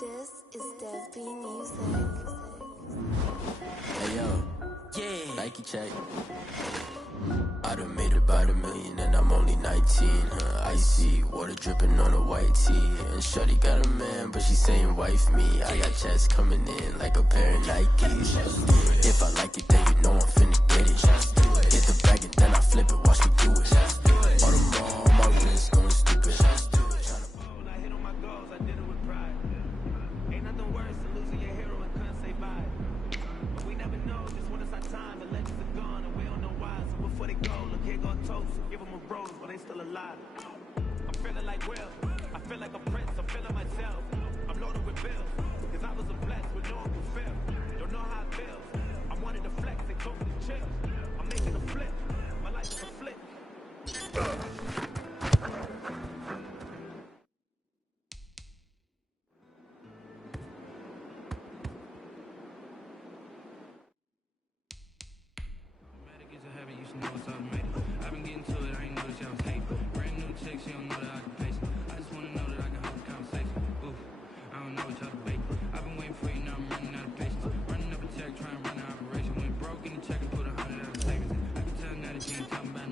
This is Dev B Music. Hey yo, Nike check. I done made about $1 million and I'm only 19. Icy water dripping on a white tee. And shorty got a man, but she saying wife me. I got checks coming in like a pair of Nikes. If I like it, then you know I'm finna get it. Hit the bag and then I flip it, watch me do it. All the more on my wrist going stupid. I hit on my goals, I did it with pride. Ain't nothing worse than losing your hero and couldn't say bye. But we never know just when it's our time. The legends are gone and we don't know why. So before they go, look, here go toast. Give them a rose, but they still alive. I'm feeling like Will. I feel like a prince. I'm feeling myself. I'm loaded with bills. Cause I was a blessed with no one could feel. Don't know how it feels. I wanted to flex, they told me to chill. I'm making a flip. My life is a flip. I've been getting to it, I ain't noticed y'all was hating. Brand new chick, she don't know that I can pace it. I just wanna know that I can hold a conversation. Oof, I don't know what y'all debate. I've been waiting for you, now I'm running out of patience. Running up a check, trying to run an operation. Went broke in the check and put 100 out of savings. I can tell now that you ain't talking about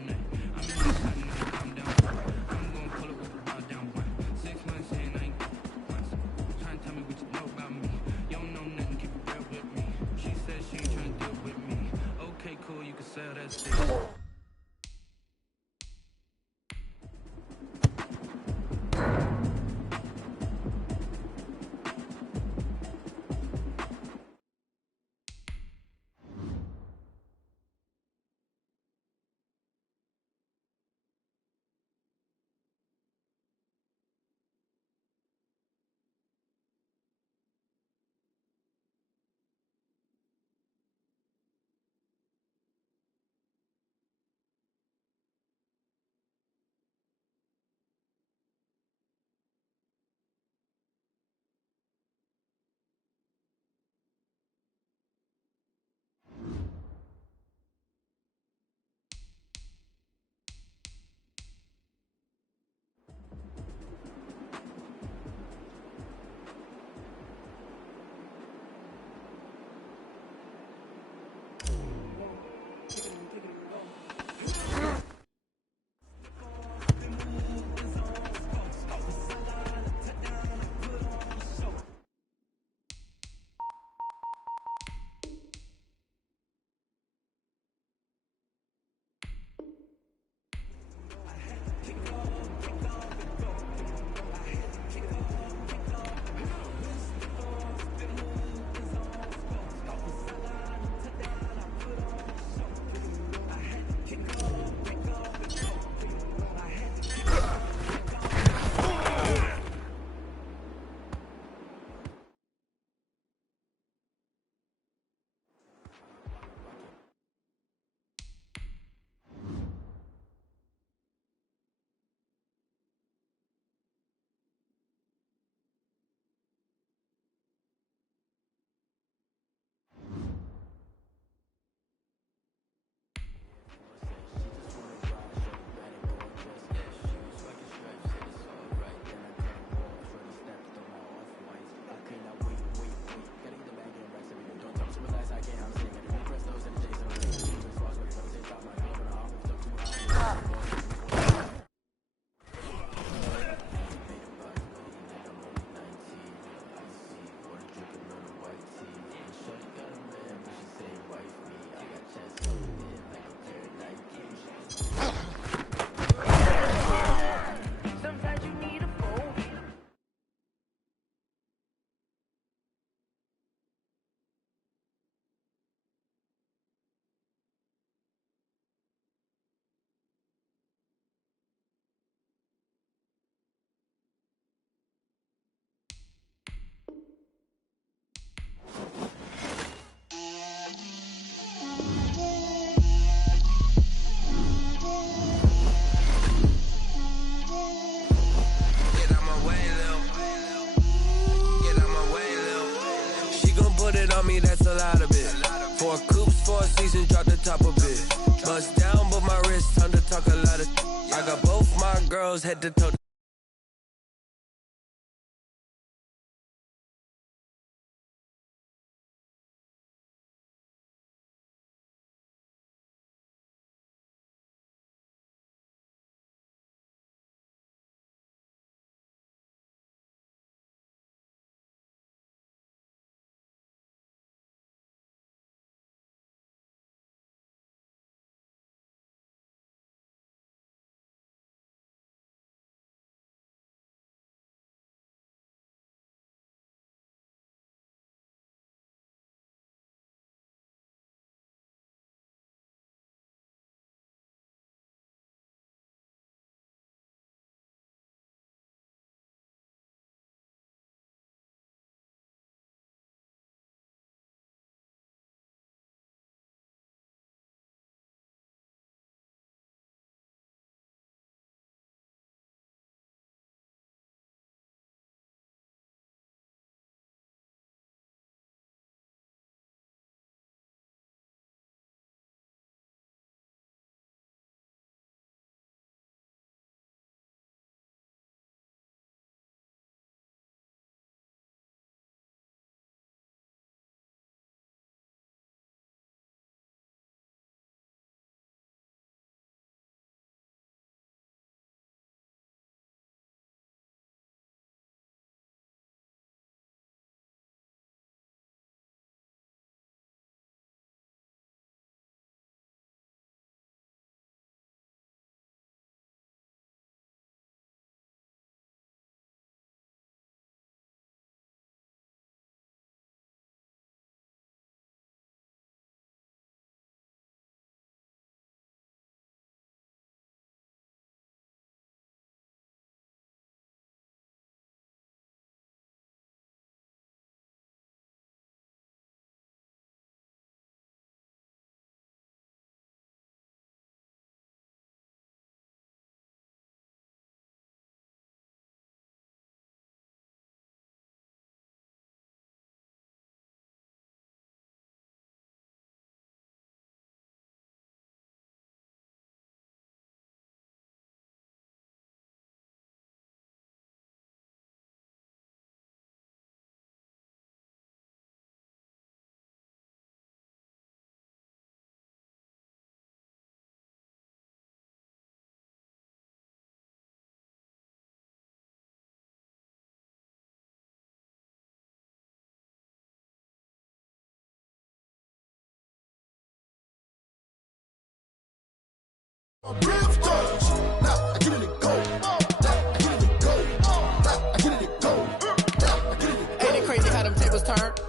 a lot of it. 4 coops, 4 seasons, drop the top of it. Bust down, but my wrist, time to talk a lot of. I got both my girls head to toe.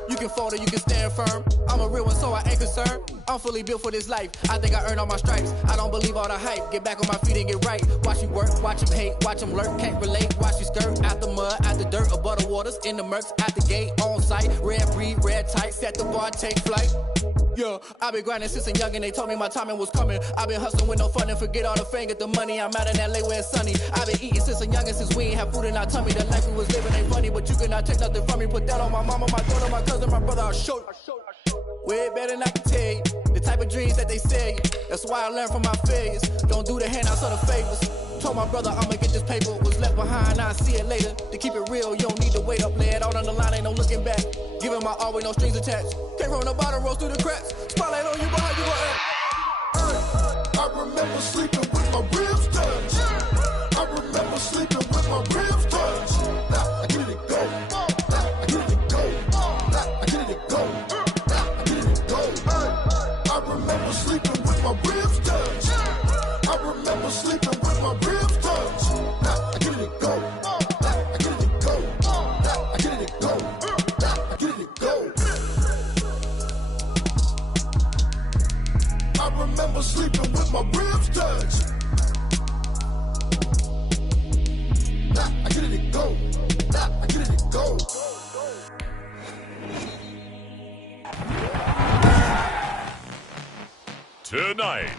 You can fold or you can stand firm. I'm a real one, so I ain't concerned. I'm fully built for this life. I think I earned all my stripes. I don't believe all the hype. Get back on my feet and get right. Watch you work, watch them hate, watch them lurk. Can't relate, watch you skirt. Out the mud, out the dirt, above the waters, in the murks, at the gate, on site. Red breed, red tight, set the bar, take flight. Yeah, I've been grinding since a youngin', they told me my timing was coming. I've been hustling with no fun and forget all the fame, get the money. I'm out in LA where it's sunny. I've been eating since a youngin', since we ain't have food in our tummy. The life we was living ain't funny, but you cannot take nothing from me. Put that on my mama, my daughter, my cousin, my brother, I'll show you. Way better than I can tell you. The type of dreams that they sell you. That's why I learned from my failures. Don't do the handouts or the favors. Told my brother I'ma get this paper. Was left behind, I'll see it later. To keep it real, you don't need to wait up. Lay it out on the line, ain't no looking back. Giving my all with no strings attached. Came from the bottom, rose through the cracks. Spotlight on you, but how you gonna act? I remember sleeping with my ribs touched. I remember sleeping with my ribs touched. Now I get it go. I get it go. I get it go. I get it go. I remember sleeping with my ribs touched. I remember sleeping with my ribs touched. Now I get it go. I get it go. I get it go. I get it go. I remember sleeping with my ribs touched. I get it go. I get it go. Tonight,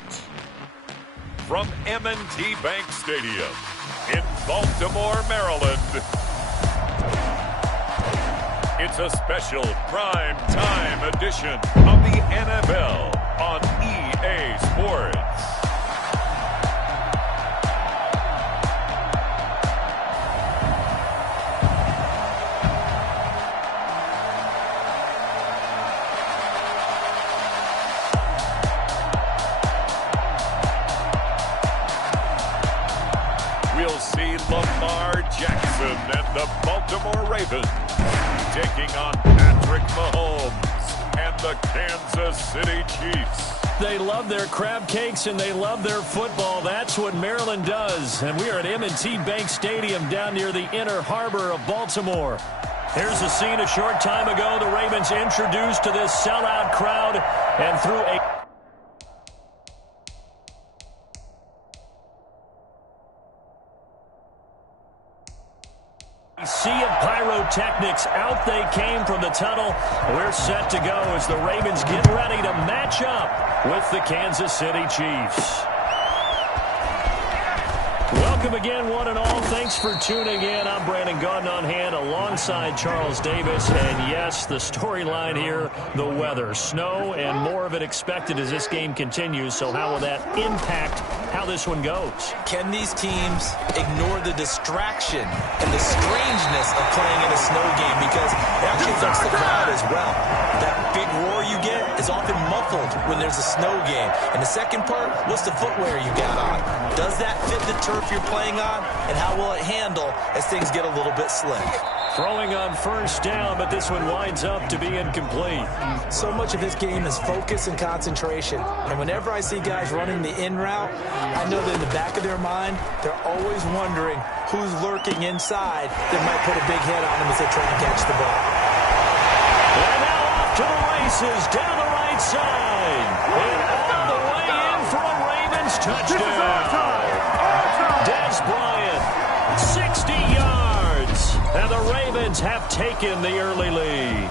from M&T Bank Stadium in Baltimore, Maryland, It's a special prime time edition of the NFL on EA Sports. We'll see Lamar Jackson and the Baltimore Ravens taking on Patrick Mahomes and the Kansas City Chiefs. They love their crab cakes and they love their football. That's what Maryland does. And we are at M&T Bank Stadium down near the Inner Harbor of Baltimore. Here's the scene a short time ago. The Ravens introduced to this sellout crowd and through a sea of pyrotechnics. Out they came from the tunnel. We're set to go as the Ravens get ready to match up with the Kansas City Chiefs. Welcome again, one and all. Thanks for tuning in. I'm Brandon Gaudin on hand alongside Charles Davis. And yes, the storyline here, the weather. Snow and more of it expected as this game continues. So how will that impact how this one goes? Can these teams ignore the distraction and the strangeness of playing in a snow game? Because it actually affects the crowd as well. That big roar you get is often muffled when there's a snow game. And the second part, what's the footwear you got on? Does that fit the turf you're playing on? And how will it handle as things get a little bit slick? Throwing on first down, but this one winds up to be incomplete. So much of this game is focus and concentration. And whenever I see guys running the in route, I know that in the back of their mind, they're always wondering who's lurking inside that might put a big hit on them as they try to catch the ball. And now off to the races, down the right side. And all the way in for a Ravens touchdown. Des Bryant, 60 yards. And the Ravens have taken the early lead.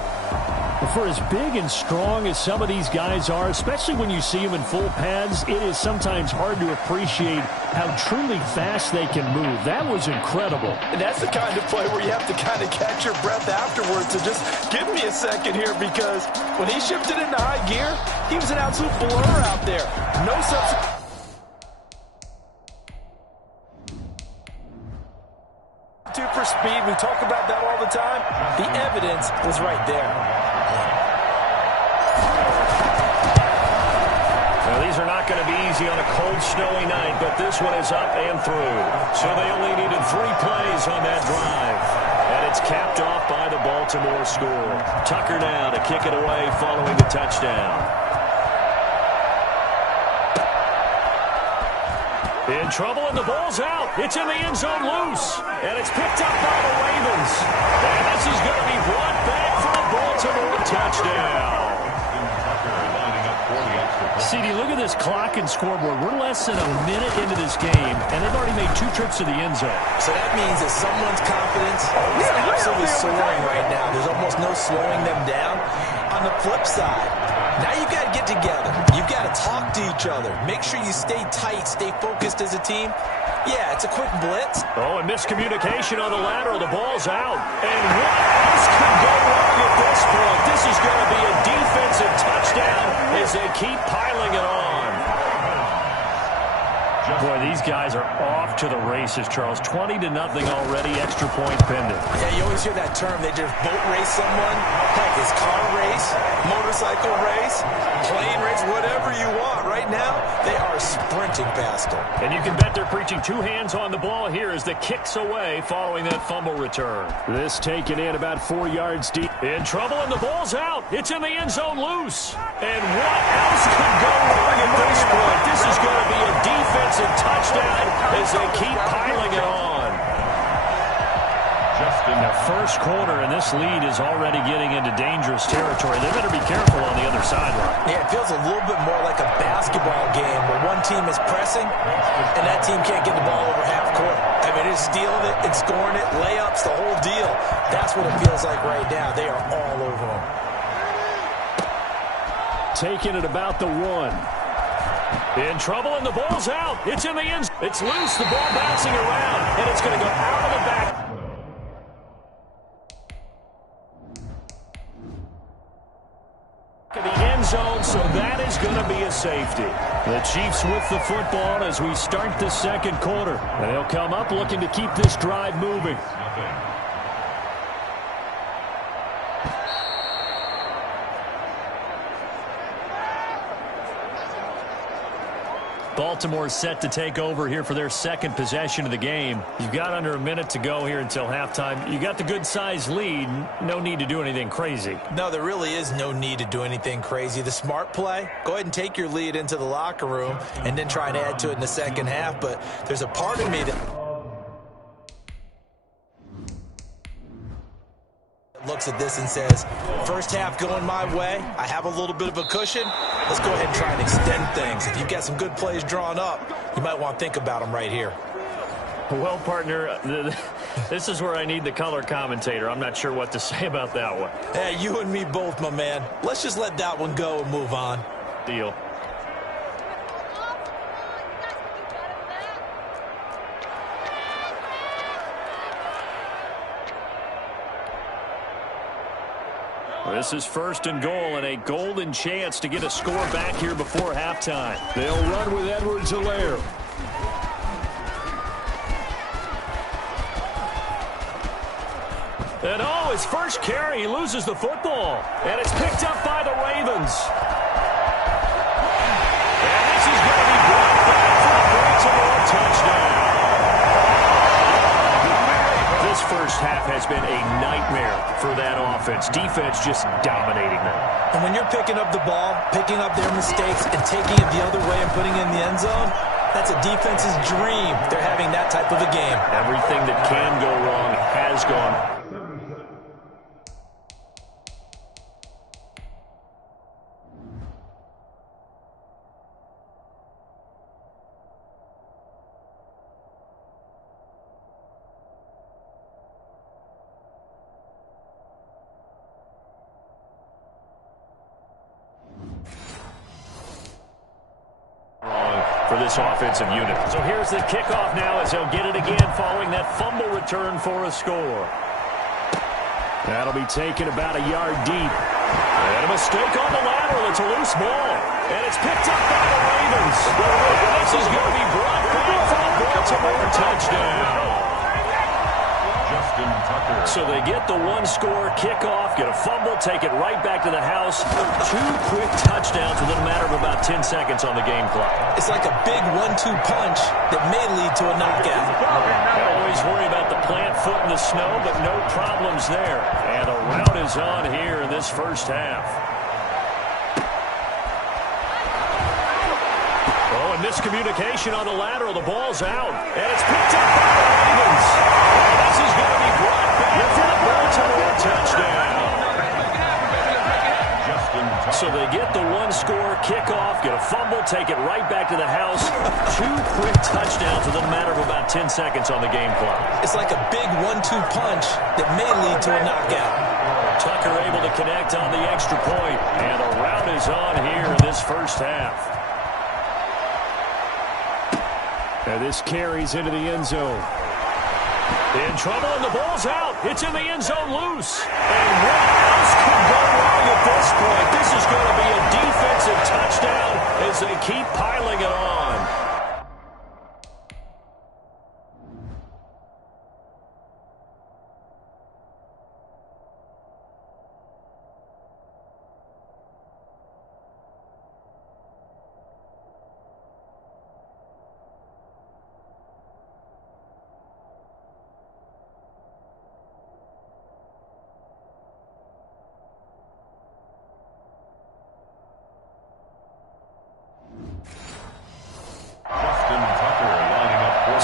For as big and strong as some of these guys are, especially when you see them in full pads, it is sometimes hard to appreciate how truly fast they can move. That was incredible. And that's the kind of play where you have to kind of catch your breath afterwards. So just give me a second here, because when he shifted into high gear, he was an absolute blur out there. No substitute. For speed, we talk about that all the time. The evidence was right there. Well, these are not going to be easy on a cold, snowy night, but this one is up and through. So they only needed 3 plays on that drive. And it's capped off by the Baltimore score. Tucker now to kick it away following the touchdown. In trouble, and the ball's out. It's in the end zone loose. And it's picked up by the Ravens. And this is going to be brought back for a Baltimore touchdown. CD, look at this clock and scoreboard. We're less than a minute into this game, and they've already made 2 trips to the end zone. So that means that someone's confidence is absolutely soaring right now. There's almost no slowing them down. On the flip side, now you've got to get together. You've got to talk to each other. Make sure you stay tight, stay focused as a team. Yeah, it's a quick blitz. Oh, and miscommunication on the lateral. The ball's out. And what else could go wrong at this point? This is going to be a defensive touchdown as they keep piling it on. Boy, these guys are off to the races, Charles. 20-0 already, extra point pending. Yeah, you always hear that term. They just boat race someone. Heck, it's car race, motorcycle race, plane race, whatever you want. Right now, they are sprinting past them. And you can bet they're preaching 2 hands on the ball here as the kick's away following that fumble return. This taken in about 4 yards deep. In trouble, and the ball's out. It's in the end zone loose. And what else could go wrong at this point? This is going to be a defensive touchdown as they keep piling it on. Just in the first quarter, and this lead is already getting into dangerous territory. They better be careful on the other sideline. Yeah, it feels a little bit more like a basketball game where one team is pressing and that team can't get the ball over half court. I mean, it's stealing it, it's scoring it, layups, the whole deal. That's what it feels like right now. They are all over them. Taking it about the 1. In trouble, and the ball's out. It's in the end. It's loose. The ball bouncing around, and it's going to go out of the back. zone, so that is going to be a safety. The Chiefs with the football as we start the second quarter. And they'll come up looking to keep this drive moving. Baltimore set to take over here for their second possession of the game. You've got under a minute to go here until halftime. You got the good-sized lead. No need to do anything crazy. No, there really is no need to do anything crazy. The smart play, go ahead and take your lead into the locker room and then try and add to it in the second half. But there's a part of me that looks at this and says, first half going my way, I have a little bit of a cushion. Let's go ahead and try and extend things. If you've got some good plays drawn up, you might want to think about them right here. Well, partner, this is where I need the color commentator. I'm not sure what to say about that one. Hey, you and me both, my man. Let's just let that one go and move on. Deal. This is first and goal and a golden chance to get a score back here before halftime. They'll run with Edwards-Helaire. And his first carry, he loses the football. And it's picked up by the Ravens. And this is going to be brought back for a Baltimore touchdown. This first half has been a nightmare for that offense. Defense just dominating them. And when you're picking up the ball, picking up their mistakes, and taking it the other way and putting it in the end zone, that's a defense's dream. They're having that type of a game. Everything that can go wrong has gone. For this offensive unit. So here's the kickoff now as they'll get it again following that fumble return for a score. That'll be taken about a yard deep. And a mistake on the lateral. It's a loose ball. And it's picked up by the Ravens. This is going to be brought back for a Baltimore touchdown. So they get the one-score kickoff, get a fumble, take it right back to the house. 2 quick touchdowns within a matter of about 10 seconds on the game clock. It's like a big 1-2 punch that may lead to a knockout. Always worry about the plant foot in the snow, but no problems there. And a route is on here in this first half. Oh, and miscommunication on the lateral. The ball's out, and it's picked up by the Ravens. And this is going to be brought back for the Baltimore touchdown. So they get the one-score kickoff, get a fumble, take it right back to the house. 2 quick touchdowns within a matter of about 10 seconds on the game clock. It's like a big 1-2 punch that may lead to a knockout. Tucker able to connect on the extra point, and a route is on here in this first half. And this carries into the end zone. In trouble, and the ball's out. It's in the end zone loose. And what else could go wrong at this point? This is going to be a defensive touchdown as they keep piling it on.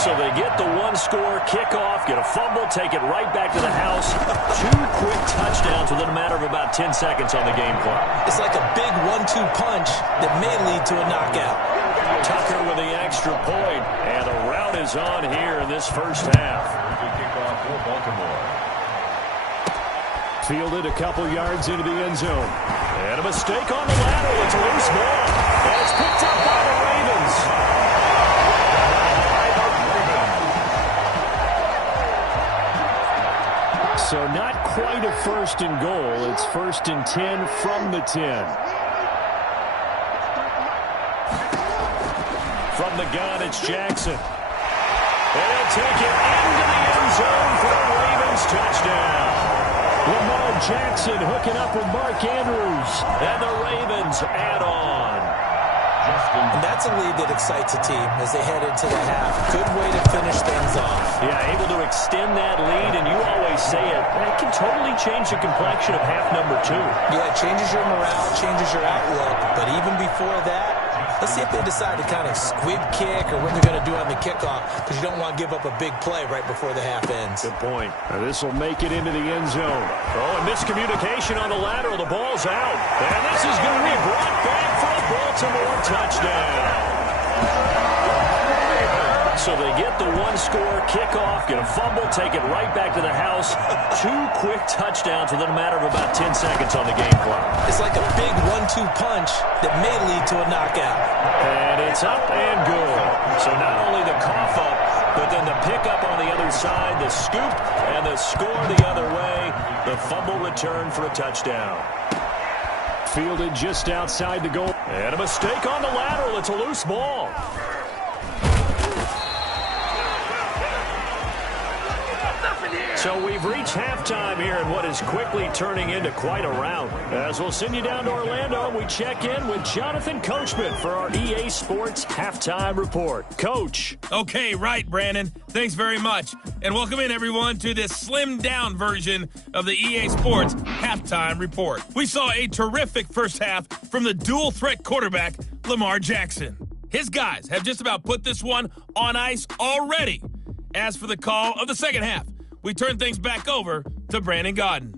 So they get the one-score kickoff, get a fumble, take it right back to the house. 2 quick touchdowns within a matter of about 10 seconds on the game clock. It's like a big 1-2 punch that may lead to a knockout. Tucker with the extra point, and a route is on here in this first half. Kickoff for Baltimore. Fielded a couple yards into the end zone. And a mistake on the lateral. It's a loose ball. And it's picked up by the Ravens. So not quite a first and goal. It's first and 10 from the 10. From the gun, it's Jackson. And he'll take it into the end zone for a Ravens touchdown. Lamar Jackson hooking up with Mark Andrews. And the Ravens add on. And that's a lead that excites a team as they head into the half. Good way to finish things off. Yeah, able to extend that lead, and you always say it can totally change the complexion of half number 2. Yeah, it changes your morale, changes your outlook. But even before that, let's see if they decide to kind of squib kick or what they're going to do on the kickoff, because you don't want to give up a big play right before the half ends. Good point. This will make it into the end zone. Oh, and miscommunication on the lateral. The ball's out. And this is going to be brought back for a Baltimore touchdown. So they get the one-score kickoff, get a fumble, take it right back to the house. 2 quick touchdowns within a matter of about 10 seconds on the game clock. It's like a big 1-2 punch that may lead to a knockout. And it's up and good. So not only the cough up, but then the pickup on the other side, the scoop, and the score the other way. The fumble return for a touchdown. Fielded just outside the goal. And a mistake on the lateral. It's a loose ball. So we've reached halftime here in what is quickly turning into quite a rout. As we'll send you down to Orlando, we check in with Jonathan Coachman for our EA Sports Halftime Report. Coach. Okay, right, Brandon. Thanks very much. And welcome in, everyone, to this slimmed-down version of the EA Sports Halftime Report. We saw a terrific first half from the dual-threat quarterback, Lamar Jackson. His guys have just about put this one on ice already. As for the call of the second half, we turn things back over to Brandon Gaudin.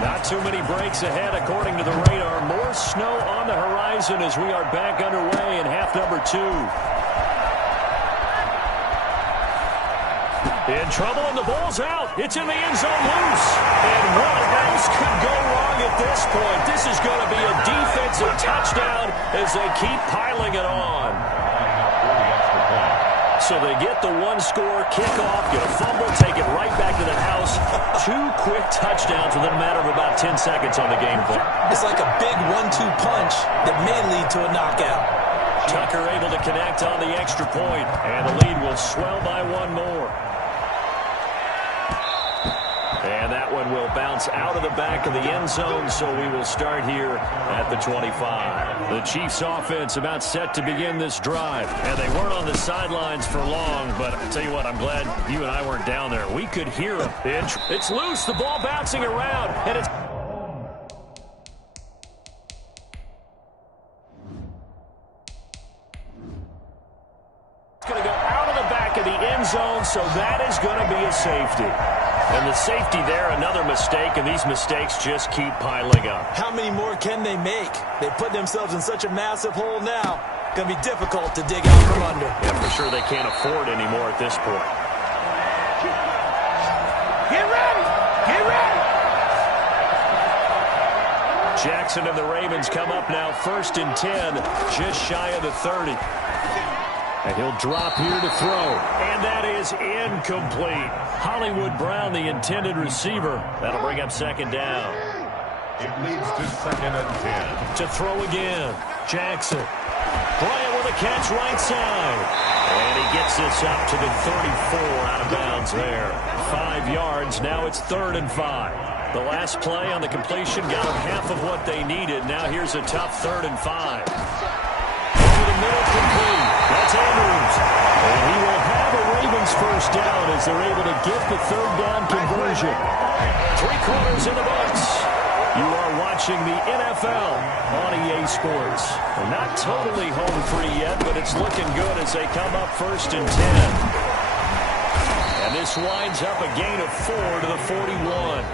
Not too many breaks ahead according to the radar. More snow on the horizon as we are back underway in half number 2. In trouble, and the ball's out. It's in the end zone loose. And what else could go wrong at this point? This is going to be a defensive touchdown as they keep piling it on. So they get the one-score kickoff, get a fumble, take it right back to the house. 2 quick touchdowns within a matter of about 10 seconds on the game clock. It's like a big 1-2 punch that may lead to a knockout. Tucker able to connect on the extra point, and the lead will swell by 1 more. And that one will bounce out of the back of the end zone, so we will start here at the 25. The Chiefs offense about set to begin this drive. And they weren't on the sidelines for long, but I'll tell you what, I'm glad you and I weren't down there. We could hear them. It's loose, the ball bouncing around, and it's... going to go out of the back of the end zone, so that is going to be a safety. And the safety there, another mistake, and these mistakes just keep piling up. How many more can they make? They put themselves in such a massive hole now. Going to be difficult to dig out from under. Yeah, for sure they can't afford anymore at this point. Get ready! Get ready! Jackson and the Ravens come up now 1st and 10, just shy of the 30. And he'll drop here to throw. And that is incomplete. Hollywood Brown, the intended receiver. That'll bring up 2nd down. It leads to 2nd and 10. To throw again. Jackson. Bryant with a catch right side. And he gets this up to the 34 out of bounds there. 5 yards. Now it's 3rd and 5. The last play on the completion got them half of what they needed. Now here's a tough 3rd and 5. Over the middle, complete. That's Andrews. And he will have a Ravens first down as they're able to get the 3rd down conversion. 3 quarters in the books. You are watching the NFL on EA Sports. They're not totally home free yet, but it's looking good as they come up 1st and 10. And this winds up a gain of 4 to the 41.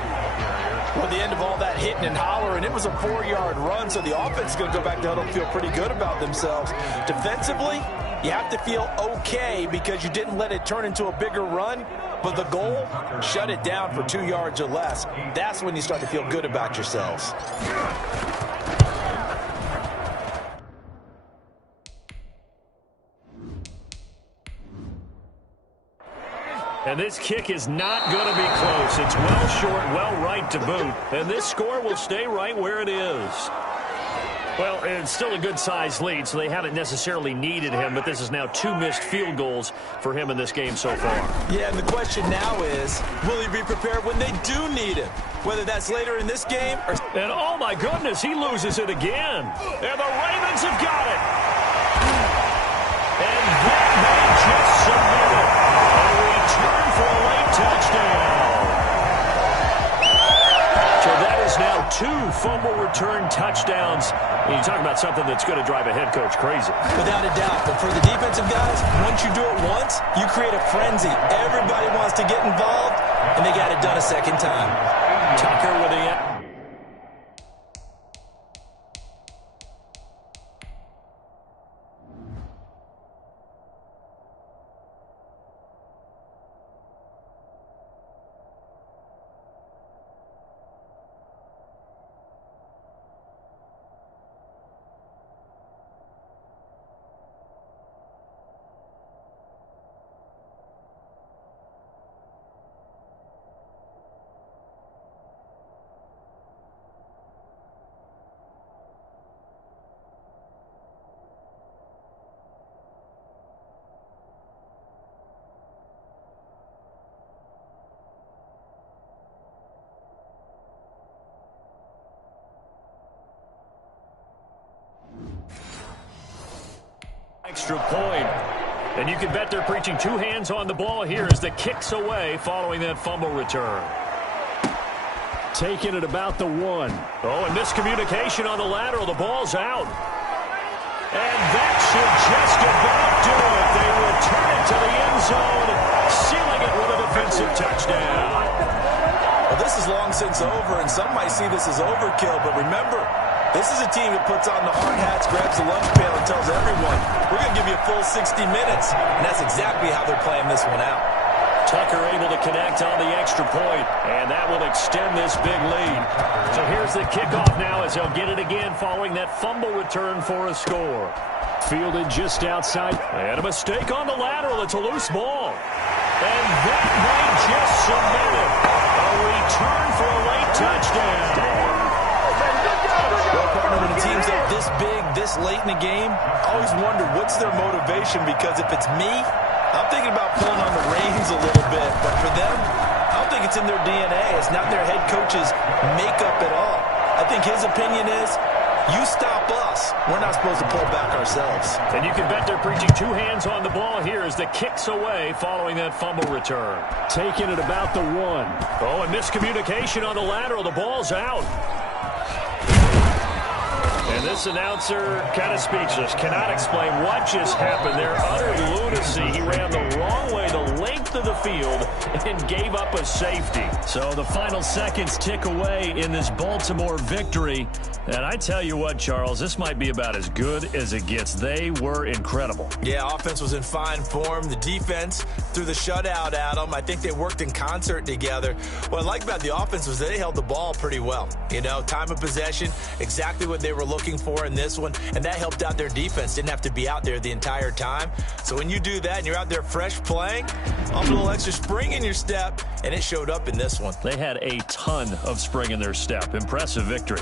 At the end of all that hitting and hollering, it was a 4-yard run, so the offense is going to go back to huddle and feel pretty good about themselves. Defensively, you have to feel okay because you didn't let it turn into a bigger run, but the goal, shut it down for 2 yards or less. That's when you start to feel good about yourselves. And this kick is not going to be close. It's well short, well right to boot. And this score will stay right where it is. Well, it's still a good-sized lead, so they haven't necessarily needed him, but this is now 2 missed field goals for him in this game so far. Yeah, and the question now is, will he be prepared when they do need him? Whether that's later in this game or... And oh my goodness, he loses it again. And the Ravens have got it. And that may just submit it. A return for a late touchdown. So that is now 2 fumble return touchdowns. And you talk about something that's going to drive a head coach crazy. Without a doubt. But for the defensive guys, once you do it once, you create a frenzy. Everybody wants to get involved, and they got it done a second time. Tucker with the... Extra point. And you can bet they're preaching 2 hands on the ball here as the kick's away following that fumble return. Taking it about the 1. Oh, and miscommunication on the lateral. The ball's out. And that should just about do it. They return it to the end zone, sealing it with a defensive touchdown. Well, this is long since over, and some might see this as overkill, but remember, this is a team that puts on the hard hats, grabs the lunch pail, and tells everyone, we're going to give you a full 60 minutes. And that's exactly how they're playing this one out. Tucker able to connect on the extra point, and that will extend this big lead. So here's the kickoff now as they'll get it again following that fumble return for a score. Fielded just outside. And a mistake on the lateral. It's a loose ball. And that might just submit it. A return for a late touchdown. Well, partner, when a team's up this big, this late in the game, I always wonder what's their motivation, because if it's me, I'm thinking about pulling on the reins a little bit. But for them, I don't think it's in their DNA. It's not their head coach's makeup at all. I think his opinion is, you stop us, we're not supposed to pull back ourselves. And you can bet they're preaching 2 hands on the ball here as the kick's away following that fumble return. Taking it about the 1. Oh, and miscommunication on the lateral. The ball's out. And this announcer kind of speechless. Cannot explain what just happened there. Utter lunacy. He ran the wrong way, the length of the field, and gave up a safety. So the final seconds tick away in this Baltimore victory. And I tell you what, Charles, this might be about as good as it gets. They were incredible. Yeah, offense was in fine form. The defense threw the shutout at them. I think they worked in concert together. What I like about the offense was they held the ball pretty well. You know, time of possession, exactly what they were looking for in this one, and that helped out their defense. Didn't have to be out there the entire time. So when you do that and you're out there fresh playing, a little extra spring in your step, and it showed up in this one. They had a ton of spring in their step. Impressive victory.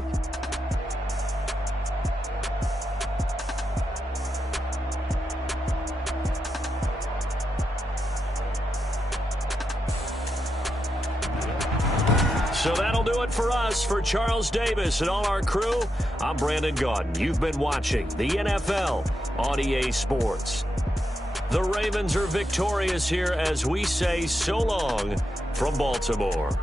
So that'll do it for us. For Charles Davis and all our crew, I'm Brandon Gaudin. You've been watching the NFL on EA Sports. The Ravens are victorious here as we say so long from Baltimore.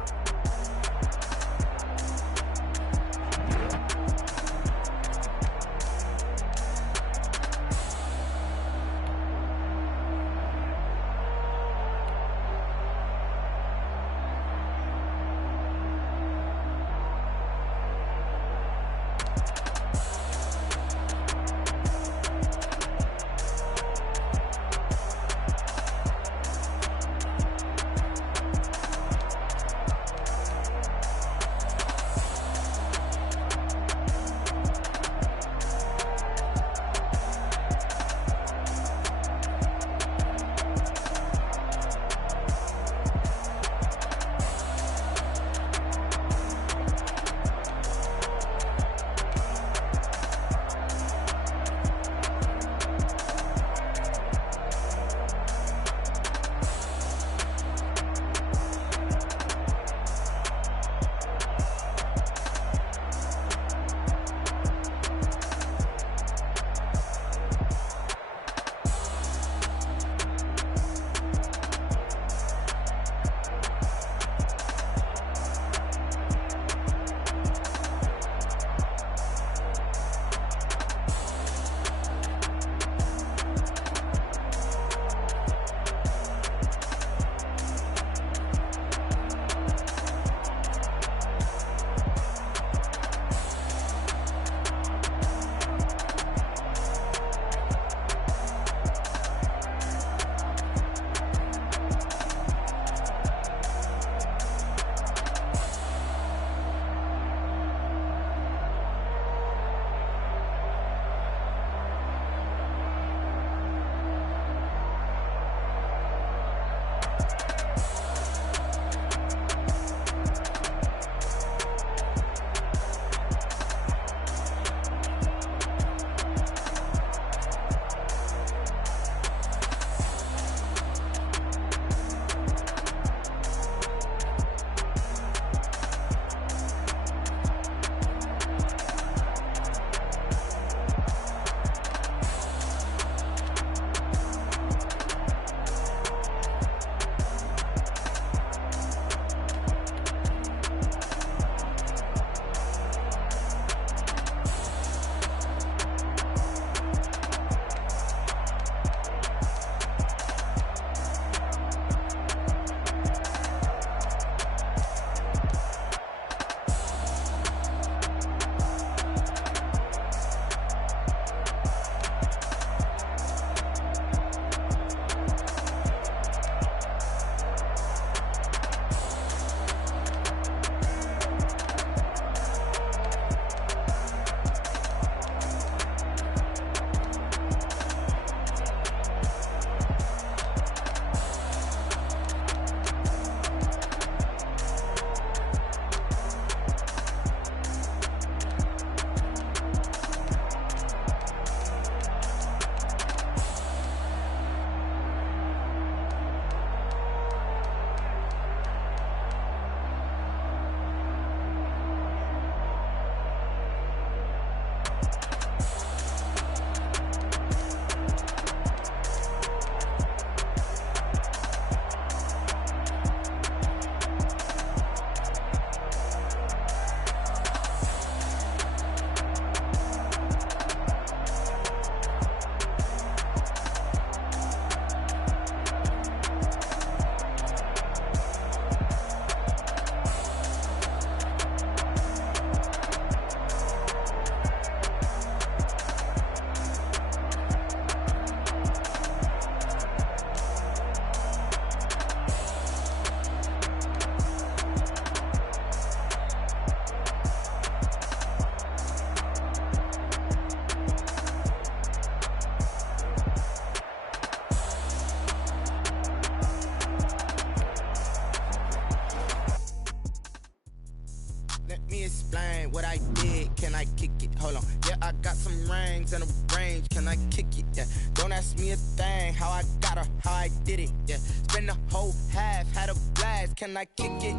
explain what I did? Can I kick it? Hold on. Yeah, I got some rings and a range. Can I kick it? Yeah. Don't ask me a thing. How I got her, how I did it. Yeah. Spend the whole half, had a blast. Can I kick it?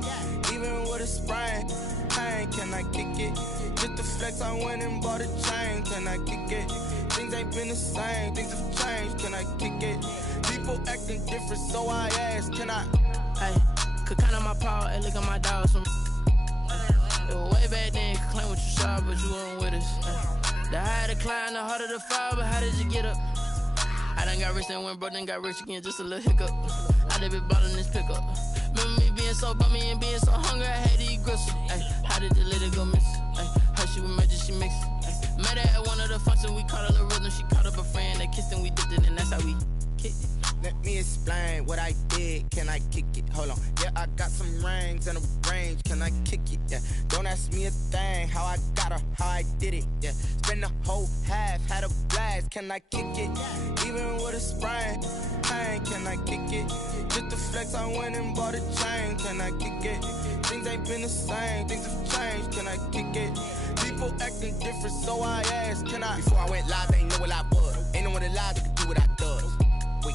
Even with a sprain, pain. Can I kick it? Just the flex, I went and bought a chain. Can I kick it? Things ain't been the same. Things have changed. Can I kick it? People acting different, so I asked. Can I? Hey, could count on my power and look at my dogs from. It was way back then, could claim what you saw, but you weren't with us. The higher the climb, the harder the fall, but how did you get up? I done got rich and went broke, then got rich again, just a little hiccup. I done been bought in this pickup. Remember me being so bummy and being so hungry, I had to eat gristle. Ay, how did the lady go miss? Ay, how she was magic, she mixed. Ay, met her at one of the functions, we caught a little rhythm, she caught up a friend, they kissed and we dipped it, and that's how we kicked it. Let me explain what I did. Can I kick it? Hold on. Yeah, I got some rings and a range. Can I kick it? Yeah. Don't ask me a thing. How I got her, how I did it. Yeah. Spend the whole half, had a blast. Can I kick it? Even with a sprain, pain. Can I kick it? Just the flex, I went and bought a chain. Can I kick it? Things ain't been the same. Things have changed. Can I kick it? People acting different, so I asked. Can I? Before I went live, they ain't know what I was. Ain't no one alive that could do what I does. Wait.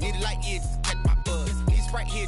Need a light here just to catch my buzz. These right here.